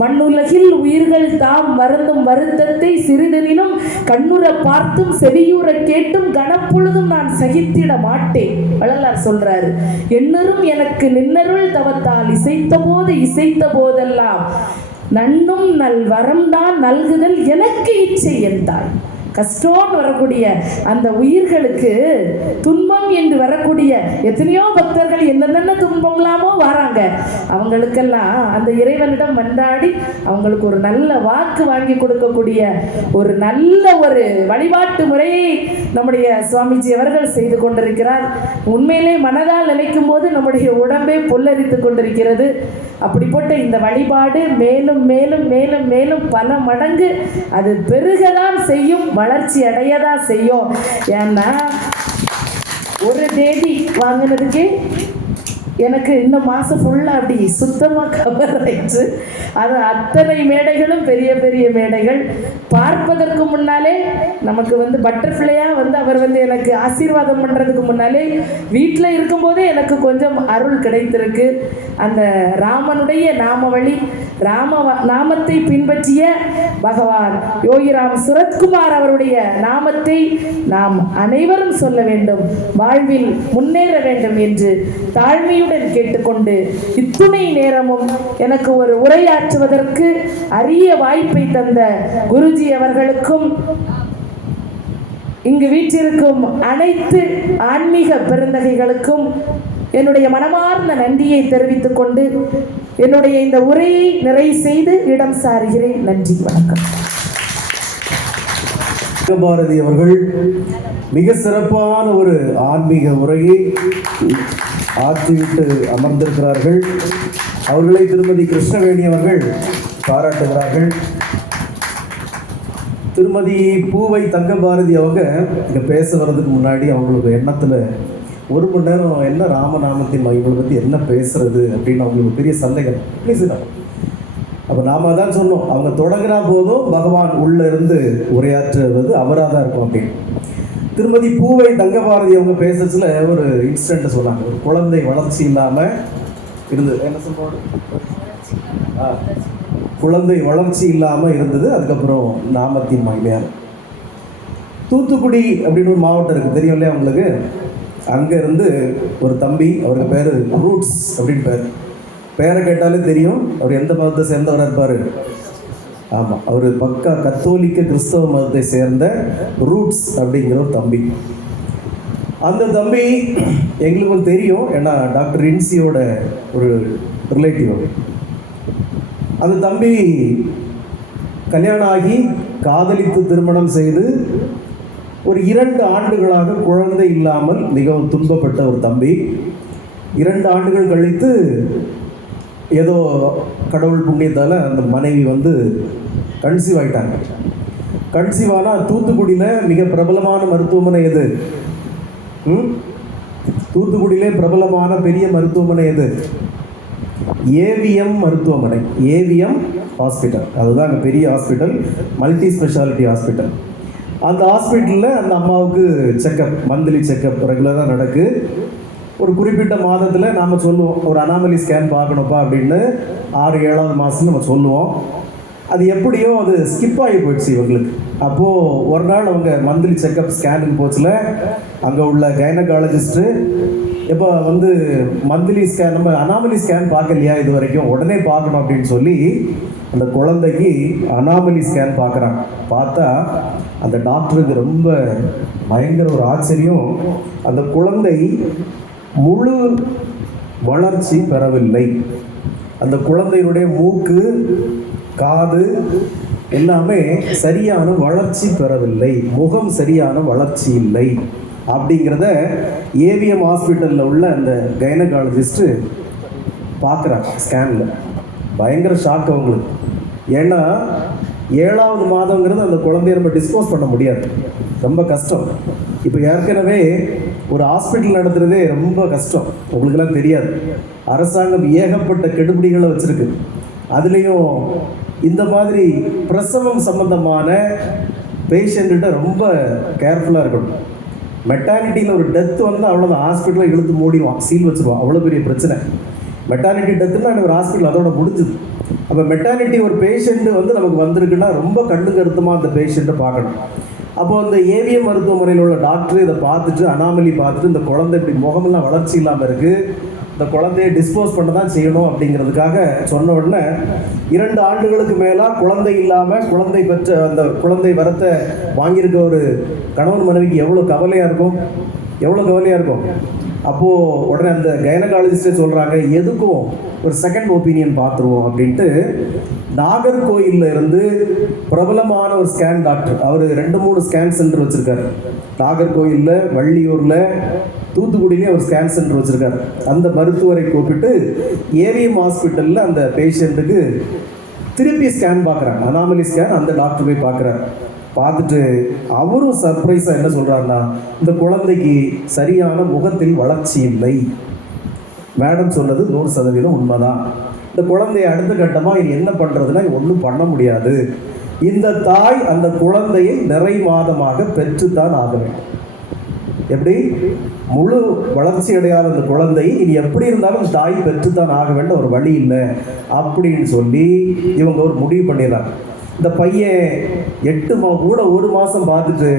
மண்ணுலகில் உயிர்கள் தாம் வருந்தும் வருத்தத்தை சிறிதனினும் கண்ணுற பார்த்தும் செவியுற கேட்டும் கனப்பொழுதும் நான் சகித்திட மாட்டேன் வள்ளலார் சொல்றாரு. என்னரும் எனக்கு நின்னருள் தவத்தால் இசைத்த போதெல்லாம் நன்னும் நல் வரம்தான் நல்குதல் எனக்கு இச்சை என்றாய். கஷ்டம்னு வரக்கூடிய அந்த உயிர்களுக்கு, துன்பம் என்று வரக்கூடிய எத்தனையோ பக்தர்கள் என்னென்ன துன்பங்களாமோ வராங்க, அவங்களுக்கெல்லாம் அந்த இறைவனிடம் மன்றாடி அவங்களுக்கு ஒரு நல்ல வாக்கு வாங்கி கொடுக்கக்கூடிய ஒரு நல்ல ஒரு வழிபாட்டு முறையை நம்முடைய சுவாமிஜி அவர்கள் செய்து கொண்டிருக்கிறார். உண்மையிலே மனதால் நினைக்கும் போது நம்முடைய உடம்பே புல்லரித்து கொண்டிருக்கிறது. அப்படிப்பட்ட இந்த வழிபாடு மேலும் மேலும் மேலும் மேலும் பல மடங்கு அது பெருகதான் செய்யும், வளர்ச்சி அடையதான் செய்யும். ஏன்னா ஒரு தேதி வாங்கினதுக்கு எனக்கு இந்த மாதம் ஃபுல்லாக அப்படி சுத்தமாக கவர் ஆயிடுச்சு. அது அத்தனை மேடைகளும் பெரிய பெரிய மேடைகள். பார்ப்பதற்கு முன்னாலே நமக்கு வந்து பட்டர்ஃப்ளையாக வந்து அவர் வந்து எனக்கு ஆசீர்வாதம் பண்ணுறதுக்கு முன்னாலே வீட்டில் இருக்கும்போதே எனக்கு கொஞ்சம் அருள் கிடைத்திருக்கு. அந்த ராமனுடைய நாம வழி, நாமத்தை பின்பற்றிய பகவான் யோகிராம் சுரத்குமார் அவருடைய நாமத்தை நாம் அனைவரும் சொல்ல வேண்டும், வாழ்வில் முன்னேற வேண்டும் என்று தாழ்மையுடன் கேட்டுக்கொண்டு இத்துணை நேரமும் எனக்கு ஒரு உரையாற்றுவதற்கு அரிய வாய்ப்பை தந்த குருஜி அவர்களுக்கும் இங்கு வீற்றிருக்கும் அனைத்து ஆன்மீக பெருந்தகைகளுக்கும் என்னுடைய மனமார்ந்த நன்றியை தெரிவித்துக் கொண்டு என்னுடைய இந்த உரையை நிறைவு செய்து இடம் சாருகிறேன். நன்றி, வணக்கம். பாரதி அவர்கள் மிக சிறப்பான ஒரு ஆன்மீக உரையை ஆற்றிவிட்டு அமர்ந்திருக்கிறார்கள். அவர்களை திருமதி கிருஷ்ணவேணி அவர்கள் பாராட்டுகிறார்கள். திருமதி பூவை தங்கபாரதி அவங்க இங்கே பேச வர்றதுக்கு முன்னாடி அவங்களுக்கு எண்ணத்தில் 1 மணி நேரம் என்ன ராமநாமத்தின் மகிமை பற்றி என்ன பேசுறது அப்படின்னு அவங்களுக்கு பெரிய சந்தேகம். பேசுகிறாங்க. அப்போ நாம் தான் சொன்னோம், அவங்க தொடங்கினா போதும் பகவான் உள்ளே இருந்து உரையாற்றுவது அவராக தான் இருக்கும் அப்படின்னு. திருமதி பூவை தங்கபாரதி அவங்க பேசுறதுல ஒரு இன்சிடென்ட் சொன்னாங்க. ஒரு குழந்தை வளர்ச்சி இல்லாமல் இருந்தது. என்ன சொல்றாங்க? குழந்தை வளர்ச்சி இல்லாமல் இருந்தது. அதுக்கப்புறம் நாமத்தின் மகிமையார். தூத்துக்குடி அப்படின்னு ஒரு மாவட்டம் இருக்குது, தெரியும் இல்லையா உங்களுக்கு? அங்கே இருந்து ஒரு தம்பி, அவருக்கு பேர் ரூட்ஸ் அப்படின்னு பேர். பேரை கேட்டாலே தெரியும் அவர் எந்த மதத்தை சேர்ந்தவராக இருப்பார். ஆமாம், அவர் பக்கா கத்தோலிக்க கிறிஸ்தவ மதத்தை சேர்ந்த ரூட்ஸ் அப்படிங்கிற ஒரு தம்பி. அந்த தம்பி எங்களுக்கு தெரியும், ஏன்னா டாக்டர் ரின்சியோட ஒரு ரிலேட்டிவ். அந்த தம்பி கல்யாணம் ஆகி காதலித்து திருமணம் செய்து ஒரு 2 ஆண்டுகளாக குழந்தை இல்லாமல் மிகவும் துன்பப்பட்ட ஒரு தம்பி. 2 ஆண்டுகள் கழித்து ஏதோ கடவுள் புண்ணியத்தால் அந்த மனைவி கன்சீவ் ஆகிட்டாங்க. கன்சீவ் ஆனால் தூத்துக்குடியில் மிக பிரபலமான மருத்துவமனை எது? தூத்துக்குடியிலே பிரபலமான பெரிய மருத்துவமனை எது? ஏவிஎம் மருத்துவமனை, ஏவிஎம் ஹாஸ்பிட்டல். அதுதான் அங்கே பெரிய ஹாஸ்பிட்டல், மல்டி ஸ்பெஷாலிட்டி ஹாஸ்பிட்டல். அந்த ஹாஸ்பிட்டலில் அந்த அம்மாவுக்கு செக்கப், மந்த்லி செக்கப் ரெகுலராக நடக்கு. ஒரு குறிப்பிட்ட மாதத்தில் நாம் சொல்லுவோம், ஒரு அனாமலி ஸ்கேன் பார்க்கணுப்பா அப்படின்னு 6-7வது மாதம் நம்ம சொல்லுவோம். அது எப்படியோ அது ஸ்கிப் ஆகி போயிடுச்சு இவங்களுக்கு. அப்போது ஒரு நாள் அவங்க மந்த்லி செக்கப் ஸ்கேனுக்கு போச்சுல, அங்கே உள்ள கைனகாலஜிஸ்ட்டு இப்போ மந்த்லி ஸ்கேன், நம்ம அனாமலி ஸ்கேன் பார்க்கலையா இது வரைக்கும், உடனே பார்க்கணும் அப்படின்னு சொல்லி அந்த குழந்தைக்கு அனாமலி ஸ்கேன் பார்க்குறாங்க. பார்த்தா அந்த டாக்டருக்கு ரொம்ப பயங்கர ஒரு ஆச்சரியம். அந்த குழந்தை முழு வளர்ச்சி பெறவில்லை. அந்த குழந்தையினுடைய மூக்கு, காது எல்லாமே சரியான வளர்ச்சி பெறவில்லை, முகம் சரியான வளர்ச்சி இல்லை அப்படிங்கிறத ஏவிஎம் ஹாஸ்பிட்டலில் உள்ள அந்த கைனகாலஜிஸ்ட்டு பார்க்குறாங்க ஸ்கேனில். பயங்கர ஷாக் அவங்களுக்கு. ஏன்னா 7வது மாதங்கிறது அந்த குழந்தைய நம்ம டிஸ்போஸ் பண்ண முடியாது, ரொம்ப கஷ்டம். இப்போ ஏற்கனவே ஒரு ஹாஸ்பிட்டல் நடத்துகிறதே ரொம்ப கஷ்டம், உங்களுக்கெல்லாம் தெரியாது. அரசாங்கம் ஏகப்பட்ட கெடுபிடிகளை வச்சுருக்கு. அதுலேயும் இந்த மாதிரி பிரசவம் சம்பந்தமான பேஷண்ட்கிட்ட ரொம்ப கேர்ஃபுல்லாக இருக்கணும். மெட்டானிட்டியில் ஒரு டெத்து அவ்வளோதான், ஹாஸ்பிட்டலில் இழுத்து மூடிடுவான், சீல் வச்சுருவான், அவ்வளோ பெரிய பிரச்சனை. மெட்டானிட்டி டெத்துன்னா ஒரு ஹாஸ்பிட்டல் அதோட முடிஞ்சுது. அப்போ மெட்டானிட்டி ஒரு பேஷண்ட்டு நமக்கு வந்திருக்குன்னா ரொம்ப கண்ணு கருத்துமாக அந்த பேஷண்ட்டை பார்க்கணும். அப்போது அந்த ஏவிஎம் மருத்துவமனையில் உள்ள டாக்டர் இதை பார்த்துட்டு, அனாமலி பார்த்துட்டு, இந்த குழந்தை இப்படி முகமெல்லாம் வளர்ச்சி இல்லாமல் இருக்குது, இந்த குழந்தையை டிஸ்போஸ் பண்ண தான் செய்யணும் அப்படிங்கிறதுக்காக சொன்ன உடனே 2 ஆண்டுகளுக்கு மேலாக குழந்தை இல்லாமல் குழந்தை பெற்ற அந்த குழந்தை வரத்தை வாங்கியிருக்க ஒரு கணவன் மனைவிக்கு எவ்வளோ கவலையாக இருக்கும், எவ்வளோ கவலையாக இருக்கும். அப்போது உடனே அந்த கைனகாலஜிஸ்டே சொல்கிறாங்க, எதுக்கும் ஒரு செகண்ட் ஒப்பீனியன் பார்த்துருவோம் அப்படின்ட்டு நாகர்கோயிலில் இருந்து பிரபலமான ஒரு ஸ்கேன் டாக்டர், அவர் 2-3 ஸ்கேன் சென்டர் வச்சுருக்காரு. நாகர்கோயிலில், வள்ளியூரில், தூத்துக்குடியிலே ஒரு ஸ்கேன் சென்டர் வச்சுருக்காரு. அந்த மருத்துவரை கூப்பிட்டு ஏவிஎம் ஹாஸ்பிட்டலில் அந்த பேஷண்ட்டுக்கு திருப்பி ஸ்கேன் பார்க்குறாங்க, அனாமலி ஸ்கேன். அந்த டாக்டர் போய் பார்க்குறாரு. பார்த்துட்டு அவரும் சர்ப்ரைஸாக என்ன சொல்கிறாருன்னா, இந்த குழந்தைக்கு சரியான முகத்தில் வளர்ச்சி இல்லை. மேடம் சொன்னது 100% உண்மைதான். இந்த குழந்தைய அடுத்த கட்டமாக இது என்ன பண்ணுறதுன்னா ஒன்றும் பண்ண முடியாது. இந்த தாய் அந்த குழந்தையை நிறை மாதமாக பெற்றுத்தான் ஆக வேண்டும். எப்படி முழு வளர்ச்சி அடையாத அந்த குழந்தை இனி எப்படி இருந்தாலும் தாய் பெற்றுத்தான் ஆக வேண்டும், ஒரு வழி இல்லை அப்படின்னு சொல்லி இவங்க ஒரு முடிவு பண்ணிடுறாங்க. இந்த பையன் 8 கூட 1 மாதம் பார்த்துட்டு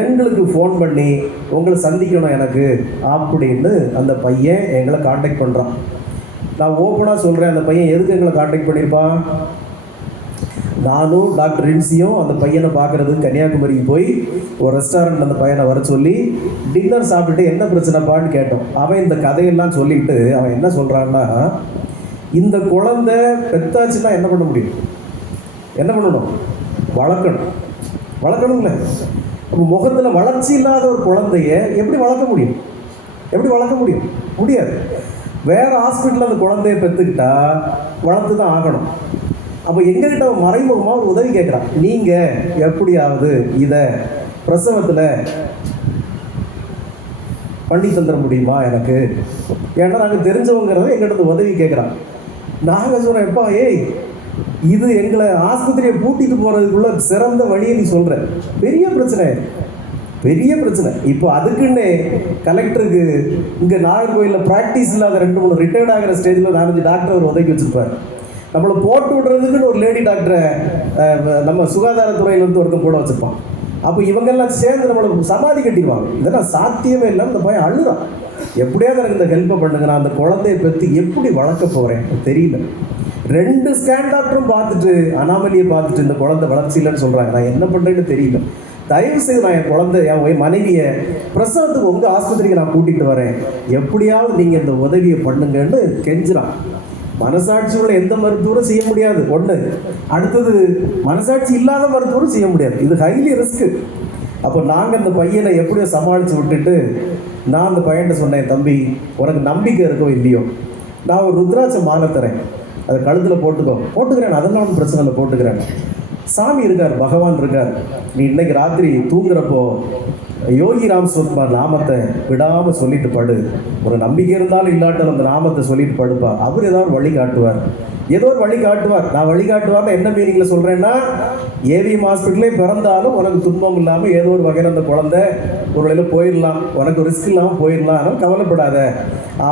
எங்களுக்கு ஃபோன் பண்ணி உங்களை சந்திக்கணும் எனக்கு அப்படின்னு அந்த பையன் எங்களை காண்டாக்ட் பண்ணுறான். நான் ஓப்பனாக சொல்கிறேன், அந்த பையன் எதுக்கு எங்களை காண்டாக்ட் பண்ணியிருப்பான்? நானும் டாக்டர் ரின்சியும் அந்த பையனை பார்க்குறதுக்கு கன்னியாகுமரிக்கு போய் ஒரு ரெஸ்டாரண்ட் அந்த பையனை வர சொல்லி டின்னர் சாப்பிட்டுட்டு என்ன பிரச்சனைப்பான்னு கேட்டோம். அவன் இந்த கதையெல்லாம் சொல்லிட்டு அவன் என்ன சொல்கிறான்னா, இந்த குழந்தை பெத்தாச்சுன்னா என்ன பண்ண முடியும், என்ன பண்ணணும், வளர்க்கணுங்களே. அப்போ முகத்தில் வளர்ச்சி இல்லாத ஒரு குழந்தைய எப்படி வளர்க்க முடியும், எப்படி வளர்க்க முடியும்? முடியாது. வேறு ஹாஸ்பிட்டலில் அந்த குழந்தைய பெற்றுக்கிட்டா வளர்த்து தான் ஆகணும். அப்போ எங்ககிட்ட மறைமுகமாக ஒரு உதவி கேட்குறான், நீங்கள் எப்படியாவது இதை பிரசவத்தில் பண்ணி தந்துட முடியுமா எனக்கு, ஏன்னா நாங்கள் தெரிஞ்சவங்கிறத எங்கிட்ட உதவி கேட்குறான். நாங்கள் சொல்கிறோம், எப்பா ஏய் இது எங்களை ஆஸ்பத்திரியை பூட்டிட்டு போகிறதுக்குள்ள சிறந்த வழியை நீ சொல்கிற, பெரிய பிரச்சனை, பெரிய பிரச்சனை. இப்போ அதுக்குன்னே கலெக்டருக்கு இங்கே நாகர்கோயிலில் ப்ராக்டிஸ் இல்லாத 2-3 ரிட்டையர்ட் ஆகிற ஸ்டேஜில் 4-5 டாக்டர் அவர் உதவி வச்சுருப்பார். நம்மளை போட்டு விடுறதுக்குன்னு ஒரு லேடி டாக்டரை நம்ம சுகாதாரத்துறையிலேருந்து ஒருத்தர் கூட வச்சுருப்பான். அப்போ இவங்கெல்லாம் சேர்ந்து நம்மளை சமாதி கட்டிடுவாங்க. இதெல்லாம் சாத்தியமே இல்லை. அந்த பையன் அழுறான். எப்படியாவது எனக்கு இந்த ஹெல்ப்பை பண்ணுங்க, நான் அந்த குழந்தைய பற்றி எப்படி வளர்க்க போகிறேன் தெரியல. 2 ஸ்கேன் டாக்டரும் பார்த்துட்டு அனாமலியை பார்த்துட்டு இந்த குழந்தை வளர்ச்சி இல்லைன்னு சொல்கிறாங்க. நான் என்ன பண்ணுறேன்னு தெரியல. தயவு செய்து நான் என் மனைவியை பிரசவத்துக்கு உங்கள் ஆஸ்பத்திரிக்கு நான் கூட்டிகிட்டு வரேன், எப்படியாவது நீங்கள் இந்த உதவியை பண்ணுங்கன்னு கெஞ்சுறான். மனசாட்சி உள்ள எந்த மருத்துவரும் செய்ய முடியாது ஒன்று. அடுத்தது மனசாட்சி இல்லாத மருத்துவரும் செய்ய முடியாது. இது ஹைலி ரிஸ்க்கு. அப்போ நாங்கள் அந்த பையனை எப்படியோ சமாளித்து விட்டுட்டு நான் அந்த பையன்கிட்ட சொன்னேன், தம்பி உனக்கு நம்பிக்கை இருக்கோ இல்லையோ, நான் ஒரு ருத்ராட்ச மாலை தரேன், அதை கழுத்தில் போட்டுக்கிறேன், அதெல்லாம் ஒன்றும் பிரச்சனை இல்லை, போட்டுக்கிறேன். சாமி இருக்கார், பகவான் இருக்கார். நீ இன்னைக்கு ராத்திரி தூங்குறப்போ யோகி ராம் சுரத்குமார் நாமத்தை விடாமல் சொல்லிட்டு படு. ஒரு நம்பிக்கை இருந்தாலும் இல்லாட்டாலும் அந்த நாமத்தை சொல்லிட்டு படுப்பா. அவர் ஏதாவது வழி காட்டுவார், ஏதோ ஒரு வழி காட்டுவார். நான் வழி காட்டுவார்னு என்ன மீனிங்கில் சொல்கிறேன்னா, ஏவிஎம் ஹாஸ்பிட்டலே பிறந்தாலும் உனக்கு துன்பம் இல்லாமல் ஏதோ ஒரு வகையில் அந்த குழந்தை ஒரு வழியில் போயிடலாம், உனக்கு ரிஸ்க் இல்லாமல் போயிடலாம், ஆனால் கவலைப்படாத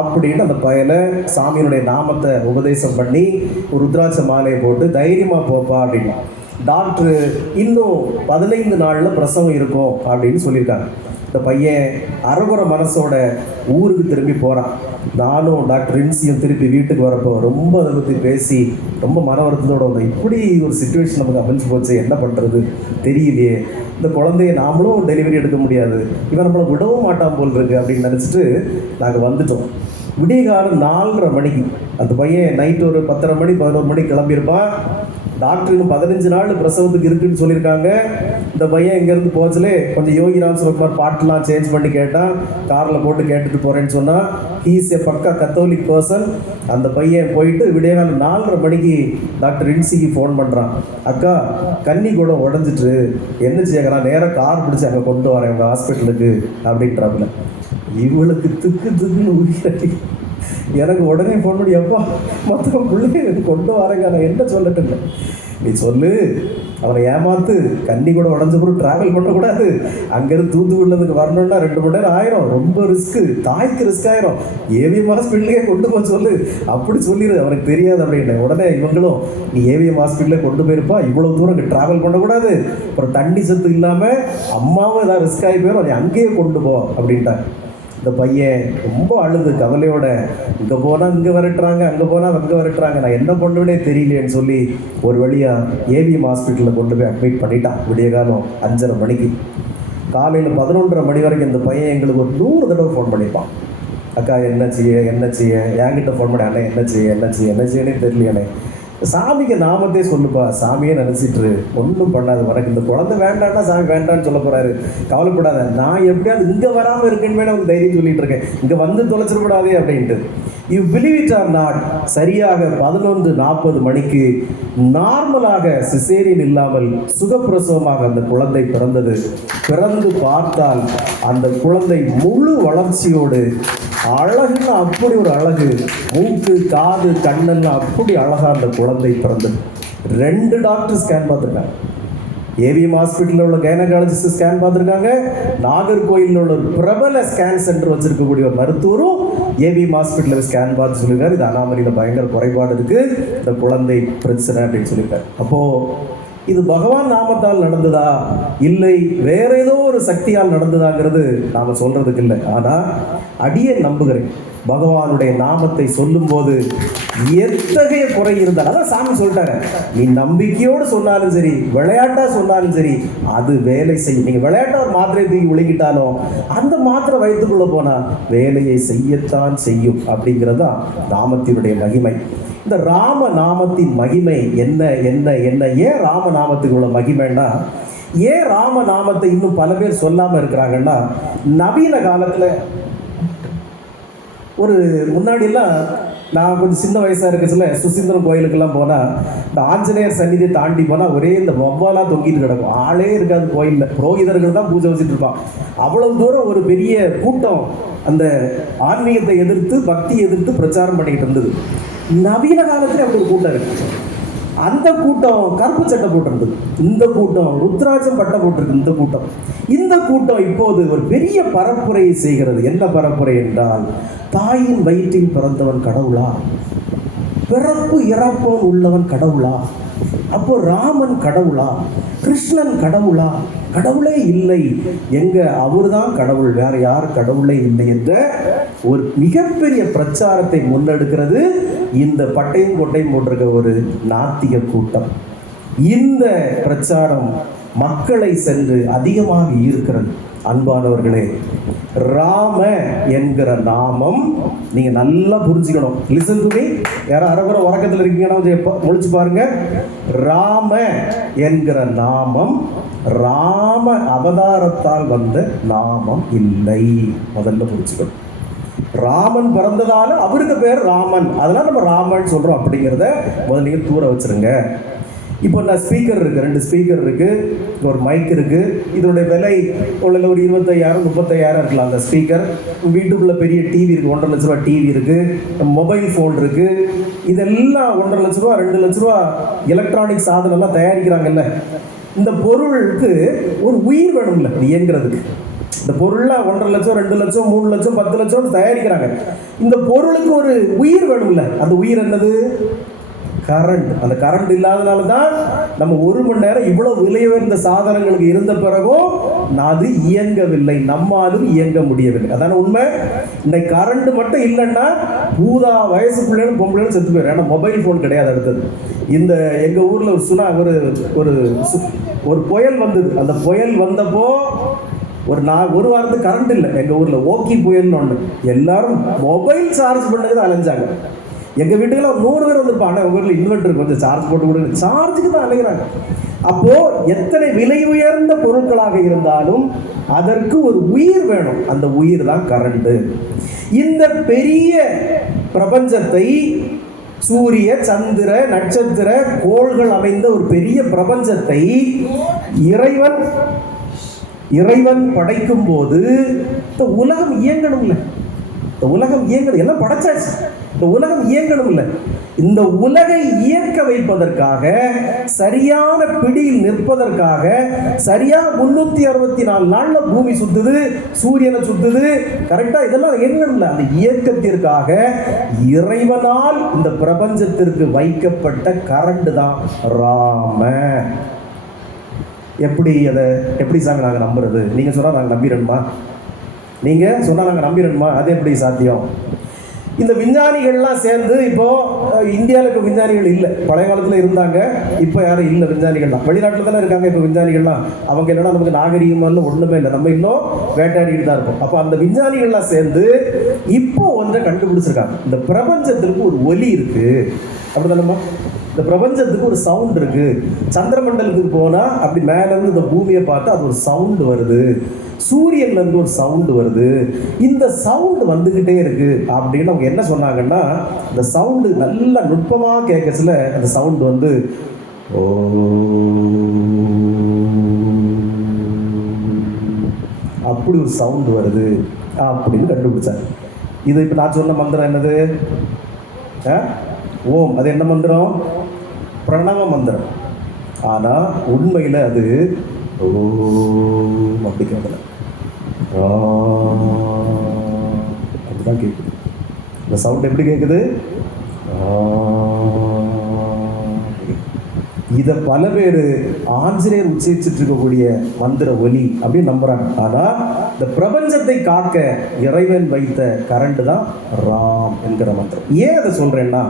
அப்படின்னு அந்த பையனை சாமியினுடைய நாமத்தை உபதேசம் பண்ணி ஒரு ருத்ராட்ச மாலையை போட்டு தைரியமாக போப்பா அப்படின்னு. டாக்டரு இன்னும் 15 நாளில் பிரசவம் இருக்கும் அப்படின்னு சொல்லியிருக்காங்க. இந்த பையன் அரைகுறை மனசோட ஊருக்கு திரும்பி போகிறான். நானும் டாக்டர் ரின்சியும் திருப்பி வீட்டுக்கு வரப்போ ரொம்ப அதை பற்றி பேசி ரொம்ப மன வருத்தத்தோடு வந்தோம். இப்படி ஒரு சுச்சுவேஷன் நமக்கு அமைஞ்சு போச்சு, என்ன பண்ணுறது தெரியலையே, இந்த குழந்தைய நாமளும் டெலிவரி எடுக்க முடியாது, இவன் நம்மளை விடவும் மாட்டான் போல் இருக்கு அப்படின்னு நினச்சிட்டு நாங்கள் வந்துட்டோம். விடிய காலம் 4:30 மணிக்கு அந்த பையன் நைட்டு ஒரு 10:30 மணி 11 மணிக்கு கிளம்பியிருப்பான். டாக்டர் இன்னும் 15 நாள் பிரசவத்துக்கு இருக்குன்னு சொல்லியிருக்காங்க. இந்த பையன் இங்கேருந்து போச்சலே கொஞ்சம் யோகி ராம் சுரத்குமார் பாட்டெலாம் சேஞ்ச் பண்ணி கேட்டான், காரில் போட்டு கேட்டுட்டு போகிறேன்னு சொன்னால் ஹீஸ் ஏ பக்கா கத்தோலிக் பர்சன். அந்த பையன் போயிட்டு விடியகாலம் 4:30 மணிக்கு டாக்டர் ரின்சிக்கு ஃபோன் பண்ணுறான், அக்கா கன்னி கூட உடஞ்சிட்டு என்ன செய்யறான், நேராக கார் பிடிச்சி அங்கே கொண்டு வரேன் உங்கள் ஹாஸ்பிட்டலுக்கு அப்படின்றாப்புல. இவளுக்கு திக்குன்னு உயிரடி. எனக்கு உடனே ஃபோன் பண்ணி, எப்பா மற்ற பிள்ளைய கொண்டு வரேங்க, நான் என்ன சொல்லட்டுங்க, நீ சொல்லு, அவனை ஏமாத்து, கன்னி கூட உடஞ்ச பிறகு ட்ராவல் பண்ணக்கூடாது, அங்கேருந்து தூத்துக்குடியிலேருந்து வரணுன்னா 2 மணி நேரம் ஆயிரும், ரொம்ப ரிஸ்க்கு, தாய்க்கு ரிஸ்க் ஆயிரும், ஏவிஎம் ஹாஸ்பிட்டலே கொண்டு போக சொல்லு அப்படி சொல்லிடு, அவனுக்கு தெரியாது அப்படின்னு. உடனே இவங்களும் நீ ஏவிஎம் ஹாஸ்பிட்டலே கொண்டு போயிருப்பா, இவ்வளோ தூரம் இங்கே ட்ராவல் பண்ணக்கூடாது, அப்புறம் தண்ணி சத்து இல்லாமல் அம்மாவும் ஏதாவது ரிஸ்க் ஆகி போயிடும், நீ அங்கேயே கொண்டு போ அப்படின்ட்டாங்க. இந்த பையன் ரொம்ப அழுது கவலையோட, இங்கே போனால் இங்கே விரட்டுறாங்க, அங்கே போனால் அங்கே விரட்டுறாங்க, நான் என்ன பண்ணுவேனே தெரியலேன்னு சொல்லி ஒரு வழியாக ஏவிஎம் ஹாஸ்பிட்டலில் கொண்டு போய் அட்மிட் பண்ணிட்டான். விடிய காலம் 5:30 மணிக்கு. காலையில் 11:30 மணி வரைக்கும் இந்த பையன் எங்களுக்கு ஒரு 100 தடவை ஃபோன் பண்ணிப்பான், அக்கா என்ன செய்ய என்கிட்ட ஃபோன் பண்ணி, அண்ணே என்ன செய்யனே தெரியலையானே, சாமிக்கு நாமத்தே சொல்லுப்பா, சாமியே நினச்சிட்டு ஒன்றும் பண்ணாது, உனக்கு இந்த குழந்தை வேண்டான்னா சாமி வேண்டான்னு சொல்ல போகிறாரு, கவலைப்படாத, நான் எப்படியாவது இங்கே வராமல் இருக்கேன்னு அவனுக்கு தைரியம் சொல்லிட்டு இருக்கேன், இங்கே வந்து தொலைச்சிடக்கூடாதே அப்படின்ட்டு. You believe it or not, சரியாக 11:40 மணிக்கு நார்மலாக சிசேரியன் இல்லாமல் சுகப்பிரசவமாக அந்த குழந்தை பிறந்தது. பிறந்து பார்த்தால் அந்த குழந்தை முழு வளர்ச்சியோடு, அழகுன்னா அப்படி ஒரு அழகு, மூக்கு காது கண்ணெல்லாம் அப்படி அழகாக அந்த குழந்தை பிறந்தது. 2 டாக்டர் ஸ்கேன் பார்த்துருக்காங்க. ஏவிஎம் ஹாஸ்பிட்டலில் உள்ள கைனகாலஜிஸ்ட் ஸ்கேன் பார்த்துருக்காங்க. நாகர்கோயிலில் உள்ள ஒரு பிரபல ஸ்கேன் சென்டர் வச்சிருக்கக்கூடிய ஒரு மருத்துவரும் ஏவிஎம் ஹாஸ்பிட்டலில் ஸ்கேன் பார்த்து சொல்லியிருக்காரு, இது அனாமலியில் பயங்கர குறைபாடு இருக்குது, இந்த குழந்தை பிரச்சனை அப்படின்னு சொல்லியிருக்காரு. அப்போது இது பகவான் நாமத்தால் நடந்ததா இல்லை வேற ஏதோ ஒரு சக்தியால் நடந்ததாங்கிறது நாம் சொல்றதுக்கு இல்லை. ஆனால் அடியே நம்புகிறேன், பகவானுடைய நாமத்தை சொல்லும்போது எத்தகைய குறை இருந்தால், அதான் சாமி சொல்லிட்டாரு, நீ நம்பிக்கையோடு சொன்னாலும் சரி விளையாட்டா சொன்னாலும் சரி அது வேலை செய்யும். நீங்கள் விளையாட்டா ஒரு மாத்திரை தூக்கி விழுங்கிட்டாலும் அந்த மாத்திரை வயிற்றுக்குள்ளே போனால் வேலையை செய்யத்தான் செய்யும். அப்படிங்கிறது தான் நாமத்தினுடைய மகிமை. இந்த ராம நாமத்தின் மகிமை என்ன என்ன என்ன ஏன் ராம நாமத்துக்கு உள்ள மகிமைன்னா, ஏன் ராம நாமத்தை இன்னும் பல பேர் சொல்லாமல் இருக்கிறாங்கன்னா, நவீன காலத்தில் ஒரு முன்னாடியெல்லாம் நான் கொஞ்சம் சின்ன வயசாக இருக்கச்சுல சுசீந்திரம் கோயிலுக்கெல்லாம் போனால் இந்த ஆஞ்சநேயர் சன்னிதியை தாண்டி போனால் ஒரே இந்த வவ்வாலாக தொங்கிட்டு கிடக்கும், ஆளே இருக்காது கோயிலில், புரோகிதர்கள் தான் பூஜை வச்சுட்டு இருப்பான். அவ்வளவு தூரம் ஒரு பெரிய கூட்டம் அந்த ஆன்மீகத்தை எதிர்த்து பக்தியை எதிர்த்து பிரச்சாரம் பண்ணிக்கிட்டு இருந்தது. நவீன காலத்தில் அப்படி ஒரு கூட்டம் இருக்கு. அந்த கூட்டம் கருப்பு சட்டை போட்டிருந்தது, இந்த கூட்டம் ருத்ராட்சம் பட்டை போட்டிருக்கு. இந்த கூட்டம் இப்போது ஒரு பெரிய பரப்புரையை செய்கிறது. என்ன பரப்புரை என்றால், தாயின் வயிற்றில் பிறந்தவன் கடவுளா, பிறப்பு இறப்போன் உள்ளவன் கடவுளா, அப்போ ராமன் கடவுளா, கிருஷ்ணன் கடவுளா, கடவுளே இல்லை, எங்க அவர்தான் கடவுள், வேற யாரும் கடவுளே இல்லை என்ற ஒரு மிகப்பெரிய பிரச்சாரத்தை முன்னெடுக்கிறது இந்த பட்டையும் கொட்டையும் போட்டிருக்க ஒரு நாத்திக கூட்டம். இந்த பிரச்சாரம் மக்களை சென்று அதிகமாக ஈர்க்கிறது. அன்பானவர்களே, ராம என்கிற நாமம் நீங்க நல்லா புரிஞ்சுக்கணும். Listen to me. யாரும் அரைகுறை உறக்கத்தில் இருக்கீங்கன்னா முழிச்சு பாருங்க. ராம என்கிற நாமம் ராம அவதாரத்தால் வந்த நாமம் இல்லை. முதல்ல புரிஞ்சுக்கணும். ராமன் பிறந்ததால அவருக்கு பேர் ராமன், அதனால நம்ம ராமன் சொல்றோம் அப்படிங்கிறத முதல்ல நீங்க தூர வச்சிருங்க. இப்போ நான் ஸ்பீக்கர் இருக்குது, 2 ஸ்பீக்கர் இருக்குது, ஒரு மைக் இருக்குது. இதனுடைய விலை உள்ள ஒரு 25,000 35,000 இருக்கலாம். அந்த ஸ்பீக்கர் வீட்டுக்குள்ளே பெரிய டிவி இருக்குது, 1.5 லட்ச ரூபா டிவி இருக்குது, மொபைல் ஃபோன் இருக்குது. இதெல்லாம் 1.5 லட்ச ரூபா 2 லட்ச ரூபா எலக்ட்ரானிக் சாதனம்லாம் தயாரிக்கிறாங்கல்ல. இந்த பொருளுக்கு ஒரு உயிர் வேணும்ல இது இயங்குறதுக்கு. இந்த பொருள்லாம் 1.5 லட்சம் 2 லட்சம் 3 லட்சம் 10 லட்சம் தயாரிக்கிறாங்க. இந்த பொருளுக்கு ஒரு உயிர் வேணும்ல. அந்த உயிர் என்னது? கரண்ட். அந்த கரண்ட் இல்லாதனால தான் நம்ம 1 மணி நேரம் இவ்வளவு விலை உயர்ந்த சாதனங்களுக்கு இருந்த பிறகும் அது இயங்கவில்லை, நம்மாலும் இயங்க முடியவில்லை. அதான உண்மை. இந்த கரண்ட் மட்டும் இல்லைன்னா பூதா வயசு பிள்ளைகளும் பொம்பளைகளும் செத்து போயிடும். ஏன்னா மொபைல் ஃபோன் கிடையாது. அடுத்தது இந்த எங்கள் ஊரில் ஒரு புயல் வந்தது. அந்த புயல் வந்தப்போ ஒரு வாரத்துக்கு கரண்ட் இல்லை எங்கள் ஊரில். ஓக்கி புயல்னு ஒன்று. எல்லாரும் மொபைல் சார்ஜ் பண்ணது அலைஞ்சாங்க. எங்கள் வீட்டுக்கெல்லாம் 100 பேர் வந்துருப்பாங்க. உங்கள் வீட்டில் இன்வெர்டர் கொஞ்சம் சார்ஜ் போட்டு கொடுங்க, சார்ஜுக்கு தான் அலைகிறாங்க. அப்போது எத்தனை விலை உயர்ந்த பொருட்களாக இருந்தாலும் அதற்கு ஒரு உயிர் வேணும். அந்த உயிர் தான் கரண்ட்டு. இந்த பெரிய பிரபஞ்சத்தை, சூரிய சந்திர நட்சத்திர கோள்கள் அமைந்த ஒரு பெரிய பிரபஞ்சத்தை இறைவன் படைக்கும் போது இந்த உலகம் இயங்கணும்ல. இந்த உலகம் இயங்கணும், எல்லாம் படைச்சாச்சு. இந்த உலகம் இயங்கணும் இல்லை. இந்த உலகை இயக்க வைப்பதற்காக, சரியான பிடியில் நிற்பதற்காக, சரியா 364 நாள்ல பூமி சுத்துது, சூரியனை சுத்துது, கரெக்டா இதெல்லாம் இயங்கணும்ல. அந்த இயக்கத்திற்காக இறைவனால் இந்த பிரபஞ்சத்திற்கு வைக்கப்பட்ட கரண்ட் தான் ராம. எப்படி சாங்க நாங்கள் நம்புறது? நீங்கள் சொன்னால் நாங்கள் நம்பிடணுமா? நீங்கள் சொன்னால் நாங்கள் நம்பிடணுமா? அது எப்படி சாத்தியம்? இந்த விஞ்ஞானிகள்லாம் சேர்ந்து இப்போது இந்தியாவில் இப்போ விஞ்ஞானிகள் இல்லை. பழைய காலத்தில் இருந்தாங்க, இப்போ யாரும் இல்லை. விஞ்ஞானிகள்லாம் வெளிநாட்டில் தானே இருக்காங்க. இப்போ விஞ்ஞானிகள்லாம் அவங்க என்னன்னா நமக்கு நாகரீகமாக ஒன்றுமே இல்லை, நம்ம இன்னும் வேட்டையாடிட்டு தான் இருப்போம். அப்போ அந்த விஞ்ஞானிகள்லாம் சேர்ந்து இப்போ ஒன்றை கண்டுபிடிச்சிருக்காங்க. இந்த பிரபஞ்சத்திற்கு ஒரு ஒலி இருக்குது, அப்படி தானேம்மா? இந்த பிரபஞ்சத்துக்கு ஒரு சவுண்ட் இருக்கு. சந்திரமண்டலத்துக்கு போனால் அப்படி மேலேருந்து இந்த பூமியை பார்த்தா அது ஒரு சவுண்டு வருது, சூரியன்லேருந்து ஒரு சவுண்டு வருது. இந்த சவுண்டு வந்துக்கிட்டே இருக்கு அப்படின்னு அவங்க என்ன சொன்னாங்கன்னா, இந்த சவுண்டு நல்லா நுட்பமாக கேட்கச்சில அந்த சவுண்டு வந்து ஓ அப்படி ஒரு சவுண்டு வருது அப்படின்னு கண்டுபிடிச்சாங்க. இது இப்போ நான் சொன்ன மந்திரம் என்னது? ஓம். அது என்ன மந்திரம்? பிரணவ மந்திரம். ஆனால் உண்மையில் அது ஓம் அப்படி கேட்கல, அப்படிதான் கேட்குது. இந்த சவுண்ட் எப்படி கேட்குது? இதை பல பேர் ஆஞ்சநேயர் உச்சரிச்சுட்டு இருக்கக்கூடிய மந்திர ஒலி அப்படின்னு நம்புறாங்க. ஆனால் இந்த பிரபஞ்சத்தை காக்க இறைவன் வைத்த கரண்ட் தான் ராம் என்கிற மந்திரம். ஏன் அதை சொல்றேன்னா,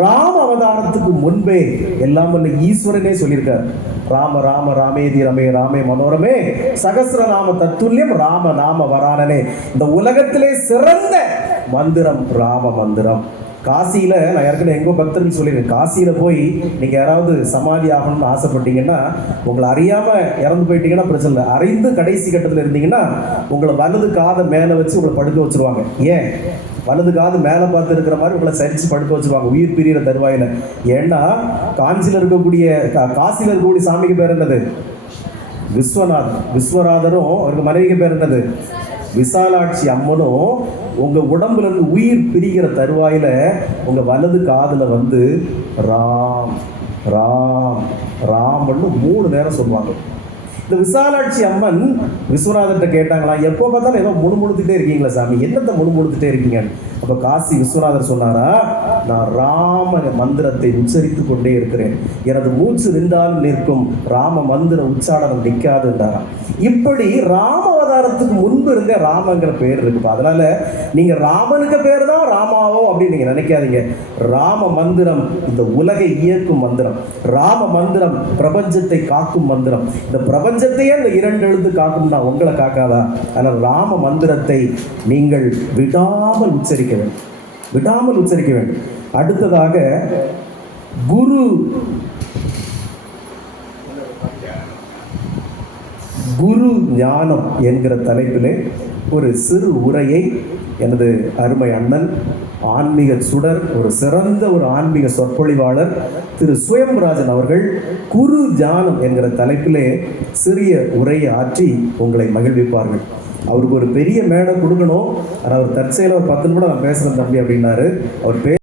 ராம அவதாரத்துக்கு முன்பே எல்லாம் வல்ல ஈஸ்வரனே சொல்லியிருக்கார். ராம ராம ராமேதி ரமே ராமே மனோரமே சகஸ்ரநாம தத்துல்யம் ராம நாம வரானனே. இந்த உலகத்திலே சிறந்த மந்திரம் ராம மந்திரம். காசியில் நான் ஏற்கனவே எங்கோ பக்தர்கள் சொல்லியிருக்கேன், காசியில் போய் நீங்கள் யாராவது சமாதி ஆகணும்னு ஆசைப்பட்டீங்கன்னா, உங்களை அறியாமல் இறந்து போயிட்டீங்கன்னா பிரச்சனை இல்லை. அறிந்து கடைசி கட்டத்தில் இருந்தீங்கன்னா உங்களை வலது காதை மேலே வச்சு உங்களை படுக்க வச்சுருவாங்க. ஏன்? வலது காது மேலே பார்த்து இருக்கிற மாதிரி உங்களை சரிச்சு படுக்க வச்சுருவாங்க உயிர் பிரிகிற தருவாயில். ஏன்னா காசியில் இருக்கக்கூடிய சாமிக்கு பேர் என்னது? விஸ்வநாதர். விஸ்வநாதரும் அவருக்கு மனைவிக்கு பேர் என்னது? விசாலாட்சி அம்மனும் உங்கள் உடம்புல இருந்து உயிர் பிரிகிற தருவாயில் உங்கள் வலது காதில் வந்து ராம் ராம் ராம்னு 3 நேரம் சொல்லுவாங்க. இந்த விசாலாட்சி அம்மன் விஸ்வநாதர்கிட்ட கேட்டாங்களா, எப்போ பார்த்தாலும் ஏதோ முணுமுணுத்துட்டே இருக்கீங்களா சாமி, என்னத்தை முணுமுணுத்துட்டே இருக்கீங்க? அப்போ காசி விஸ்வநாதர் சொன்னாரா, நான் ராம மந்திரத்தை உச்சரித்து கொண்டே இருக்கிறேன், எனது மூச்சு நின்றாலும் நிற்கும், ராம மந்திர உச்சாரணம் நிற்காதுன்றாரா. இப்படி ராம அவதாரத்துக்கு முன்பு இருந்த ராமங்கிற பேர் இருக்குப்பா. அதனால நீங்க ராமனுக்கு பேர் தான் ராமாவோ அப்படின்னு நீங்க நினைக்காதீங்க. ராம மந்திரம் இந்த உலகை இயக்கும் மந்திரம், ராம மந்திரம் பிரபஞ்சத்தை காக்கும் மந்திரம். இந்த பிரபஞ்சத்தையே இந்த 2 எழுத்து காக்கும்னா உங்களை காக்காதா? ஆனால் ராம மந்திரத்தை நீங்கள் விடாமல் உச்சரிக்க வேண்டும், விடாமல் உச்சரிக்க வேண்டும். அடுத்ததாக குரு ஞானம் என்கிற தலைப்பிலே ஒரு சிறு உரையை எனது அருமை அண்ணன், ஆன்மீக சுடர், ஒரு சிறந்த ஒரு ஆன்மீக சொற்பொழிவாளர் திரு சுயம்பராஜன் அவர்கள் குரு ஞானம் என்கிற தலைப்பிலே சிறிய உரையை ஆற்றி உங்களை மகிழ்விப்பார்கள். அவருக்கு ஒரு பெரிய மேடை கொடுக்கணும், ஆனால் அவர் தற்செயலாக ஒரு 10 நிமிடம் நான் பேசுகிறேன் தம்பி அப்படின்னாரு. அவர்